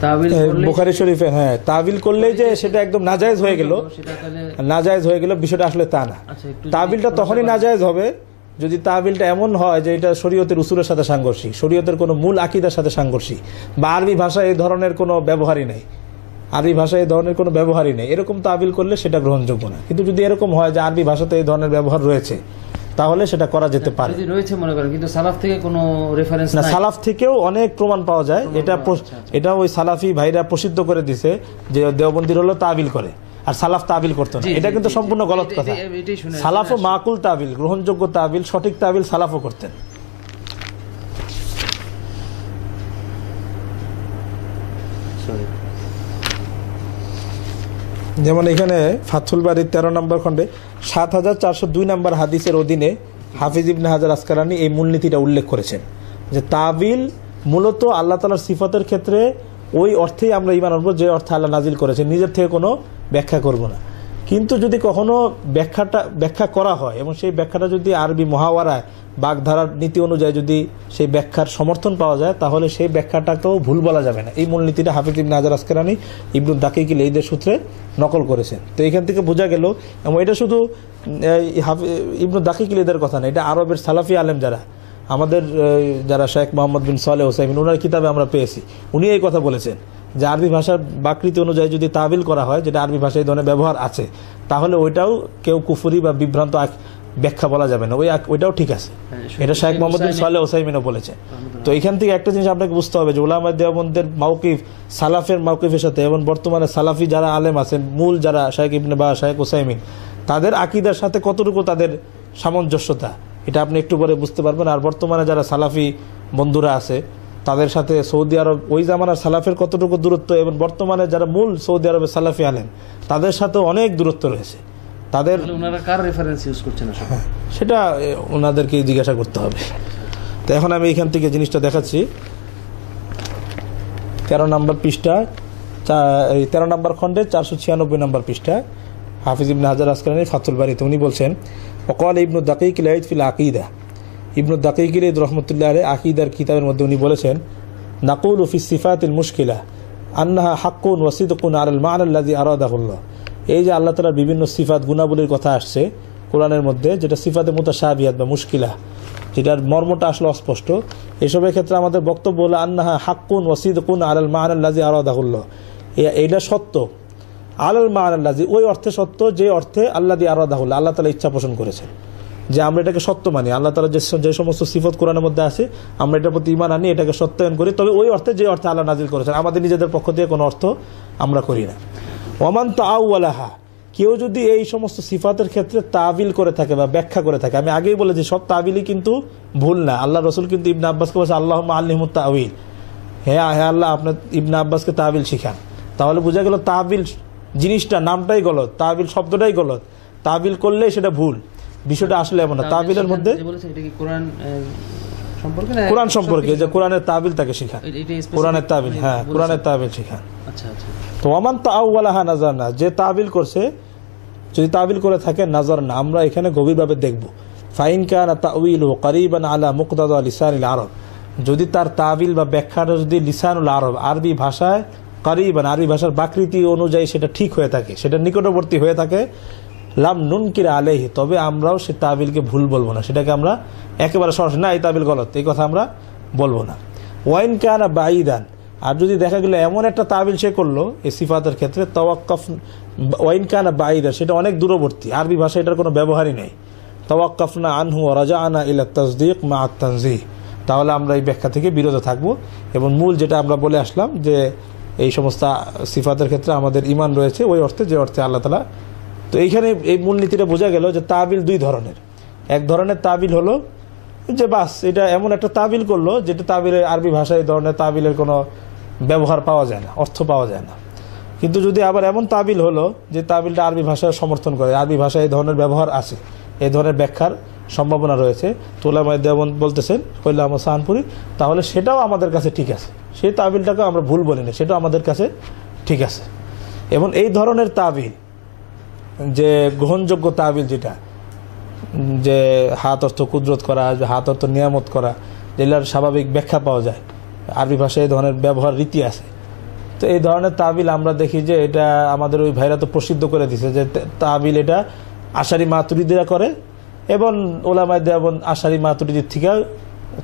তাবিল করলে বুখারী শরীফে, হ্যাঁ, তাবিল করলেই যে সেটা একদম নাজায়েজ হয়ে গেল, সেটা তাহলে নাজায়েজ হয়ে গেল, বিষয়টা আসলে তা না। আচ্ছা, একটু তাবিলটা তখনই নাজায়েজ হবে যদি তাবিলটা এমন হয় যে এটা শরীয়তের উসুলের সাথে সাংঘর্ষিক, শরীয়তের কোনো মূল আকীদার সাথে সাংঘর্ষিক, বা আরবি ভাষায় এই ধরনের কোনো ব্যবহারই নেই, আরবি ভাষায় এই ধরনের কোনো ব্যবহারই নেই, এরকম তাবিল করলে সেটা গ্রহণযোগ্য না। কিন্তু যদি এরকম হয় যে আরবি ভাষাতে এই ধরনের ব্যবহার রয়েছে, তাহলে সেটা করা যেতে পারে। যদি রয়েছে মনে করেন, কিন্তু সালাফ থেকে কোনো রেফারেন্স না, নাই। সালাফ থেকেও অনেক প্রমাণ পাওয়া যায়। এটা ওই সালাফি ভাইরা প্রসিদ্ধ করে দিছে যে দেওবন্দির হলো তাবিল করে, আর সালাফ তাবিল করতো না। এটা কিন্তু সম্পূর্ণ গলত কথা। সালাফও মাকুল তাবিল, গ্রহণযোগ্য তাবিল, সঠিক তাবিল সালাফও করতেন। যেমন এখানে ফাথুল বাড়ির 13 নম্বর খণ্ডে 7402 নম্বর হাদিসের অধীনে হাফিজ ইবনে হাজার আসকালানি এই মূলনীতিটা উল্লেখ করেছেন যে তাবিল মূলত আল্লাহ তাআলার সিফাতের ক্ষেত্রে ওই অর্থেই আমরা ঈমান আনবো যে অর্থে আল্লাহ নাজিল করেছেন, নিজের থেকে কোনো ব্যাখ্যা করব না। কিন্তু যদি কখনো ব্যাখ্যা করা হয় এবং সেই ব্যাখ্যাটা যদি আরবি মহাওয়ারায় বাগধারার নীতি অনুযায়ী যদি সেই ব্যাখ্যার সমর্থন পাওয়া যায়, তাহলে সেই ব্যাখ্যাটাকেও ভুল বলা যাবে না। এই মূলনীতিটা হাফিজ ইবনে হাজার আসকালানি ইবনুদ দাকিক ঈদের সূত্রে নকল করেছেন। তো এখান থেকে বোঝা গেল, এবং এটা শুধু ইবনুদ দাকিক ঈদের কথা না, এটা আরবের সালাফি আলেম যারা আমাদের যারা শেখ মোহাম্মদ বিন সালেহ ওসাইমিন, ওনার কিতাবে আমরা পেয়েছি, উনি এই কথা বলেছেন যে আরবি ভাষার বাকৃতি অনুযায়ী যদি তাবিল করা হয়, যেটা আরবি ভাষায় এই ধরনের ব্যবহার আছে, তাহলে ওইটাও কেউ কুফরি বা বিভ্রান্ত ব্যাখ্যা বলা যাবে না, ওইটাও ঠিক আছে। এটা শেখ মোহাম্মদ বিন সালেহ ওসাইমিনও বলেছে। তো এখান থেকে একটা জিনিস আপনাকে বুঝতে হবে যে উলামায়ে দেওবন্দের মাওকিফ সালাফের মাওকিফের সাথে এবং বর্তমানে সালাফি যারা আলেম আছেন, মূল যারা শেখ ইবনে বাজ, শেখ ওসাইমিন, তাদের আকীদার সাথে কতটুকু তাদের সামঞ্জস্যতা, এটা আপনি একটু পরে বুঝতে পারবেন। আর বর্তমানে যারা সালাফি বন্ধুরা আছে তাদের সাথে সৌদি আরব ওই জামানার সালাফের কতটুকু দূরত্ব, এবং বর্তমানে যারা মূল সৌদি আরবের সালাফি আলেম তাদের সাথে অনেক দূরত্ব রয়েছে। তাদের ওনারা কার রেফারেন্স ইউজ করছেন সেটা ওনাদেরকে জিজ্ঞাসা করতে হবে। তো এখন আমি এখান থেকে জিনিসটা দেখাচ্ছি। 13 নম্বর পৃষ্ঠা, 13 নম্বর খণ্ডে 496 নম্বর পৃষ্ঠা হাফিজ ইবনে হাজার আসকালানি ফাতুল বারীতে উনি বলছেন, ওয়াকাল ইবনু দাকিক আল-ঈদ ফিল আকীদা, ইবনু দাকিক আল-ঈদ রাহমাতুল্লাহ আলাইহি আকীদার কিতাবের মধ্যে উনি বলেছেন, নাকুলু ফি সিফাতিল মুশকিলা আন্নাহা হাক্কুন ওয়া সিদকুন আলাল মা'না আল্লাযী আরাদাহুল্লাহ। এই যে আল্লাহ তাআলার বিভিন্ন সিফাত গুণাবলীর কথা আসছে কোরআনের মধ্যে, যেটা সিফাতে মুতাশাবিহাত বা মুশকিলা, যেটার মর্মটা আসলে অস্পষ্ট, এসবের ক্ষেত্রে আমাদের বক্তব্য হলো আন্নাহা হাক্কুন ওয়া সিদকুন আলাল মা'না আল্লাযী আরাদাহুল্লাহ, এইটা সত্য, আলাল মা'না আল্লাযী ওই অর্থে সত্য যে অর্থে আল্লাযী আরাদাহুল্লাহ আল্লাহ তাআলা ইচ্ছা পোষণ করেছেন, যে আমরা এটাকে সত্য মানি। আল্লাহ তাআলা যে সমস্ত সিফত কোরআনের মধ্যে আছে আমরা এটার প্রতি ঈমান আনি, এটাকে সত্যায়ন করি, তবে ওই অর্থে যে অর্থে আল্লাহ নাজিল করেছেন, আমাদের নিজেদের পক্ষ থেকে কোনো অর্থ আমরা করি না। ওমান তাআওয়ালাহা, কেউ যদি এই সমস্ত সিফাতের ক্ষেত্রে তাবিল করে থাকে বা ব্যাখ্যা করে থাকে, আমি আগেই বলেছি সব তাবিলই কিন্তু ভুল না। আল্লাহ রসুল কিন্তু ইবনে আব্বাসকে বলছে আল্লাহুম্মা আল্লিমহুত তাউইল, হ্যাঁ আল্লাহ আপনার ইবনে আব্বাসকে তাবিল শিখান। তাহলে বোঝা গেল তাবিল জিনিসটা, নামটাই গলত, তাবিল শব্দটাই গলত, তাবিল করলেই সেটা ভুল। বিষয়টা আসলে এমন না। তাবিলের মধ্যে কোরআন সম্পর্কে যে কোরআনের তাবিল তাকে শিখান, কোরআনের তাবিল, হ্যাঁ কোরআনের তাবিল শিখান। তো ওমান তাআওয়ালাহা নাযারনা, যে তাবিল করছে, যদি তাবিল করে থাকে নাযারনা, আমরা এখানে গভীরভাবে দেখব। ফাইন কানা তাউইলু করিবান আলা মুকতাদা লিসানিল আরব, যদি তার তাবিল বা ব্যাখ্যাটা যদি লিসানুল আরব আরবি ভাষায় করিবান আরবি ভাষার বাকৃতি অনুযায়ী সেটা ঠিক হয়ে থাকে, সেটা নিকটবর্তী হয়ে থাকে, লাম নুনকির আলাইহি, তবে আমরাও সে তাবিলকে ভুল বলবো না, সেটাকে আমরা একেবারে সরাসরি না এই তাবিল গলত এই কথা আমরা বলবো না। ওয়াইন কানা বাঈদান, আর যদি দেখা গেল এমন একটা তাবিল সে করলো এই সিফাতের ক্ষেত্রে, তাওয়াক্কাফ ওয়াইন কানা বাঈদা, সেটা অনেক দূরবর্তী, আরবি ভাষায় এটার কোনো ব্যবহারই নেই, তাওয়াক্কাফনা আনহু ওয়া রাজা'না ইলা তাসদীক মা আত-তানজীহ, তাহলে আমরা এই ব্যাখ্যা থেকে বিরত থাকবো এবং মূল যেটা আমরা বলে আসলাম যে এই সমস্ত সিফাতের ক্ষেত্রে আমাদের ঈমান রয়েছে ওই অর্থে যে অর্থে আল্লাহ তাআলা। তো এইখানে এই মূলনীতিটা বোঝা গেল যে তাবিল দুই ধরনের। এক ধরনের তাবিল হলো যে বাস এটা এমন একটা তাবিল করলো যেটা তাবিলের আরবি ভাষায় এই ধরনের তাবিলের কোনো ব্যবহার পাওয়া যায় না, অর্থ পাওয়া যায় না। কিন্তু যদি আবার এমন তাবিল হলো যে তাবিলটা আরবি ভাষার সমর্থন করে, আরবি ভাষায় এই ধরনের ব্যবহার আছে, এই ধরনের ব্যাখ্যার সম্ভাবনা রয়েছে, তো উলামায়ে দেওবন্দ বলতেছেন কইলা আহমদ সাহানপুরী, তাহলে সেটাও আমাদের কাছে ঠিক আছে, সেই তাবিলটাকে আমরা ভুল বলি না, সেটাও আমাদের কাছে ঠিক আছে। এবং এই ধরনের তাবিল, যে গ্রহণযোগ্য তাবিল যেটা, যে হাত অর্থ কুদরত করা, হাত অর্থ নিয়ামত করা, যেগুলোর স্বাভাবিক ব্যাখ্যা পাওয়া যায়, আরবি ভাষায় এই ধরনের ব্যবহার রীতি আছে, তো এই ধরনের তাবিল আমরা দেখি যে এটা আমাদের ওই ভাইরা তো প্রসিদ্ধ করে দিছে যে তাবিল এটা আশারি মাতুরিদিরা করে, এবং ওলামায়ে দেওবন্দ আশারি মাতুরিদির থেকে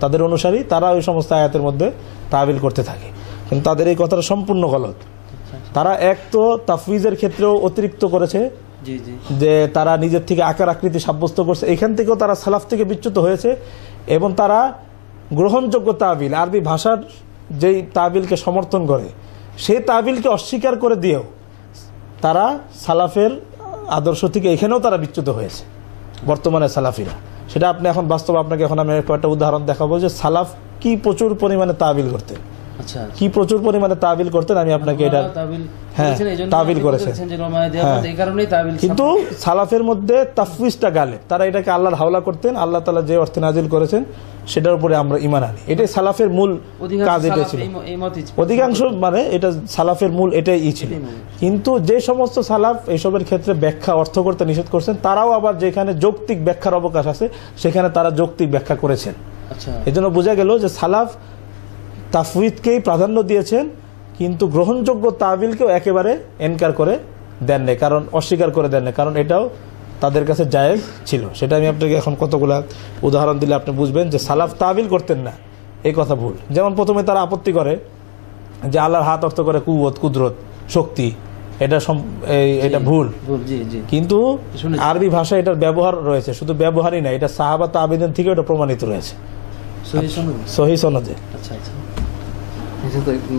তাদের অনুসারী, তারা ওই সমস্ত আয়াতের মধ্যে তাবিল করতে থাকে, কিন্তু তাদের এই কথাটা সম্পূর্ণ গলত। তারা এক তো তাফউইজের ক্ষেত্রেও অতিরিক্ত করেছে, যে তারা নিজের থেকে আকার আকৃতি সাব্যস্ত করছে, এখান থেকেও তারা সালাফ থেকে বিচ্যুত হয়েছে, এবং তারা গ্রহণযোগ্য তাবিল, আরবি ভাষার যেই তাবিলকে সমর্থন করে সেই তাবিলকে অস্বীকার করে দিয়েও তারা সালাফের আদর্শ থেকে এখানেও তারা বিচ্যুত হয়েছে বর্তমানে সালাফিরা। সেটা আপনি এখন বাস্তব, আপনাকে এখন আমি একটা উদাহরণ দেখাবো যে সালাফ কি প্রচুর পরিমাণে তাবিল করতেন, কি প্রচুর পরিমাণে তাবিল করতেন, আমি আপনাকে এটা তাবিল করেছেন। কিন্তু সালাফের মধ্যে তাফউইজটা গালে, তারা এটাকে আল্লাহর হাওলা করতেন, আল্লাহ তাআলা যে অর্থে নাজিল করেছেন সেটার উপরে আমরা ঈমান আনি, এটাই সালাফের মূল কাজ, এটাই ছিল অধিকাংশ, মানে এটা সালাফের মূল এটাই ছিল। কিন্তু যে সমস্ত সালাফ এইসবের ক্ষেত্রে ব্যাখ্যা অর্থ করতে নিষেধ করছেন, তারাও আবার যেখানে যৌক্তিক ব্যাখ্যার অবকাশ আছে সেখানে তারা যৌক্তিক ব্যাখ্যা করেছেন। এজন্য বোঝা গেল যে সালাফ তাফউইদকেই প্রাধান্য দিয়েছেন, কিন্তু গ্রহণযোগ্য তাবিলকেও একেবারে এনকার করে দেন নাই, কারণ অস্বীকার করে দেন নাই, কারণ এটাও তাদের কাছে জায়েজ ছিল। সেটা আমি আপনাকে এখন কতগুলা উদাহরণ দিলে আপনি বুঝবেন যে সালাফ তাবিল করতেন না, এই কথা ভুল। যেমন প্রথমে তারা আপত্তি করে যে আল্লাহর হাত অর্থ করে কুওয়াত, কুদরত, শক্তি, এটা ভুল, কিন্তু আরবি ভাষায় এটার ব্যবহার রয়েছে, শুধু ব্যবহারই না, এটা সাহাবা তাবিঈন থেকে এটা প্রমাণিত রয়েছে সহিহ সনদে।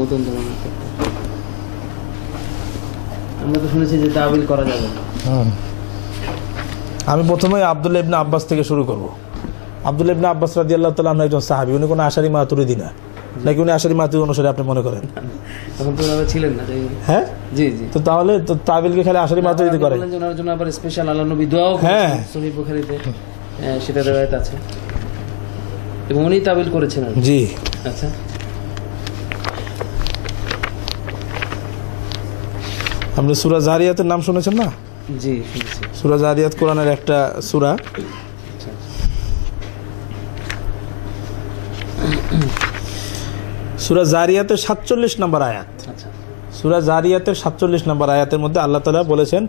নতুন আমরা তো শুনেছি যে তাবিল করা যাবে না। আমি প্রথমে আব্দুল্লাহ ইবনে আব্বাস থেকে শুরু করব। আব্দুল্লাহ ইবনে আব্বাস রাদিয়াল্লাহু তাআলা আনহু একজন সাহাবী, উনি কোনো আশারি মাতুরিদি না, নাকি উনি আশারি মাতুরিদি অনুসারী আপনি মনে করেন? তখন তো ওনারা ছিলেন না। হ্যাঁ, জি জি। তো তাহলে তো তাবিলকে খালি আশারি মাতুরিদি করে? বলেন যে ওনার জন্য আবার স্পেশাল আল্লাহ নবী দোয়াও করেছেন, সহিহ বুখারীতে সেটা riwayat আছে, এবং উনি তাবিল করেছেন। জি, আচ্ছা। আপনি সূরা জারিয়াতের নাম শুনেছেন না? জি, শুনেছি। সূরা জারিয়াত কোরআনের একটা সূরা, সূরা জারিয়াতের 47 নম্বর আয়াত। আচ্ছা। সূরা জারিয়াতের 47 নম্বর আয়াতের মধ্যে আল্লাহ তাআলা বলেছেন,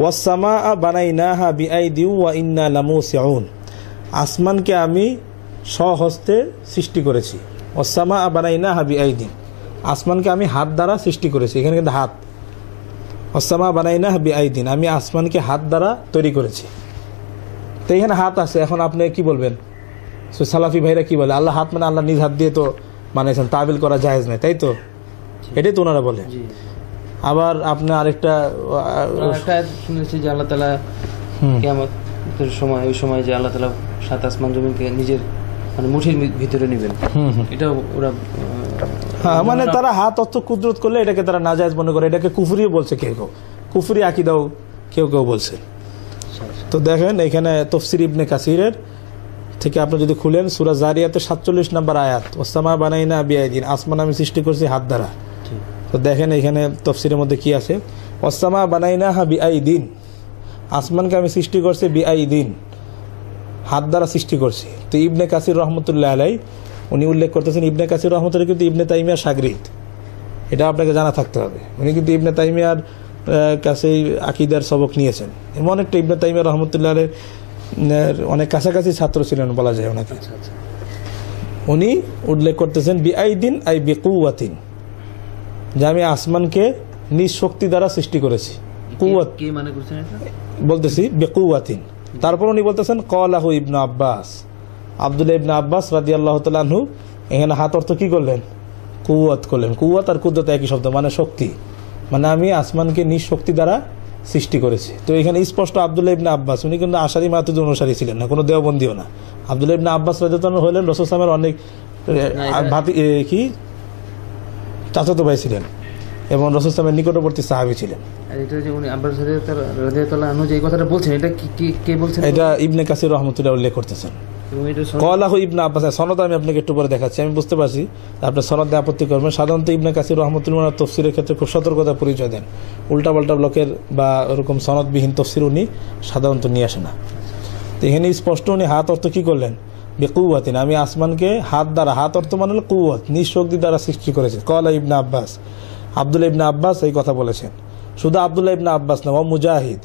ওয়াস-সামাআ বানাইনাহা বিআইদিন ওয়া ইন্না লামুসিউন, আসমানকে আমি স্বহস্তে সৃষ্টি করেছি। ওয়াস-সামাআ বানাইনাহা বিআইদিন, আসমানকে আমি হাত দ্বারা সৃষ্টি করেছি, এখানে কিন্তু হাত, ওয়াস-সামাআ বানাইনাহা বিআইদিন, আমি আসমানকে হাত দ্বারা তৈরি করেছি। তো এখানে হাত আছে, এখন আপনি কি বলবেন? সালাফি ভাইরা কি বলে? আল্লাহ হাত মানে আল্লাহ নিজ হাত দিয়ে তো মানেছেন, তাবিল করা জায়েজ নাই, তাই তো? এটাই তো ওনারা বলে। আবার আপনি আরেকটা শুনেছি যে আল্লাহ তাআলা কিয়ামতের সময়, ওই সময় যে আল্লাহ তাআলা সাত আসমান জমিনকে নিজের মানে মুঠির ভিতরে নেবেন, এটা ওরা মানে তারা হাত অর্থ কুদরত করলে এটাকে তারা নাজায়েজ মনে করে, এটাকে কুফরিও বলছে কেউ কেউ, কুফরি আকীদাও কেউ কেউ বলছে। তো দেখেন এখানে তাফসীর ইবনে কাসিরের থেকে আপনি যদি খুলেন সূরা জারিয়াতের 47 নম্বর আয়াত, ওয়াস-সামা বানাইনা বিআইদিন, আসমান আমি সৃষ্টি করছি হাত দ্বারা। তো দেখেন এখানে তাফসীরের মধ্যে কি আছে, ওয়াস-সামা বানাইনাহা বিআইদিন, আসমানকে আমি সৃষ্টি করছি বিআইদিন, হাত দ্বারা সৃষ্টি করছি। তো ইবনে কাসির রহমতুল্লাহ আলাই উনি উল্লেখ করতেছেন, ইবনে কাসির রহমতুল্লাহ কিন্তু ইবনে তাইমিয়ার শাগরিদ, এটা আপনাকে জানা থাকতে হবে। উনি কিন্তু ইবনে তাইমিয়ার কাছেই আকীদার সবক নিয়েছেন, এমন একটা ইবনে তাইমিয়া রহমতুল্লাহ আলাই অনেক কাছাকাছি ছাত্র ছিলেন বলা যায় ওনাকে। উনি উল্লেখ করতেছেন বিআইদিন আই বিকুওয়াতিন, যে আমি আসমানকে নিজ শক্তি দ্বারা সৃষ্টি করেছি। কুওয়াত কি মানে করছেন এটা বলতেছি, বিকুওয়াতিন। তারপর উনি বলতেছেন ক্বালাহু ইবনে আব্বাস, আব্দুল্লাহ ইবনে আব্বাস রাদিয়াল্লাহু তাআলা আনহু এখানে হাত অর্থ কি করলেন? কুওয়াত করলেন। কুওয়াত আর কুদরত একই শব্দ, মানে শক্তি, মানে আমি আসমানকে নিজ শক্তি দ্বারা সৃষ্টি করেছি। তো এখানে স্পষ্ট আব্দুল্লাহ ইবনে আব্বাস, উনি কিন্তু আশারি মাতুরিদি অনুসারী ছিলেন না, কোনো দেওবন্দিও না। আব্দুল্লাহ ইবনে আব্বাস রাদিয়াল্লাহু আনহু হলেন রাসূল সাল্লাল্লাহু আলাইহি ওয়াসাল্লামের অনেক ভাতি কি চাচাতো ভাই ছিলেন, এবং রাসূল সাল্লাল্লাহু আলাইহি নিকটবর্তী সাহাবী ছিলেন। আর এটা যে উনি আব্বাস রাদিয়াল্লাহু আনহু যে এই কথাটা বলছেন, এটা কে বলছেন? এটা ইবনে কাসির রহমতুল্লাহ উল্লেখ করতেছেন। এবং এটা কলাহু ইবনে আব্বাস, সনদ আমি আপনাকে একটু পরে দেখাচ্ছি, আমি বুঝতে পারছি আপনার সনদে আপত্তি করবেন। সাধারণত ইবনে কাসির রহমতুল্লাহ তফসিরের ক্ষেত্রে খুব সতর্কতা পরিচয় দেন, উল্টাপাল্টা ব্লকের বা ওরকম সনদবিহীন তফসির উনি সাধারণত নিয়ে আসে না। তো এখানে স্পষ্ট উনি হাত অর্থ কি করলেন, বেকুয়াতিন, আমি আসমানকে হাত দ্বারা, হাত অর্থ মানে হলো কুওয়াত, নিজ শক্তি দ্বারা সৃষ্টি করেছে। কলা ইবনে আব্বাস, আব্দুল্লাহ ইবনে আব্বাস এই কথা বলেছেন। শুধু আব্দুল্লাহ ইবনে আব্বাস না, ও মুজাহিদ,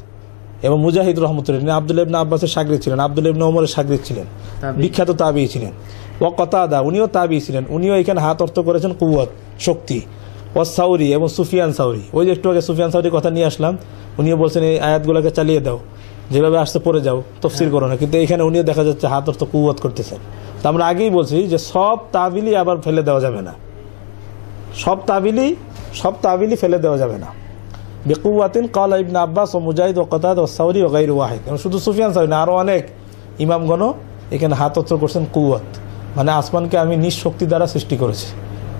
এবং মুজাহিদ রহমতুল্লাহ আব্দুল্লাহ ইবনে আব্বাসের শাগরিদ ছিলেন, আব্দুল্লাহ ইবনে ওমরের শাগরিদ ছিলেন, বিখ্যাত তাবিঈ ছিলেন। ও কতাদা, উনিও তাবিঈ ছিলেন, উনিও এখানে হাত অর্থ করেছেন কুওয়াত, শক্তি। ও সাউরি এবং সুফিয়ান সাউরি, ওই যে একটু আগে সুফিয়ান সাউরির কথা নিয়ে আসলাম, উনিও বলছেন এই আয়াতগুলোকে চালিয়ে দাও, যেভাবে আসতে পড়ে যাও, তফসির করো না। কিন্তু এখানে উনিও দেখা যাচ্ছে হাত অর্থ কুওয়াত করতেছেন। তো আমরা আগেই বলছি যে সব তাবিলই আবার ফেলে দেওয়া যাবে না, সব তাবিলই ফেলে দেওয়া যাবে না। বেকুয়াতিন কালা ইবনে আব্বাস ও মুজাহিদ ও কতাদা ও সাউরি ও গায়রু ওয়াহিদ, এবং শুধু সুফিয়ান সাউরি না, আরও অনেক ইমামগণ এখানে হাত অর্থ করছেন কুওয়াত, মানে আসমানকে আমি নিজ শক্তি দ্বারা সৃষ্টি করেছি।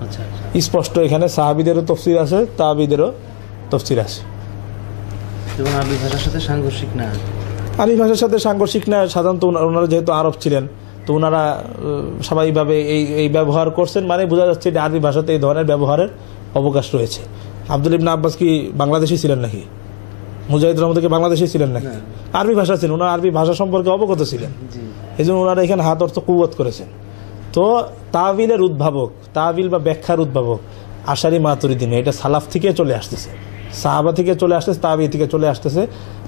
আচ্ছা, স্পষ্ট এখানে সাহাবীদেরও তফসির আছে, তাবিদেরও তফসির আছে। এবং আরবি ভাষার সাথে সাংঘর্ষিক না, আরবি ভাষার সাথে সাংঘর্ষিক না। সাধারণত ওনারা যেহেতু আরব ছিলেন, তো ওনারা স্বাভাবিকভাবে এই ব্যবহার করছেন, মানে বোঝা যাচ্ছে যে আরবি ভাষাতে এই ধরনের ব্যবহারের অবকাশ রয়েছে। আব্দুল ইবনে আব্বাস কি বাংলাদেশি ছিলেন নাকি? মুজাহিদ রহমত কি বাংলাদেশি ছিলেন নাকি? আরবি ভাষা ছিলেন, ওনারা আরবি ভাষা সম্পর্কে অবগত ছিলেন, এই জন্য ওনারা এখানে হাত অর্থ কুওয়াত করেছেন। তো তাবিলের উদ্ভাবক, তাবিল বা ব্যাখ্যার উদ্ভাবক আশারি মাতুরিদি, এটা সালাফ থেকে চলে আসতেছে, সাহাবা থেকে চলে আসতেছে, তাবি থেকে চলে আসতেছে,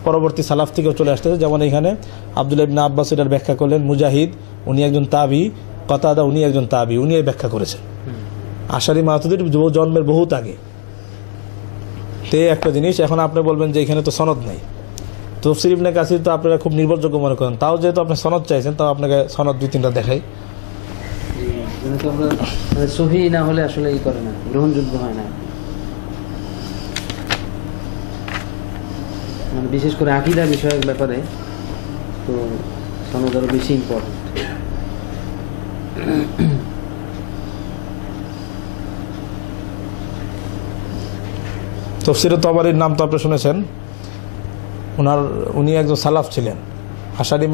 পরবর্তী সালাফ থেকেও চলে আসতেছে। যেমন এখানে আব্দুল্লাহ ইবনে আব্বাস এটার ব্যাখ্যা করলেন, মুজাহিদ উনি একজন তাবি, কতাদা উনি একজন তাবি, উনি এই ব্যাখ্যা করেছেন আশারি মাতুরিদির জন্মের বহুত আগে। তে একটা জিনিস, এখন আপনি বলবেন যে এখানে তো সনদ নেই, তফসির ইবনে কাসির তো আপনারা খুব নির্ভরযোগ্য মনে করেন, তাও যেহেতু আপনি সনদ চাইছেন, তাও আপনাকে সনদ 2-3টা দেখাই। সহি না হলে আসলে ই করে না, গ্রহণযোগ্য হয় না, মানে বিশেষ করে আকীদা বিষয়ক ব্যাপারে তো সনদ আরো বেশি ইম্পর্টেন্ট। তফসিরে তবারির নাম তো আপনি শুনেছেন, উনি একজন সালাফ ছিলেন, আশারি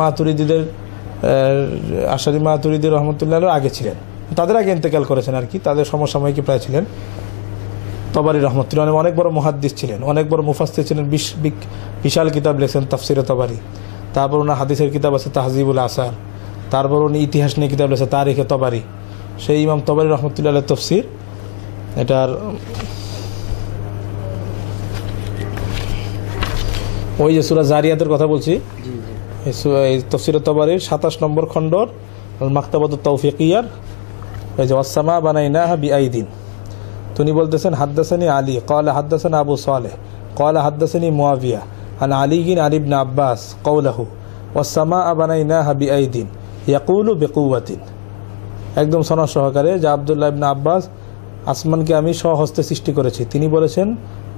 মাতুরিদি রহমতুল্লাহ আগে ছিলেন, তাদের আগে ইন্তেকাল করেছেন আর কি, তাদের সমসাময়িকী প্রায় ছিলেন। তবারি রহমতুল্লাহ অনেক বড় মুহাদ্দিস ছিলেন, অনেক বড় মুফাসসির ছিলেন, বিশাল কিতাব লিখেছেন তাফসিরে তবারি। তারপর ওনার হাদিসের কিতাব আছে তাহজিবুল আসার, তারপর উনি ইতিহাস নিয়ে কিতাব লিখেছেন তারিখে তবারি। সেই ইমাম তবারি রহমতুল্লাহ তফসির, এটার ওই যে সূরা জারিয়াতের কথা বলছি, এই তাফসীর তাবারীর 27 নম্বর খণ্ডর মাকতাবাতুত তাওফীকিয়ার, এই যে ওয়াসসামা বানাইনাহা বিআইদিন, তিনি বলতেছেন হাদদাসানি আলী ক্বালা হাদদাসানা আবু সালেহ ক্বালা হাদদাসানি মুয়াবিয়া আন আলী আন ইবনে আব্বাস কওলাহু ওয়াসসামা বানাইনাহা বিআইদিন ইয়াকুলু বিকুওয়াতিন। একদম সনদ সহকারে যে আব্দুল্লাহ ইবনে আব্বাস, আসমানকে আমি স্বহস্তে সৃষ্টি করেছি, তিনি বলেছেন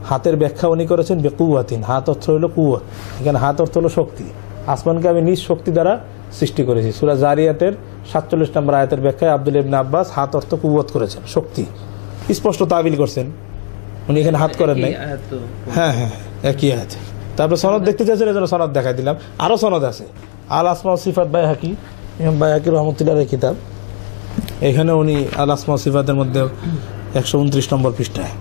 হাতের ব্যাখ্যা উনি করেছেন বেকুয়াতিন, হাত অর্থ হলো কুওয়াত, এখানে হাত অর্থ হলো শক্তি, আসমানকে আমি নিজ শক্তি দ্বারা সৃষ্টি করেছি। সূরা জারিয়াতের 47 নম্বর আয়াতের ব্যাখ্যায় আব্দুল্লাহ ইবনে আব্বাস হাত অর্থ কুওয়াত করেছেন, শক্তি, স্পষ্ট তাবিল করছেন, উনি এখানে হাত করেন নাই। হ্যাঁ হ্যাঁ একই আয়াত। তারপরে সনদ দেখতে চাইছেন, এজন্য সনদ দেখাই দিলাম, আরও সনদ আছে। আল আসমা ও সিফাত বাইহাকি, ইমাম বাইহাকি রহমতুল্লাহর কিতাব, এখানে উনি আল আসমা ও সিফাতের মধ্যে 129 নম্বর পৃষ্ঠায়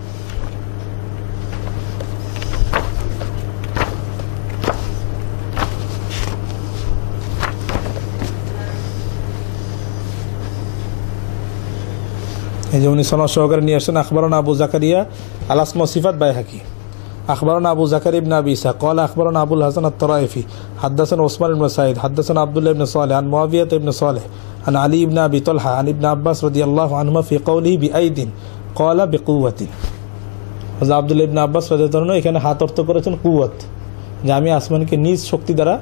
এই যে উনি সনদ সহকারে নিয়ে আসছেন। আখবারনা আবু জাকারিয়া আল আসমা ও সিফাত বাইহাকি, আখবারনা আবু জাকারিয়া ইবনে আবি ইসা ক্বালা আখবারনা আবুল হাসান আত-তারাইফি হাদদাসানা উসমান ইবনে সাঈদ হাদদাসানা আব্দুল্লাহ ইবনে সালেহ আন মুয়াবিয়া ইবনে সালেহ আন আলী ইবনে আবি তালহা আন ইবনে আব্বাস রাদিয়াল্লাহু আনহুমা ফি কওলিহি বিআইদিন ক্বালা বিকুওয়াতিন। হযরত আব্দুল্লাহ ইবনে আব্বাস রাদিয়াল্লাহু আনহু এখানে হাত অর্থ করেছেন কুওয়াত, যে আমি আসমানকে নিজ শক্তি দ্বারা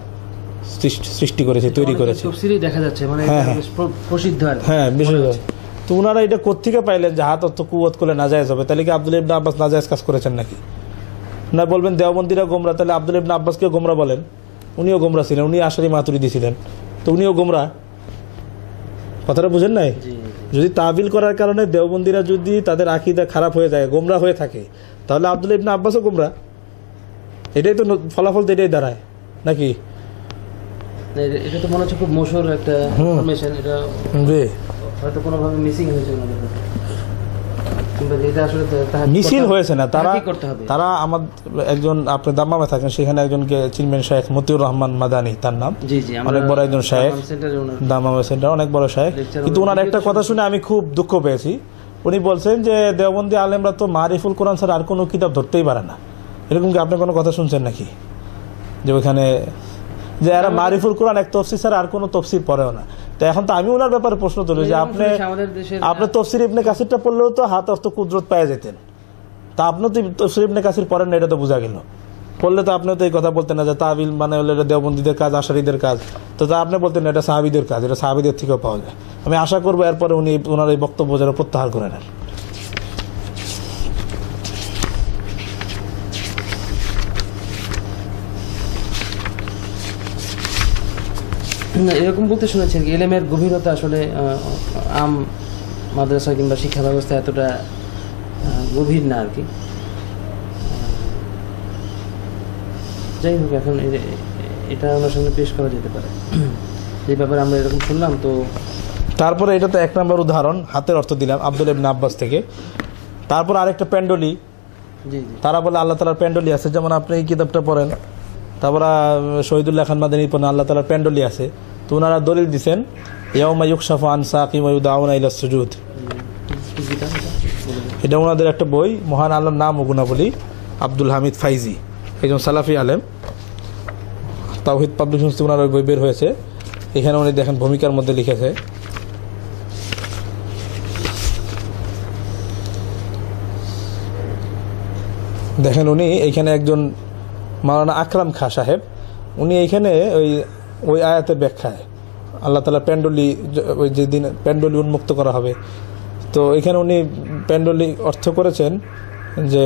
সৃষ্টি করেছি, তৈরি করেছি। তাফসীরে দেখা যাচ্ছে, মানে প্রসিদ্ধ আর হ্যাঁ বিশেষ। তো ওনারা এটা কোত্থেকে পাইলেন যে হাত অর্থ কুওয়াত করলে নাজায়েজ হবে? তাহলে কি আব্দুল্লাহ ইবনে আব্বাস নাজায়েজ কাজ করেছেন নাকি? না বলবেন দেওবন্দিরা গোমরা, তাহলে আব্দুল্লাহ ইবনে আব্বাসকেও গোমরা বলেন, উনিও গোমরা ছিলেন, উনি আশারি মাতুরিদি ছিলেন, তো উনিও গোমরা, কথাটা বুঝেন নাই? যদি তাবিল করার কারণে দেওবন্দিরা যদি তাদের আকীদা খারাপ হয়ে যায়, গোমরা হয়ে থাকে, তাহলে আব্দুল্লাহ ইবনে আব্বাসও গোমরা। এটাই তো ফলাফল, এটাই দাঁড়ায় নাকি? এটা তো মনে হচ্ছে খুব মশহুর একটা ইনফরমেশন, এটা হয়তো কোনোভাবে মিসিং হয়েছে ওনাদের কাছে। কিন্তু এটা আসলে মিছিল হয়েছে না, তারা করতে হবে। তারা আমার একজন, আপনি দাম্মামে থাকেন, সেখানে একজনকে চিনবেন, শেখ মতিউর রহমান মাদানী তার নাম, জি জি, অনেক বড় একজন শেখ, দাম্মামে সেন্টার অনেক বড় শেখ। কিন্তু ওনার একটা কথা শুনে আমি খুব দুঃখ পেয়েছি। উনি বলছেন যে দেওবন্দি আলেমরা তো মারিফুল কোরআন ছাড়া আর কোনো কিতাব ধরতেই পারে না। এরকম কি আপনি কোনো কথা শুনছেন নাকি? যে ওইখানে যে এরা মারিফুল কোরআন এক তফসির ছাড়া আর কোনো তফসির পড়েও না। তো এখন তো আমি ওনার ব্যাপারে প্রশ্ন তুলি যে আপনি তফসির ইবনে কাসিরটা পড়লেও তো হাত অর্থ কুদরত পেয়ে যেতেন, তা আপনি তো তফসির ইবনে কাসির পড়েন না, এটা তো বোঝা গেল। পড়লে তো আপনি তো এই কথা বলতেন না যে তাবিল মানে হলো এটা দেওবন্দীদের কাজ, আশারীদের কাজ। তো তা আপনি বলতেন এটা সাহাবীদের কাজ, এটা সাহাবীদের থেকেও পাওয়া যায়। আমি আশা করবো এরপরে উনি ওনার এই বক্তব্য যারা প্রত্যাহার করে নেন। এরকম বলতে শুনেছেন কি এলেমের গভীরতা আসলে আম মাদ্রাসা কিংবা শিক্ষা ব্যবস্থা এতটা গভীর না আর কি। যাই হোক, এখন এটা আমার সামনে পেশ করা যেতে পারে, এই ব্যাপারে আমরা এরকম শুনলাম। তো তারপরে এটা তো এক নম্বর উদাহরণ, হাতের অর্থ দিলাম আব্দুল্লাহ ইবনে আব্বাস থেকে। তারপর আরেকটা পেন্ডলি, জি জি, তারা বলে আল্লাহ তাআলার পেন্ডলি আছে, যেমন আপনি এই কিতাবটা পড়েন, তারপর শহীদুল্লাহ খান মাদানী পড়েন আল্লাহ তাআলার পেন্ডলি আছে। তো ওনারা দলিল দিচ্ছেন ইয়াউমা ইউকশাফু আন সাকিম ওয়া ইউদাউনা ইলা সুজুদ। এটা ওনাদের একটা বই, মহান আল্লাহর নাম ও গুণাবলী, আব্দুল হামিদ ফাইজি, একজন সালাফি আলেম, তাওহীদ পাবলিকেশন থেকে ওনার ওই বই বের হয়েছে। এখানে উনি দেখেন ভূমিকার মধ্যে লিখেছে, দেখেন উনি এইখানে একজন মাওলানা আকরাম খাঁ সাহেব, উনি এইখানে ওই আয়াতের ব্যাখ্যায় আল্লাহ তাআলা পেন্ডলি, ওই যেদিন পেন্ডলি উন্মুক্ত করা হবে, তো এখানে উনি পেন্ডলি অর্থ করেছেন যে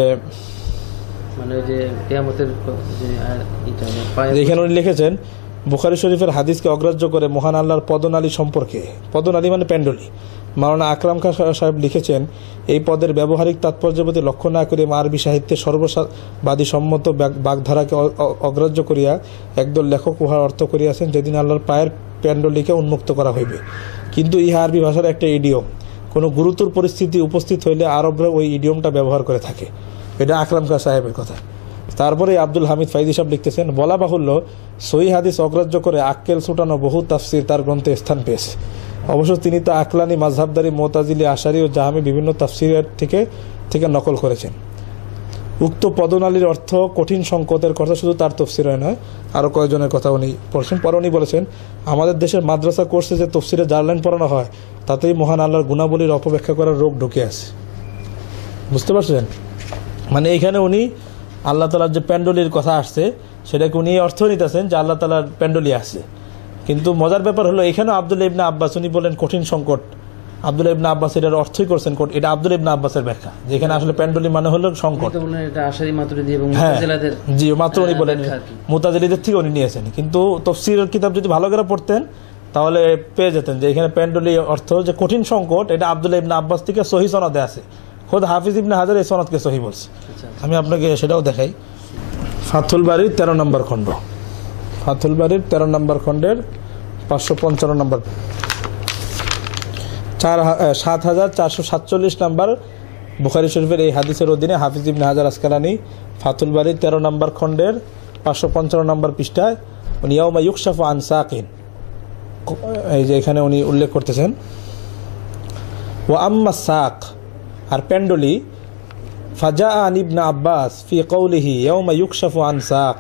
মানে যে কিয়ামতের যে এখানে উনি লিখেছেন বুখারী শরীফের হাদিসকে অগ্রাহ্য করে মহান আল্লাহর পদনালী সম্পর্কে, পদনালী মানে পেন্ডলি, মাওলানা আকরাম খান সাহেব লিখেছেন এই পদের ব্যবহারিক তাৎপর্যের প্রতি লক্ষ্য না করে আরবি সাহিত্যে সর্ববাদী সম্মত বাগধারাকে অগ্রাহ্য করিয়া একদল লেখক উহার অর্থ করিয়াছেন যেদিন আল্লাহর পায়ের পেন্ডলিকে উন্মুক্ত করা হইবে। কিন্তু ইহা আরবি ভাষার একটা ইডিয়ম, কোনো গুরুতর পরিস্থিতি উপস্থিত হইলে আরবরা ওই ইডিয়মটা ব্যবহার করে থাকে। এটা আকরাম খান সাহেবের কথা। তারপরে আব্দুল হামিদ ফাইজি সাহেব লিখতেছেন বলা বাহুল্য সহিহ হাদিস অগ্রাহ্য করে আক্কেল ছুটানো বহু তাফসির তার গ্রন্থে স্থান পেয়েছে। অবশ্য তিনি তো আকলানি, মাযহাবদারি, মুতাজিলি, আশারি ও জাহামি বিভিন্ন তাফসিরের থেকে নকল করেছেন। উক্ত পদনালীর অর্থ কঠিন সংকটের কথা শুধু তার তফসিরে নয়, আরও কয়েকজনের কথা উনি পড়ছেন। পরে উনি বলেছেন আমাদের দেশের মাদ্রাসা কোর্সে যে তফসিরে জার্লাইন পড়ানো হয় তাতেই মহান আল্লাহর গুণাবলীর অপব্যাখ্যা করার রোগ ঢুকে আছে। বুঝতে পারছেন? মানে এইখানে উনি আল্লাহ তাআলার যে পেন্ডলির কথা আসছে সেটাকে উনি অর্থ নিতেছেন যে আল্লাহ তাআলার পেন্ডলি আছে। কিন্তু মজার ব্যাপার হলো এখানেও আব্দুল্লাহ ইবনে আব্বাস উনি বলেন কঠিন সংকট, আব্দুল্লাহ ইবনে আব্বাস এটার অর্থই করছেন, এটা আব্দুল্লাহ ইবনে আব্বাসের ব্যাখ্যা, যেখানে আসলে পেন্ডলি মানে হলো সংকট। এটা আশারি মাতুরিদি এবং হ্যাঁ মুতাজিলাদের, জি মাত্র উনি বলেন মুতাজিলিদের থেকে উনি নিয়েছেন। কিন্তু তাফসীরের কিতাব যদি ভালো করে পড়তেন তাহলে পেয়ে যেতেন যে এখানে পেন্ডলি অর্থ যে কঠিন সংকট, এটা আব্দুল্লাহ ইবনে আব্বাস থেকে সহিহ সনদে আছে। খোদ হাফিজ ইবনে হাজার এই সনদকে সহিহ বলছে। আমি আপনাকে সেটাও দেখাই। ফাথুল বারীর 13 নম্বর খণ্ড, ফাথুল বারীর 13 নম্বর খণ্ডের 555 নম্বর, 7447 নম্বর বুখারী শরীফের এই হাদিসের অধীনে হাফিজ ইবনে হাজার আসকালানী ফাথুল বারীর 13 নম্বর খণ্ডের 555 নম্বর পৃষ্ঠায় উনি ইয়াউমা ইউকশাফু আন সাকিন, এই যে এখানে উনি উল্লেখ করতেছেন ওয়া আম্মা সাক, আর পেন্ডলি ফাজা আন ইবনে আব্বাস ফি কওলিহি ইয়াউমা ইউকশাফু আন সাক,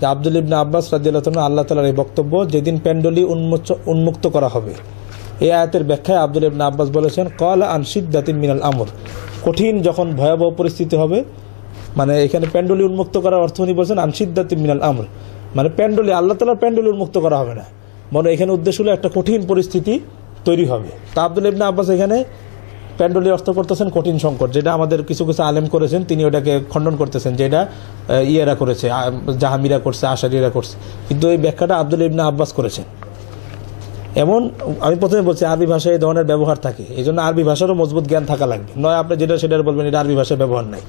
যে আব্দুল্লাহ ইবনে আব্বাস রাদিয়াল্লাহু তাআলা আল্লাহ তাআলার এই বক্তব্য যেদিন পেন্ডলি উন্মুক্ত করা হবে, এই আয়াতের ব্যাখ্যায় আব্দুল্লাহ ইবনে আব্বাস বলেছেন ক্বালা আন শিদ্দাতিন মিনাল আমর, কঠিন যখন ভয়াবহ পরিস্থিতি হবে, মানে এখানে পেন্ডলি উন্মুক্ত করার অর্থ উনি বলেছেন আন শিদ্দাতিন মিনাল আমর, মানে পেন্ডলি আল্লাহ তাআলার পেন্ডলি উন্মুক্ত করা হবে না, মানে এখানে উদ্দেশ্য হলো একটা কঠিন পরিস্থিতি তৈরি হবে। তা আব্দুল্লাহ ইবনে আব্বাস এখানে পেন্ডলি অর্থ করতেছেন কঠিন সংকট, যেটা আমাদের কিছু কিছু আলেম করেছেন, তিনি ওটাকে খণ্ডন করতেছেন যে এটা ইয়েরা করেছে, জাহামিরা করছে, আশারিরা করছে, কিন্তু এই ব্যাখ্যাটা আব্দুল্লাহ ইবনে আব্বাস করেছেন। এমন আমি প্রথমে বলছি আরবি ভাষায় এই ধরনের ব্যবহার থাকে, এই জন্য আরবি ভাষারও মজবুত জ্ঞান থাকা লাগবে, নয় আপনি যেটা সেটা বলবেন এটা আরবি ভাষায় ব্যবহার নাই।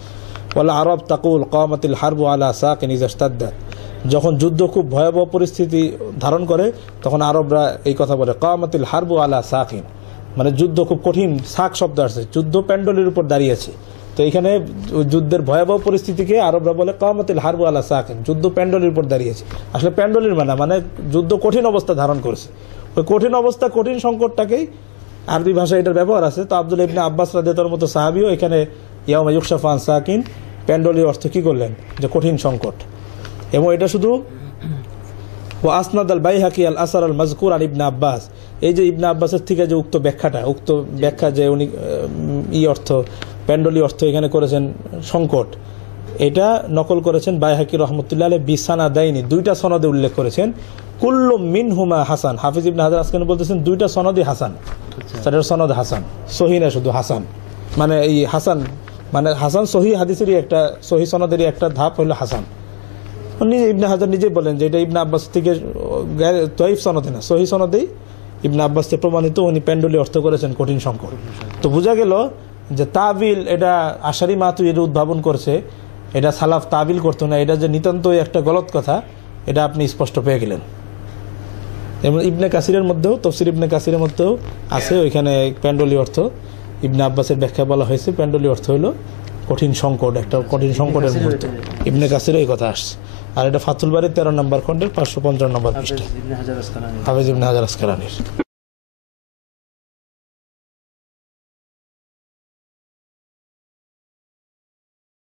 বলে আরব তাকুল কামাতিল হারবু আলা সাকিন ইজা ইশতাদ্দাত, যখন যুদ্ধ খুব ভয়াবহ পরিস্থিতি ধারণ করে তখন আরবরা এই কথা বলে কামাতিল হারবু আলা সাকিন, মানে যুদ্ধ খুব কঠিন, সাক শব্দ আসছে, যুদ্ধ প্যান্ডলের উপর দাঁড়িয়েছে। তো এখানে যুদ্ধের ভয়াবহ পরিস্থিতিকে আরবরা বলে কামাতিল হারবু আলা সাকিন, যুদ্ধ প্যান্ডলের উপর দাঁড়িয়েছে। আসলে প্যান্ডলের মানে যুদ্ধ কঠিন অবস্থা ধারণ করেছে, ওই কঠিন অবস্থা কঠিন সংকটটাকেই আরবি ভাষায় এটার ব্যবহার আছে। তো আব্দুল্লাহ ইবনে আব্বাস রাদিয়াল্লাহু মতো সাহাবীও এখানে ইয়াউমা ইউকশাফু আন সাকিন প্যান্ডলীয় অর্থ কি করলেন, যে কঠিন সংকট। এবং এটা শুধু ওয়া আসনাদ আল বাইহাকি আল আসার আল মাজকুর আন ইবনে আব্বাস, এই যে ইবনে আব্বাসের থেকে যে উক্ত ব্যাখ্যা যে উনি অর্থ প্যান্ডলীয় অর্থ এখানে করেছেন সংকট, এটা নকল করেছেন বাইহাকি রহমতুল্লাহ আলাইহি বিসানাদাইনি, দুইটা সনদে উল্লেখ করেছেন। কুল্লু মিনহুমা হাসান, হাফিজ ইবনে হাজার আসকালানি বলতেছেন দুইটা সনদই হাসান, তাদের সনদ হাসান, সহিহ না শুধু হাসান, মানে এই হাসান মানে হাসান সহিহ হাদিসেরই একটা, সহিহ সনদেরই একটা ধাপ হলো হাসান। নিজে ইবনে হাজার নিজেই বলেন যে এটা ইবনে আব্বাস থেকে দয়ীফ সনদে না, সহিহ সনদেই ইবনে আব্বাস থেকে প্রমাণিত, উনি প্যান্ডলি অর্থ করেছেন কঠিন সংকট। তো বোঝা গেল যে তাবিল এটা আশারি মাতুরির উদ্ভাবন করছে, এটা সালাফ তাবিল করতো না, এটা যে নিতান্তই একটা গলত কথা, এটা আপনি স্পষ্ট পেয়ে গেলেন। এবং ইবনে কাসিরের মধ্যেও, তফসির ইবনে কাসিরের মধ্যেও আছে, ওইখানে প্যান্ডলি অর্থ ইবনে আব্বাসের ব্যাখ্যা বলা হয়েছে, প্যান্ডলি অর্থ হলো কঠিন সংকট, একটা কঠিন সংকটের মুহূর্ত। ইবনে কাসিরে এই কথা আসছে। আর এটা ফাতুল বারীর 13 নম্বর খণ্ডের 555 নম্বর পৃষ্ঠা, হাফিজ ইবনে হাজার আসকালানির।